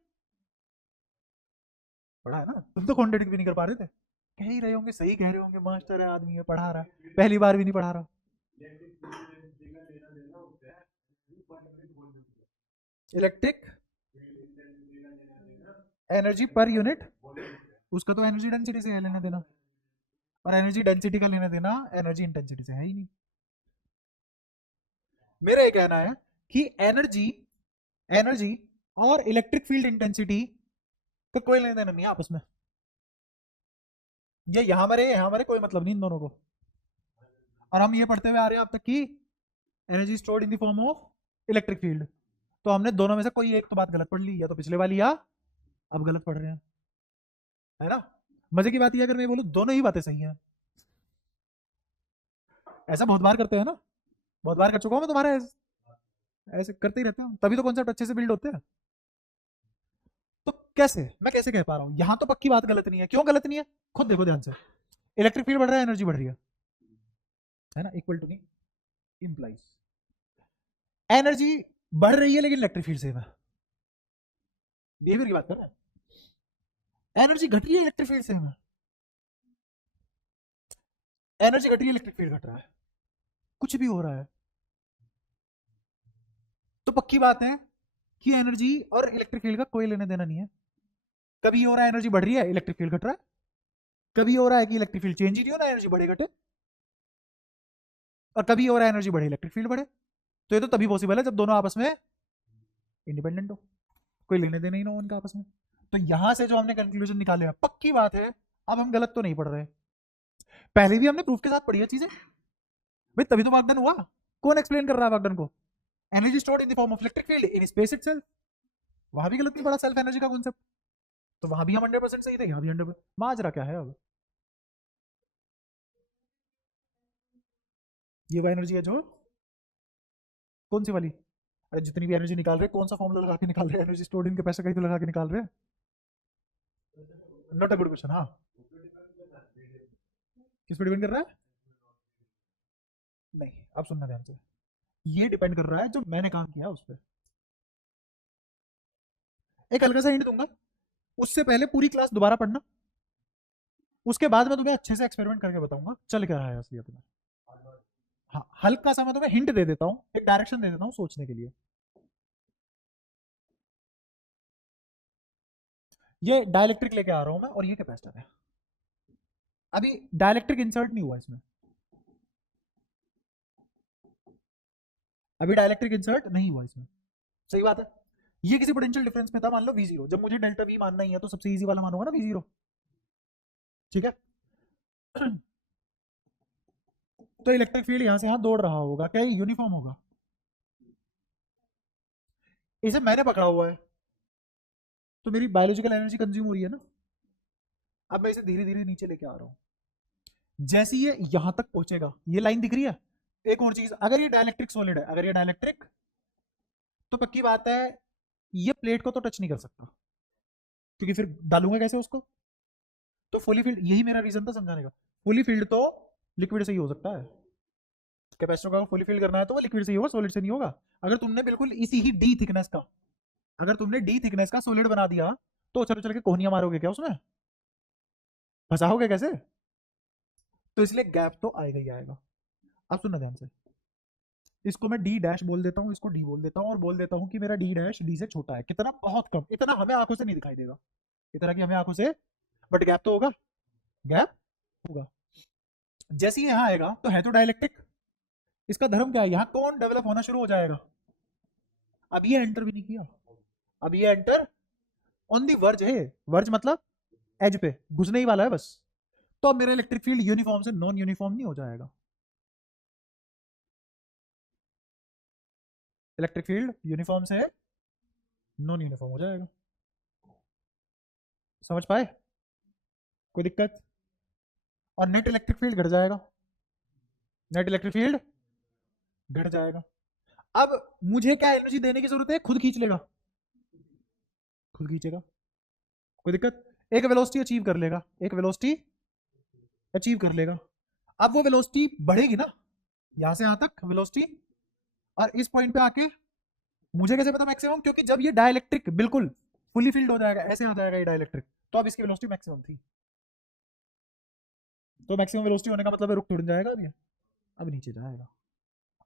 पढ़ा है ना? तुम तो कॉन्ट्रडिक्ट भी नहीं कर पा रहे थे, कह ही रहे होंगे, सही कह रहे होंगे, मास्टर है, आदमी है, पढ़ा रहा है, पहली बार भी नहीं पढ़ा रहा। इलेक्ट्रिक एनर्जी पर यूनिट, उसका तो एनर्जी डेंसिटी से है लेना देना, और एनर्जी डेंसिटी का लेना देना एनर्जी इंटेंसिटी से है ही नहीं। मेरा ये कहना है कि एनर्जी, एनर्जी और इलेक्ट्रिक फील्ड इंटेंसिटी का कोई लेना देना नहीं है आपस में, ये यहाँ मरे कोई मतलब नहीं इन दोनों को। और हम ये पढ़ते हुए आ रहे हैं अब तक कि energy stored in the form of electric field, तो हमने दोनों में से कोई एक तो बात गलत पढ़ ली, या तो पिछले वाली या अब गलत पढ़ रहे हैं, है ना? मजे की बात ये अगर मैं बोलूं दोनों ही बातें सही हैं, ऐसा बहुत बार करते हैं ना, बहुत बार कर चुका हूं मैं तुम्हारे ऐसे करते ही रहते हैं, तभी तो कॉन्सेप्ट अच्छे से बिल्ड होते हैं। तो कैसे, मैं कैसे कह पा रहा हूं यहां तो पक्की बात गलत नहीं है, क्यों गलत नहीं है? खुद देखो ध्यान से, इलेक्ट्रिक फील्ड बढ़ रहा है, एनर्जी बढ़ रही है ना, इक्वल टू नहीं इंप्लाइज एनर्जी बढ़ रही है लेकिन इलेक्ट्रिक फील्ड सेम है, बिहेवियर की बात कर रहे हैं। एनर्जी घट रही है, इलेक्ट्रिक फील्ड सेम है, एनर्जी घट रही है, इलेक्ट्रिक फील्ड घट रहा है, कुछ भी हो रहा है, तो पक्की बात है कि एनर्जी और इलेक्ट्रिक फील्ड का कोई लेने देना नहीं है। कभी हो रहा है एनर्जी बढ़ रही है, इलेक्ट्रिक फील्ड घट रहा है, कभी हो रहा है कि इलेक्ट्रिक फील्ड चेंज ही नहीं हो रहा है, एनर्जी बढ़े घटे, और कभी हो रहा है एनर्जी बढ़े इलेक्ट्रिक फील्ड बढ़े। तो ये तो तभी पॉसिबल है जब दोनों आपस में इंडिपेंडेंट हो, कोई लेने देने ही ना हो उनका आपस में। तो यहां से जो हमने कंक्लूजन निकाले, पक्की बात है अब हम गलत तो नहीं पढ़ रहे, पहले भी हमने प्रूफ के साथ पढ़ी है चीजें भाई, तभी तो वाकडन हुआ। कौन एक्सप्लेन कर रहा है वाकडन को? Energy stored in the form of electric field in space itself, वहां भी गलत नहीं पड़ा सेल्फ एनर्जी का कॉन्सेप्ट, तो वहां भी हम 100% सही थे, यहाँ भी 100%। माजरा क्या है अब, ये वो एनर्जी है जो, कौन सी वाली? अरे जितनी भी एनर्जी निकाल रहे हैं कौन सा फॉर्मूला लगा के निकाल रहे हैं, एनर्जी स्टोर्ड इन कैपेसिटी का ही तो लगा के निकाल रहे हैं। Not a good question. हाँ, किस पे डिपेंड कर रहा है? नहीं, अब सुनना ध्यान से, ये डिपेंड कर रहा है जो मैंने काम किया उस पर। एक हल्का सा हिंट दूंगा, उससे पहले पूरी क्लास दोबारा पढ़ना, उसके बाद मैं तुम्हें अच्छे से एक्सपेरिमेंट करके बताऊंगा चल क्या रहा है असलियत में। हाँ, हल्का सा मैं तुम्हें हिंट दे देता हूँ, एक डायरेक्शन दे देता हूँ सोचने के लिए। ये डायलेक्ट्रिक लेके आ रहा हूं मैं, और ये कैपेसिटर है, अभी डायलेक्ट्रिक इंसर्ट नहीं हुआ इसमें, अभी डायलेक्ट्रिक इंसर्ट नहीं हुआ इसमें, सही बात है। ये किसी पोटेंशियल डिफरेंस में था, मान लो V0, जब मुझे डेल्टा V मानना ही है तो सबसे इजी वाला मानूंगा ना V0, ठीक है। तो इलेक्ट्रिक फील्ड यहां से यहां दौड़ रहा होगा, क्या ये यूनिफॉर्म होगा? इसे मैंने पकड़ा हुआ है, तो मेरी बायोलॉजिकल एनर्जी कंज्यूम हो रही है ना। अब मैं इसे धीरे धीरे नीचे लेके आ रहा हूं, जैसे ये यहां तक पहुंचेगा, ये लाइन दिख रही है। एक और चीज, अगर ये डायलेक्ट्रिक सॉलिड है, अगर ये डायलेक्ट्रिक, तो पक्की बात है ये प्लेट को तो टच नहीं कर सकता, क्योंकि फिर डालूंगा कैसे उसको। तो फुली फील्ड, यही मेरा रीजन था समझाने का, फुली फील्ड तो लिक्विड से ही हो सकता है, कैपेसिटर का फुली फील करना है तो वो लिक्विड से ही होगा, सॉलिड से नहीं होगा। अगर तुमने बिल्कुल इसी ही डी थिकनेस का, अगर तुमने डी थिकनेस का सॉलिड बना दिया, तो चल चल के कोहनियां मारोगे क्या उसमें? फंसाओगे कैसे? तो इसलिए गैप तो आएगा ही आएगा। अब सुनना ध्यान से, इसको मैं डी डैश बोल देता हूँ, इसको डी बोल देता हूँ, और बोल देता हूँ कि मेरा डी डैश डी से छोटा है। कितना? बहुत कम। इतना हमें आंखों से नहीं दिखाई देगा, इतना कि हमें आंखों से, बट गैप तो होगा, गैप होगा। जैसे ही यहाँ आएगा तो है तो डायलेक्ट्रिक, इसका धर्म क्या है? यहाँ कौन डेवलप होना शुरू हो जाएगा? अब ये एंटर भी नहीं किया, अब ये एंटर ऑन दी वर्ज है, वर्ज मतलब एज पे घुसने ही वाला है बस। तो अब मेरा इलेक्ट्रिक फील्ड यूनिफॉर्म से नॉन यूनिफॉर्म नहीं हो जाएगा, इलेक्ट्रिक फील्ड यूनिफॉर्म से नॉन यूनिफॉर्म हो जाएगा। समझ पाए? कोई दिक्कत? और नेट इलेक्ट्रिक फील्ड घट जाएगा, नेट इलेक्ट्रिक फील्ड घट जाएगा। अब मुझे क्या एनर्जी देने की जरूरत है? खुद खींच लेगा, खुद खींचेगा, कोई दिक्कत? एक वेलोसिटी अचीव कर लेगा, एक वेलोसिटी अचीव कर लेगा। अब वो वेलोसिटी बढ़ेगी ना, यहां से यहां तक वेलोसिटी, और इस पॉइंट पे आके मुझे कैसे पता मैक्सिमम? क्योंकि जब ये डायइलेक्ट्रिक बिल्कुल फुली फील्ड हो जाएगा, ऐसे आ जाएगा ये डायइलेक्ट्रिक, तो अब इसकी वेलोसिटी मैक्सिमम थी, तो मैक्सिमम वेलोसिटी होने का मतलब है रुक थोड़ी जाएगा अब ये, अब नीचे जाएगा,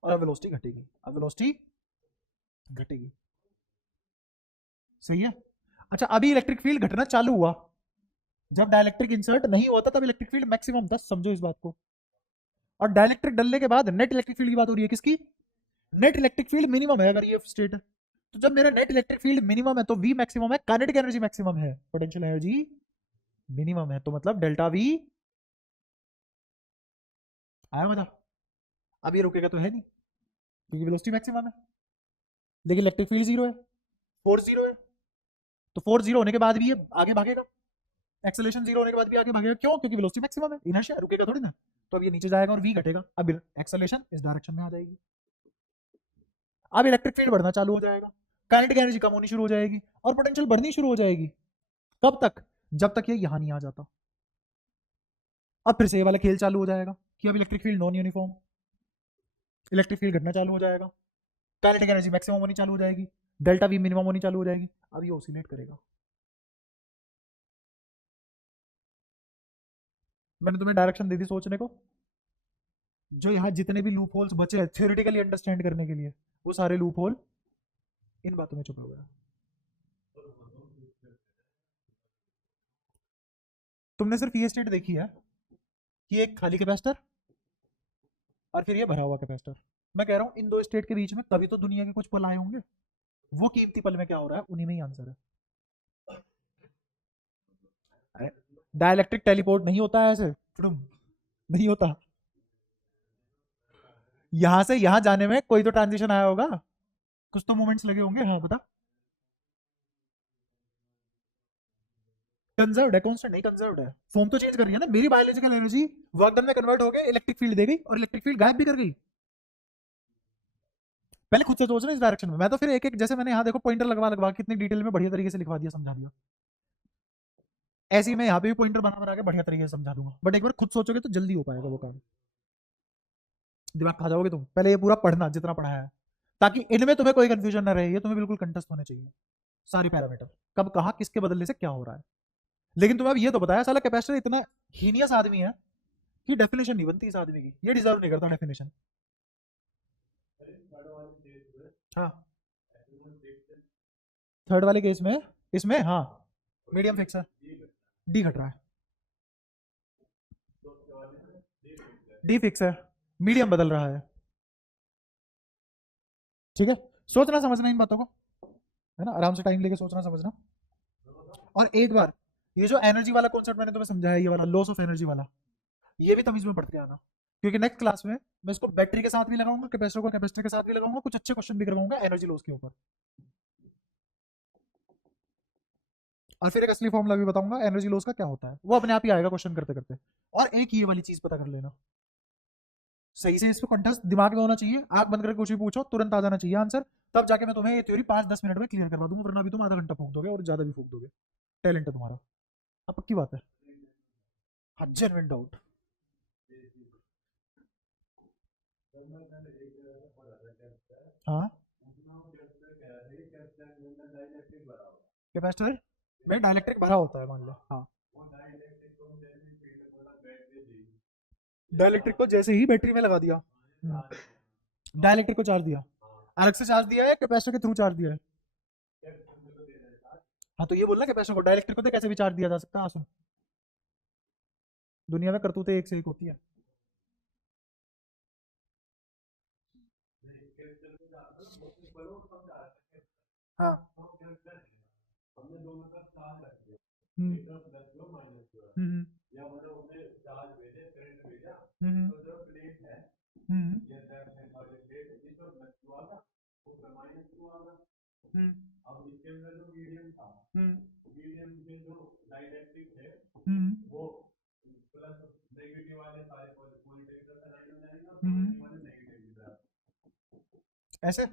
और अब वेलोसिटी घटेगी, अब वेलोसिटी घटेगी। सही है? अच्छा, अभी इलेक्ट्रिक फील्ड घटना चालू हुआ, जब डायइलेक्ट्रिक इंसर्ट नहीं होता तब इलेक्ट्रिक फील्ड मैक्सिमम था, समझो इस बात को। और डायइलेक्ट्रिक डलने के बाद नेट इलेक्ट्रिक फील्ड की बात हो रही है, किसकी? नेट इलेक्ट्रिक फील्ड मिनिमम है अगर ये स्टेट है, तो जब मेरा नेट इलेक्ट्रिक फील्ड मिनिमम है तो वी मैक्सिमम है, काइनेटिक एनर्जी मैक्सिमम है, पोटेंशियल एनर्जी मिनिमम है, तो मतलब डेल्टा वी। आया मजा? अब ये रुकेगा तो है नहीं, क्योंकि वेलोसिटी मैक्सिमम है, लेकिन इलेक्ट्रिक फील्ड जीरो है, फोर्स जीरो है, तो फोर्स जीरो होने के बाद भी ये आगे भागेगा, एक्सेलरेशन जीरो होने के बाद भी आगे भागेगा, क्यों? क्योंकि वेलोसिटी मैक्सिमम है, इनर्शिया रुकेगा थोड़ी ना। तो अब ये नीचे जाएगा और वी घटेगा, अब एक्सेलरेशन इस डायरेक्शन में आ जाएगी, अब इलेक्ट्रिक फील्ड बढ़ना चालू हो जाएगा, काइनेटिक एनर्जी कम होनी शुरू हो जाएगी, और पोटेंशियल बढ़नी शुरू हो जाएगी। कब तक? जब तक ये यहां नहीं आ जाता। अब फिर से ये वाला खेल चालू हो जाएगा कि अब electric field non uniform, electric field घटना चालू हो जाएगा, काइनेटिक एनर्जी मैक्सिमम होनी चालू हो जाएगी, डेल्टा वी मिनिमम होनी चालू हो जाएगी, अब ये ऑसिलेट करेगा। मैंने तुम्हें डायरेक्शन दे दी सोचने को, जो यहाँ जितने भी लूप होल्स बचे हैं थ्योरेटिकली अंडरस्टैंड करने के लिए, वो सारे लूप होल इन बातों में छुपे हुए हैं। तुमने सिर्फ ये स्टेट देखी है कि एक खाली कैपेसिटर और फिर ये भरा हुआ कैपेसिटर। मैं कह रहा हूँ इन दो स्टेट के बीच में कभी तो दुनिया के कुछ पल आए होंगे, वो कीमती पल में क्या हो रहा है उन्हीं में ही आंसर है। डायइलेक्ट्रिक टेलीपोर्ट नहीं होता है ऐसे नहीं होता, यहां से यहां जाने में कोई तो ट्रांजिशन आया होगा, कुछ तो मोमेंट्स लगे होंगे। हाँ बता। कंजर्व्ड है, कांस्टेंट नहीं, कंजर्व्ड है, फॉर्म तो चेंज कर रही है ना, मेरी बायोलॉजिकल एनर्जी वर्क डन में कन्वर्ट हो गई, इलेक्ट्रिक फील्ड दे गई, और इलेक्ट्रिक फील्ड गायब भी कर गई। पहले खुद से सोचना इस डायरेक्शन में, मैं तो फिर एक एक जैसे मैंने यहाँ देखो पॉइंटर लगवा लगवा कितनी डिटेल में बढ़िया तरीके से लिखवा दिया, समझा दिया, ऐसे ही मैं यहाँ पे भी पॉइंटर बना बना के बढ़िया तरीके से समझा दूंगा, बट एक बार खुद सोचोगे तो जल्दी हो पाएगा वो काम, दिमाग खा जाओगे तुम। पहले ये पूरा पढ़ना जितना पढ़ा है, ताकि इनमें तुम्हें कोई कंफ्यूजन ना रहे, ये तुम्हें बिल्कुल कंटेस्ट होने चाहिए सारी पैरामीटर, कब कहा किसके बदलने से क्या हो रहा है। लेकिन तुम्हें अब ये तो बताया साला कैपेसिटर इतना हीनियस आदमी है कि डेफिनेशन नहीं बनती इस आदमी की, ये डिजर्व नहीं करता डेफिनेशन। हाँ, थर्ड वाले केस में इसमें हाँ मीडियम फिक्स है, डी घट रहा है, डी फिक्स है, मीडियम बदल रहा है। ठीक है, सोचना समझना इन बातों को, है ना, आराम से टाइम लेके सोचना समझना। और एक बार ये जो एनर्जी वाला कॉन्सेप्ट मैंने तुम्हें समझाया, ये वाला लॉस ऑफ एनर्जी वाला, ये भी तमीज में पढ़ते आना, क्योंकि नेक्स्ट क्लास में मैं इसको बैटरी के साथ भी लगाऊंगा, कैपेसिटर को कैपेसिटर के साथ भी लगाऊंगा, कुछ अच्छे क्वेश्चन भी करवाऊंगा एनर्जी लॉस के ऊपर, और फिर एक असली फॉर्मूला भी बताऊंगा एनर्जी लॉस का क्या होता है, वो अपने आप ही आएगा क्वेश्चन करते करते। और एक ये वाली चीज पता कर लेना, सही से इस पे कंटेस्ट दिमाग में होना चाहिए, आंख बंद करके कुछ भी पूछो तुरंत आ जाना चाहिए आंसर, तब जाके मैं तुम्हें ये थ्योरी 5-10 मिनट में क्लियर करवा दूंगा, वरना अभी तुम आधा घंटा फूक दोगे और ज्यादा भी फूक दोगे, टैलेंट है तुम्हारा। अब पक्की बात है, हाँ जेन्युइन डाउट। हाँ, कैपेसिटर में डाइलेक्ट्रिक भरा होता है मान लो, हाँ डाइलेक्ट्रिक को जैसे ही बैटरी में लगा दिया, डाइलेक्ट्रिक को चार्ज दिया, अलग से चार्ज दिया है, कैपेसिटर के थ्रू चार्ज दिया है। हाँ तो ये बोलना कैपेसिटर को, डाइलेक्ट्रिक को तो कैसे भी चार्ज दिया जा सकता है आंसू। दुनिया में करतूतें एक से एक होती है। हाँ। हम्म हम्म हम्म हम्म हम्म हम्म हम्म ऐसे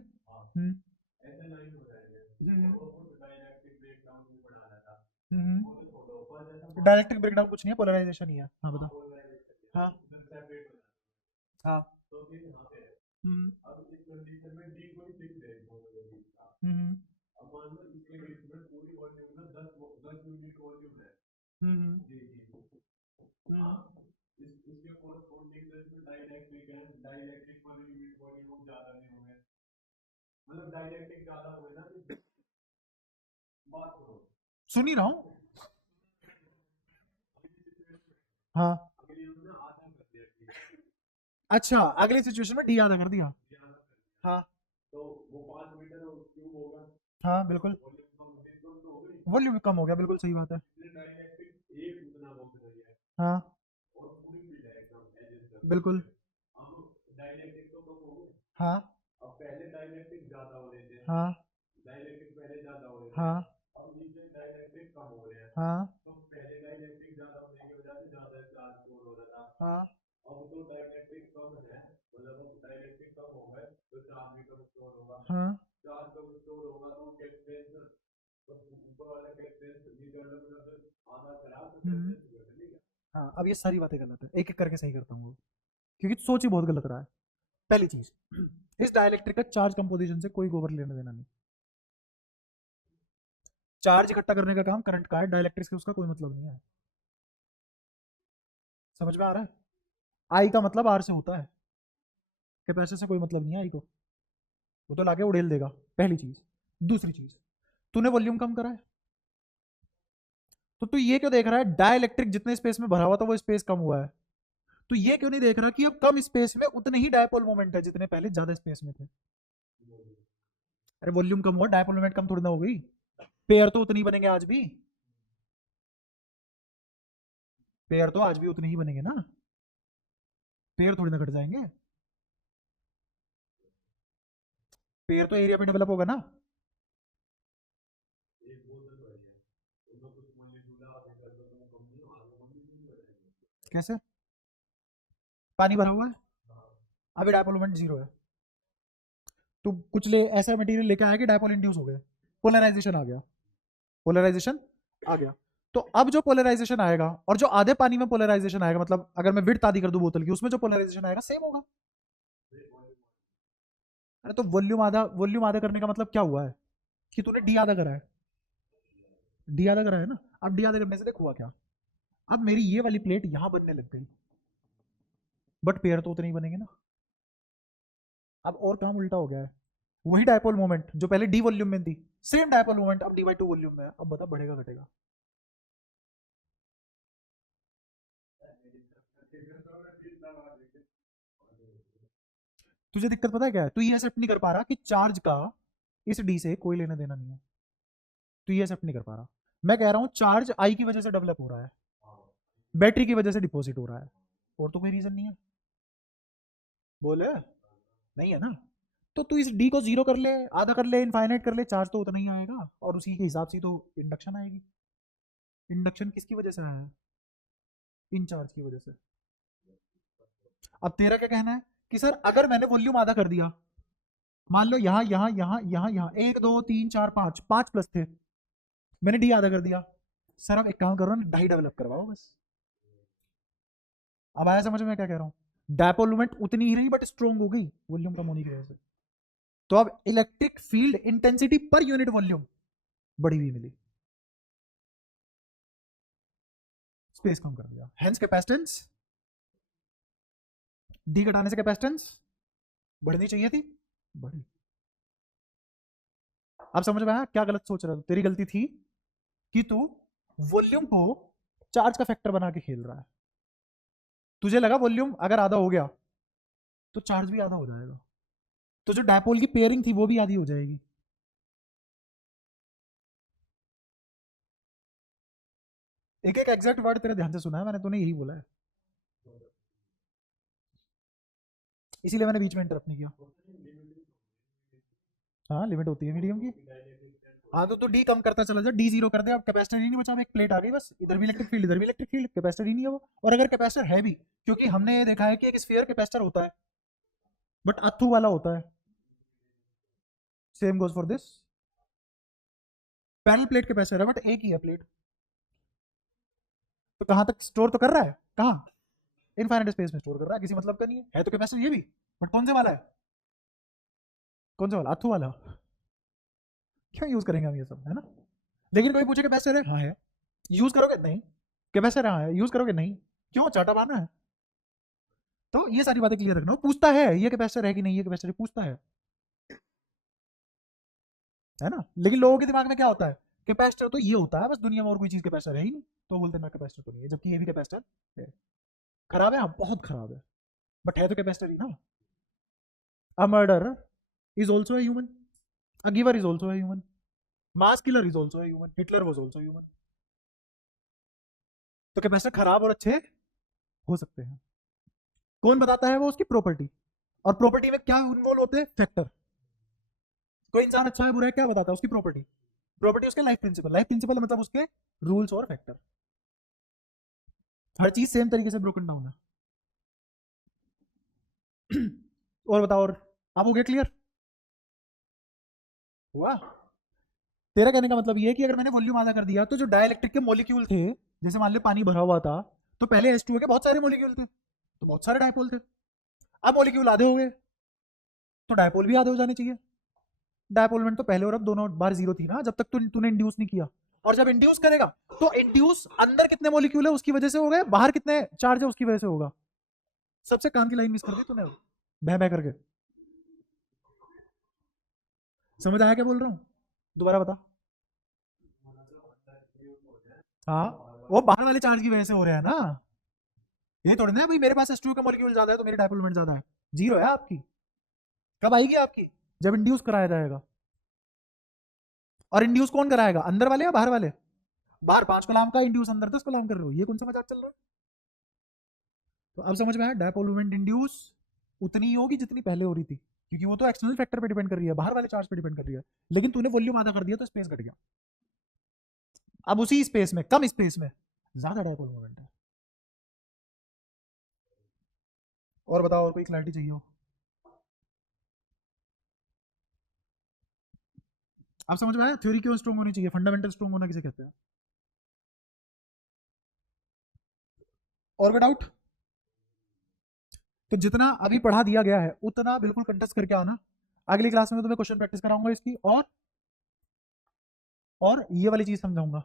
डायरेक्ट्रिक ब्रेकडाउन कुछ नहीं है, पोलराइजेशन ही है। हाँ बताओ। हाँ हाँ हम्म हम्म हम्म सुन ही रहा हूँ। हाँ अच्छा, अगली सिचुएशन में डी आधा कर दिया। हाँ हाँ बिल्कुल, वॉल्यूम कम हो गया, बिल्कुल सही बात है। हाँ बिल्कुल। हाँ हाँ हाँ हाँ हाँ हाँ हम्म। हाँ अब ये सारी बातें गलत है, एक एक करके सही करता हूँ, क्योंकि सोच ही बहुत गलत रहा है। पहली चीज, इस डाइलेक्ट्रिक का चार्ज कंपोजिशन से कोई गोबर लेना देना नहीं। चार्ज इकट्ठा करने का काम करंट का है, डाइलेक्ट्रिक से उसका कोई मतलब नहीं है। समझ में आ रहा है? आई का मतलब आर से होता है, कैपेसिटर से कोई मतलब नहीं है आई को, वो तो लाके उड़ेल देगा। पहली चीज। दूसरी चीज, तूने वॉल्यूम कम करा है, तो तू ये क्यों देख रहा है डाई इलेक्ट्रिक जितने स्पेस में भरा हुआ था वो स्पेस कम हुआ है। तू ये क्यों नहीं देख रहा कि अब कम स्पेस में उतने ही डायपोल मोमेंट है जितने पहले ज्यादा स्पेस में थे। अरे वॉल्यूम कम हुआ, डायपोल मोमेंट कम थोड़ी ना हो गई। पेयर तो उतनी बनेंगे आज भी, पेयर तो आज भी उतने ही बनेंगे ना, पेयर थोड़ी ना घट जाएंगे। पेयर तो एरिया पे डेवलप होगा ना। कैसे? पानी भरा हुआ है, अभी डायपोल मोमेंट जीरो है, तो कुछ ले ऐसा मटेरियल लेके आया कि डायपोल इंड्यूस हो गए, पोलराइजेशन आ गया, पोलराइजेशन आ गया। तो अब जो पोलराइजेशन आएगा और जो आधे पानी में पोलराइजेशन आएगा, मतलब अगर मैं विड्थ आधी कर दूं बोतल की, उसमें जो पोलराइजेशन आएगा सेम होगा। अरे तो वॉल्यूम आधा करने का मतलब क्या हुआ है कि तूने डी आधा करा है, डी आधा करा है ना। अब डी आधा करने से देख हुआ क्या, अब मेरी ये वाली प्लेट यहां बनने लग गई, बट पेयर तो उतने ही बनेंगे ना। अब और काम उल्टा हो गया है, वही डायपोल मोमेंट जो पहले डी वॉल्यूम में थी, सेम डायपोल मोमेंट अब डी बाई टू वॉल्यूम में है। अब बता बढ़ेगा घटेगा? तुझे दिक्कत पता है क्या है, तू ये एक्सेप्ट नहीं कर पा रहा कि चार्ज का इस डी से कोई लेना देना नहीं है। तू ये एक्सेप्ट नहीं कर पा रहा। मैं कह रहा हूं चार्ज आई की वजह से डेवलप हो रहा है, बैटरी की वजह से डिपॉजिट हो रहा है, और तो कोई रीजन नहीं है। बोले नहीं है ना। तो तू इस डी को जीरो कर ले, आधा कर ले, इनफाइनाइट कर ले, चार्ज तो उतना ही आएगा, और उसी के हिसाब से तो इंडक्शन आएगी। इंडक्शन किसकी वजह से आया है? इन चार्ज की वजह से। अब तेरा क्या कहना है कि सर अगर मैंने वॉल्यूम आधा कर दिया, मान लो यहाँ यहाँ यहाँ यहाँ यहाँ एक दो तीन चार पांच, पांच प्लस थे, मैंने डी आधा कर दिया, सर आप एक काम करो ना, ढाई डेवलप करवाओ बस। अब आया समझ में क्या कह रहा हूँ? डायपोल मोमेंट उतनी ही रही बट स्ट्रोंग हो गई वॉल्यूम कम होने की वजह से। तो अब electric field intensity per unit volume बड़ी हुई मिली, स्पेस कम कर दिया, हेंस कैपेसिटेंस डी घटाने से कैपेसिटेंस बढ़नी चाहिए थी, बढ़ी। अब समझ में आया क्या गलत सोच रहा था? तेरी गलती थी कि तू वॉल्यूम को चार्ज का फैक्टर बना के खेल रहा है। तुझे लगा वॉल्यूम अगर आधा हो गया तो चार्ज भी आधा हो जाएगा, तो जो डायपोल की पेयरिंग थी वो भी आधी हो जाएगी। एक एक एग्जैक्ट वर्ड तेरे ध्यान से सुना है मैंने, तूने यही बोला है, इसीलिए मैंने बीच में इंटरप्ट नहीं किया। हाँ लिमिट होती है मीडियम की। हाँ तो डी कम करता चला जा, डी जीरो कर दे, अब कैपेसिटर ही नहीं बचा, अब एक प्लेट आ गई बस, इधर भी इलेक्ट्रिक फील्ड इधर भी इलेक्ट्रिक फील्ड, कैपेसिटर ही नहीं है वो। और अगर कैपेसिटर है भी, क्योंकि हमने ये देखा है कि एक स्फीयर कैपेसिटर होता है बट अथू वाला होता है, same goes for this, parallel plate capacitor है बट एक ही है प्लेट। तो कहां तक स्टोर तो कर रहा है, कहां, इनफाइनाइट स्पेस में स्टोर कर रहा है, किसी मतलब का नहीं है तो कैपेसिटर ये भी, बट कौन से वाला है, कौन सा वाला, अथू वाला। क्यों यूज करेंगे हम ये सब, है ना। लेकिन कोई पूछे कैपेसिटर है, हाँ है, यूज करोगे नहीं, कैपेसिटर हाँ है, यूज करोगे नहीं, क्यों, चाटा मारना है। तो ये सारी बातें क्लियर रखना, वो पूछता है ये कैपेसिटर है कि नहीं, ये कैपेसिटर पूछता है ना। लेकिन लोगों के दिमाग में क्या होता है, कैपेसिटर तो ये होता है बस, दुनिया में और कोई चीज कैपेसिटर है ही नहीं, तो बोलते हैं ना कैपेसिटर तो नहीं है, जबकि ये भी कैपेसिटर है। खराब है, हाँ बहुत खराब है, बट है तो कैपेसिटर ही ना। A murder is also a human, a giver is also a human, mass killer is also a human, Hitler was also human। तो कैपेसिटर खराब और अच्छे हो सकते हैं, कौन बताता है, वो उसकी प्रॉपर्टी, और प्रॉपर्टी में क्या इन्वॉल्व होते हैं, फैक्टर। कोई इंसान अच्छा है बुरा है क्या बताता है, उसकी प्रॉपर्टी, प्रॉपर्टी उसके लाइफ प्रिंसिपल, लाइफ प्रिंसिपल मतलब उसके रूल्स और फैक्टर, हर चीज सेम तरीके से ब्रोकन डाउन है। और बताओ, और अब हो गया क्लियर, हुआ। तेरा कहने का मतलब ये है कि अगर मैंने वॉल्यूम आधा कर दिया तो जो डाइलेक्ट्रिक के मॉलिक्यूल थे, जैसे मान ले पानी भरा हुआ था, तो पहले H2O के बहुत सारे मॉलिक्यूल थे, तो बहुत सारे डायपोल थे। अब मॉलिक्यूल आधे हो गए तो डायपोल भी आधे हो जाने चाहिए। डायपोलमेंट तो पहले और अब दोनों बार जीरो थी ना, जब तक तूने इंड्यूस नहीं किया। और जब इंड्यूस करेगा तो इंड्यूस अंदर कितने मॉलिक्यूल है उसकी वजह से हो गए, बाहर कितने चार्ज है उसकी वजह से होगा। सबसे काम की लाइन मिस कर दी तूने, बह बह करके। समझ आया क्या बोल रहा हूँ, दोबारा बता। हाँ, वो बाहर वाले चार्ज की वजह से हो रहा है ना, ये थोड़ी ना भाई मेरे पास H2O का मॉलिक्यूल ज्यादा है तो मेरी डायपोलमेंट ज्यादा है, जीरो है आपकी। कब आएगी आपकी, जब इंड्यूस कराया जाएगा। और इंड्यूस कौन कराएगा, अंदर वाले या बाहर वाले, बाहर 5 कलाम का इंड्यूस, अंदर 10 कलाम कर रहे हो, ये कौन सा मजाक चल रहा है। तो अब समझ में आया, डायपोलमेंट इंड्यूस उतनी ही होगी जितनी पहले हो रही थी, क्योंकि वो तो एक्सटर्नल फैक्टर पे डिपेंड कर रही है, बाहर वाले चार्ज पे डिपेंड कर रही है। लेकिन तूने वॉल्यूम आधा कर दिया तो स्पेस घट गया, अब उसी स्पेस में, कम स्पेस में ज्यादा डायपोल मोमेंट है। और बताओ, और कोई क्लैरिटी चाहिए हो। अब समझ में आया थ्योरी क्यों स्ट्रॉन्ग होनी चाहिए, फंडामेंटल स्ट्रॉन्ग होना किसे कहते हैं। और कोई डाउट, तो जितना अभी पढ़ा दिया गया है उतना बिल्कुल कंटेस्ट करके आना, अगली क्लास में तुम्हें क्वेश्चन प्रैक्टिस कराऊंगा इसकी, और ये वाली चीज समझाऊंगा,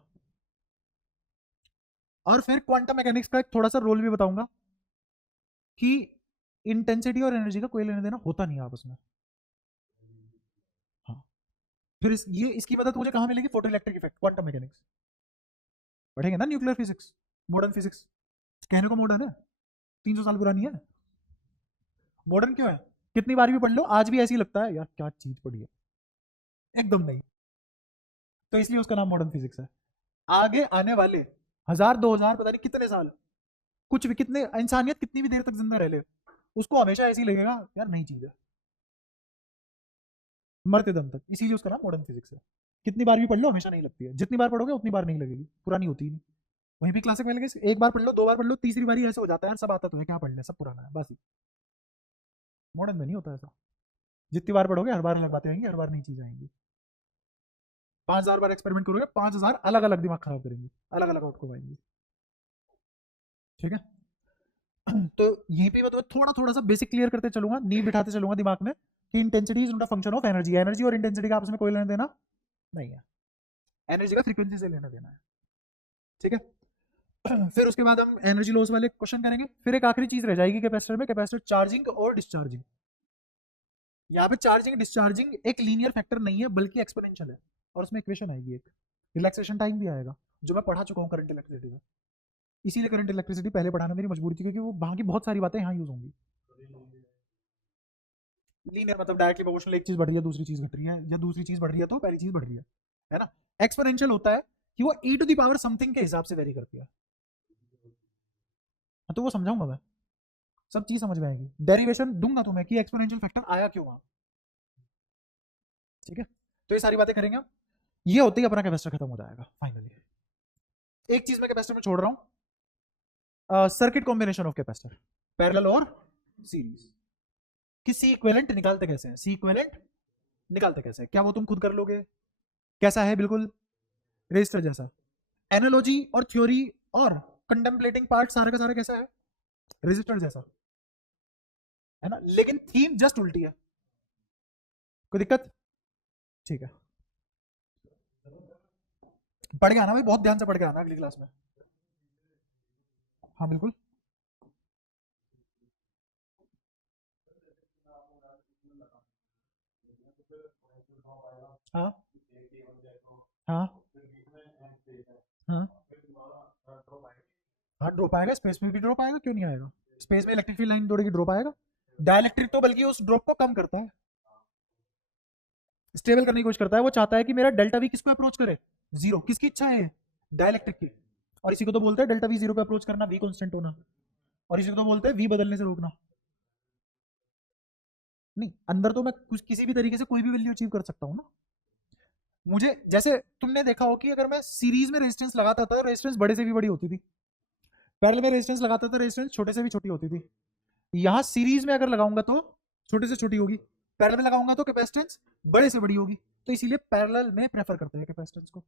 और फिर क्वांटम मैकेनिक्स का एक थोड़ा सा रोल भी बताऊंगा कि इंटेंसिटी और एनर्जी का कोई लेने देना होता नहीं है आपस में। हाँ, फिर इसकी मदद मुझे कहाँ मिलेगी, photo electric effect, quantum mechanics पढ़ेंगे ना, न्यूक्लियर फिजिक्स, मॉडर्न फिजिक्स, कहने को मॉडर्न है, 300 साल पुरानी है। मॉडर्न क्यों है, कितनी बार भी पढ़ लो आज भी ऐसी लगता है यार क्या चीज पढ़ी है, एकदम नहीं, तो इसलिए उसका नाम मॉडर्न फिजिक्स है। आगे आने वाले 1000 2000 पता नहीं कितने साल, कुछ भी, कितने इंसानियत कितनी भी देर तक जिंदा रह ले, उसको हमेशा ऐसी लगेगा यार नई चीज है, मरते दम तक, इसीलिए उसका नाम मॉडर्न फिजिक्स है। कितनी बार भी पढ़ लो हमेशा नहीं लगती है, जितनी बार पढ़ोगे उतनी बार नहीं लगेगी, पुरानी होती ही नहीं। वहीं भी क्लासिक में लगे, एक बार पढ़ लो, 2 बार पढ़ लो, तीसरी बार ही ऐसे हो जाता है यार सब आता तो है, क्या पढ़ ले, सब पुराना है बस। मॉडर्न में नहीं होता ऐसा, जितनी बार पढ़ोगे हर बार अलग बातें आएंगी, हर बार नई चीजें आएंगी। 5000 बार एक्सपेरिमेंट करोगे, 5000 अलग अलग दिमाग खराब करेंगे, अलग अलग आउटकम आएंगे, ठीक है। तो यहीं पे मैं तुम्हें थोड़ा थोड़ा सा बेसिक क्लियर करते चलूंगा, नींव बिठाते चलूंगा दिमाग में कि intensity is not a function of energy, energy और इंटेंसिटी का आपस में कोई लेना देना नहीं है, एनर्जी का फ्रीक्वेंसी से लेना देना है, ठीक है। फिर उसके बाद हम एनर्जी लॉस वाले क्वेश्चन करेंगे। फिर एक आखिरी चीज रह जाएगी कैपेसिटर में, कैपेसिटर चार्जिंग और डिस्चार्जिंग। यहाँ पे चार्जिंग डिस्चार्जिंग एक लीनियर फैक्टर नहीं है बल्कि एक्सपोनेंशियल है, और उसमें इक्वेशन आएगी एक, रिलैक्सेशन टाइम भी आएगा जो मैं पढ़ा चुका हूँ करंट इलेक्ट्रिसिटी में। इसीलिए करंट इलेक्ट्रिसिटी पहले पढ़ाना मेरी मजबूरी थी, क्योंकि वो वहां की बहुत सारी बातें यहाँ यूज होंगी। लीनियर मतलब डायरेक्टली प्रोपोर्शनल, एक चीज बढ़ रही है दूसरी चीज घट रही है, या दूसरी चीज बढ़ रही है तो पहली चीज बढ़ रही है ना। एक्सपोनेंशियल होता है कि वो e to the power something के हिसाब से वेरी करती है। तो वो समझाऊंगा मैं, सब चीज समझ में आएगी, डेरिवेशन दूंगा तुम्हें कि एक्सपोनेंशियल फैक्टर आया क्यों वहां। ठीक है, तो ये सारी बातें करेंगे हम। ये होते ही अपना कैपेसिटर खत्म हो जाएगा फाइनली। एक चीज मैं कैपेसिटर में छोड़ रहा हूं, circuit combination of capacitor, parallel और सीरीज। कि सी इक्विवेलेंट निकालते कैसे हैं, सी इक्विवेलेंट निकालते कैसे हैं? क्या वो तुम खुद कर लोगे? कैसा है? बिल्कुल रेजिस्टर जैसा। एनालॉजी और थ्योरी और कंटेम्पलेटिंग पार्ट सारा का सारा कैसा है? रेजिस्टर जैसा है ना, लेकिन थीम जस्ट उल्टी है। कोई दिक्कत? ठीक है, पढ़ के आना भाई, बहुत ध्यान से पढ़ के आना अगली क्लास में। हाँ बिल्कुल। हाँ हाँ हाँ हाँ, ड्रॉप आएगा, स्पेस में भी ड्रॉप आएगा, क्यों नहीं आएगा? स्पेस में इलेक्ट्रिक फील्ड लाइन दौड़ेगी, ड्रॉप आएगा। डायइलेक्ट्रिक तो बल्कि उस ड्रॉप को कम करता है, स्टेबल करने की कोशिश करता है। वो चाहता है कि मेरा डेल्टा वी किसको अप्रोच करे? जीरो। किसकी इच्छा है? डायइलेक्ट्रिक की। और इसी को तो बोलते हैं डेल्टा वी जीरो को अप्रोच करना, वी कांस्टेंट होना। और इसी को तो बोलते हैं वी बदलने से रोकना। नहीं, अंदर तो मैं कुछ किसी भी तरीके से कोई भी वैल्यू अचीव कर सकता हूँ ना। मुझे जैसे तुमने देखा हो कि अगर मैं सीरीज में रेजिस्टेंस लगाता था तो रेजिस्टेंस बड़े से भी बड़ी होती थी, पैरेलल में रेजिस्टेंस लगाता था रेजिस्टेंस छोटे से भी छोटी होती थी। यहाँ सीरीज में अगर लगाऊंगा तो छोटे से छोटी होगी, पैरेलल में लगाऊंगा तो कैपेसिटेंस बड़े से बड़ी होगी। तो इसीलिए पैरेलल में प्रेफर करते हैं कैपेसिटेंस को।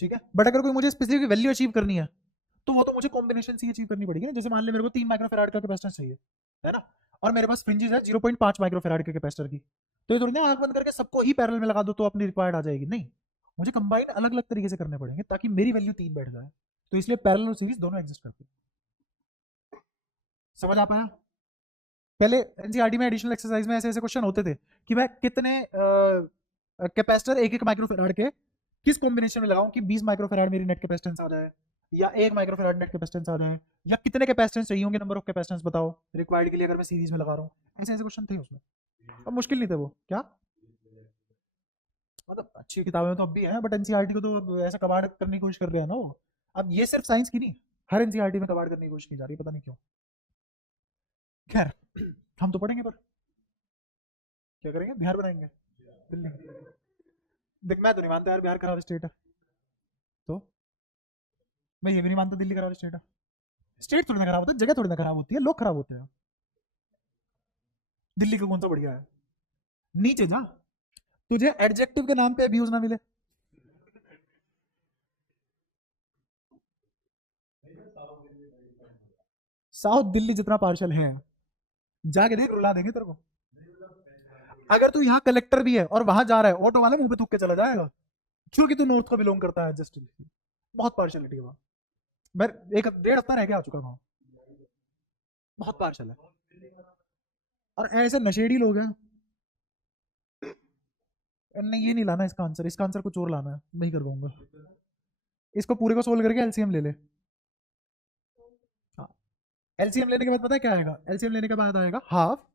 ठीक है, बट अगर कोई मुझे स्पेसिफिक वैल्यू अचीव करनी है तो वो तो मुझे कॉम्बिनेशन से अचीव करनी पड़ेगी ना। जैसे मान ले मेरे को 3 माइक्रोफेराड का कैपेसिटेंस चाहिए, है ना, और मेरे पास फ्रिंजेस है 0.5 माइक्रोफेराड के कैपेसिटर की, तो ये थोड़ी ना आंख बंद करके सबको ही पैरेलल में लगा दो तो अपनी रिक्वायर्ड आ जाएगी। नहीं, मुझे कंबाइन अलग अलग तरीके से करने पड़ेंगे ताकि मेरी वैल्यू 3 बैठ जाए। तो इसलिए पैरेलल और सीरीज दोनों एग्जिस्ट करती है। समझ आ पाया? पहले एनसीईआरटी में एडिशनल एक्सरसाइज में ऐसे ऐसे क्वेश्चन होते थे कि मैं कितने कैपेसिटर एक एक माइक्रोफेराड के किस कॉम्बिनेशन में लगाऊं कि 20 माइक्रोफेराड मेरी नेट कैपेसिटेंस आ जाए, या 1 माइक्रोफेराड नेट कैपेसिटेंस आ जाए, या कितने कैपेसिटेंस चाहिए होंगे, नंबर ऑफ कैपेसिटेंस बताओ रिक्वायर्ड के लिए अगर मैं सीरीज में लगा रहा हूँ। ऐसे ऐसे क्वेश्चन थे उसमें। अब मुश्किल नहीं थे वो, क्या मतलब अच्छी किताबें तो अब भी हैं, बट एनसीईआरटी को तो अब ऐसा कबाड़ करने की कोशिश कर रहे हैं ना वो। अब ये सिर्फ साइंस की नहीं, हर एनसीईआरटी में कबाड़ करने की कोशिश की जा रही है, पता नहीं क्यों। खैर, हम तो पढ़ेंगे, पर क्या करेंगे, बिहार बनाएंगे दिल्ली। देख मैं तो नहीं मानता यार बिहार खराब स्टेट है, तो मैं ये भी नहीं मानता दिल्ली खराब स्टेट है। स्टेट थोड़ी ना खराब होता है, जगह थोड़ी ना खराब होती है, लोग खराब होते हैं। दिल्ली का कौन सा बढ़िया है? नीचे जा, तुझे एडजेक्टिव के नाम पे अब्यूज ना मिले। साउथ दिल्ली जितना पार्शल है, जाके देख, रुला देंगे तेरे को। अगर तू यहाँ कलेक्टर भी है और वहां जा रहा है, ऑटो वाले मुंह पे थूक के चला जाएगा, क्योंकि तू नॉर्थ को बिलोंग करता है। जस्ट बहुत पार्शलिटी है वहाँ। मैं एक 1.5 हफ्ता रह के आ चुका हूँ, बहुत पार्शल है। और ऐसे नशेड़ी लोग हैं। नहीं, ये नहीं लाना इसका आंसर, इसका आंसर कुछ और लाना है, नहीं कर पाऊंगा। इसको पूरे को सोल्व करके एलसीएम ले ले। हाँ, एलसीएम लेने के बाद पता है क्या आएगा? एलसीएम लेने के बाद आएगा हाफ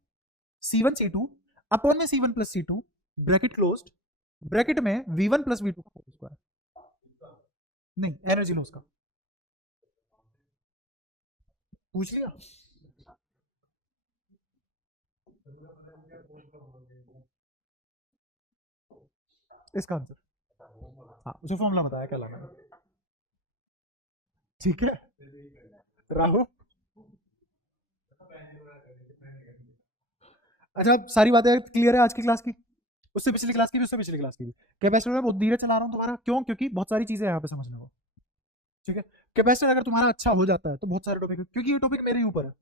C1 C2 अपॉन में C1 plus C2 bracket closed, bracket में V1 प्लस V2 का होल स्क्वायर। नहीं, एनर्जी लॉस का पूछ लिया। इसका आंसर, हाँ उसे फॉर्मूला बताया क्या लाना है। ठीक है राहुल। अच्छा, अब सारी बातें क्लियर है आज की क्लास की, उससे पिछली क्लास की भी, उससे पिछली क्लास की भी। कैपेसिटर में बहुत धीरे चला रहा हूँ तुम्हारा, क्यों? क्योंकि बहुत सारी चीजें यहाँ पे समझने को। ठीक है, कैपेसिटर अगर तुम्हारा अच्छा हो जाता है तो बहुत सारे टॉपिक, क्योंकि ये टॉपिक मेरे ही ऊपर है,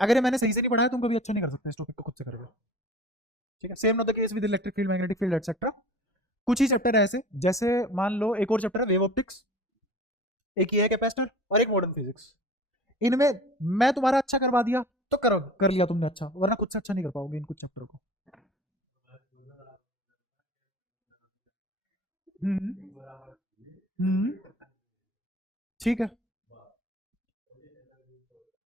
अगर ये मैंने सही से नहीं पढ़ाया तुम कभी अच्छा नहीं कर सकते इस टॉपिक को खुद से करके। ठीक है, same not the case with electric field, magnetic field etcetera. कुछ ही चैप्टर है ऐसे, जैसे मान लो एक और चैप्टर है वेव ऑप्टिक्स, एक ये है कैपेसिटर, और एक मॉडर्न फिजिक्स। इनमें मैं तुम्हारा अच्छा करवा दिया तो कर लिया तुमने अच्छा, वरना खुद से अच्छा नहीं कर पाओगे इन कुछ चैप्टर को। हम्म। हम्म। ठीक है।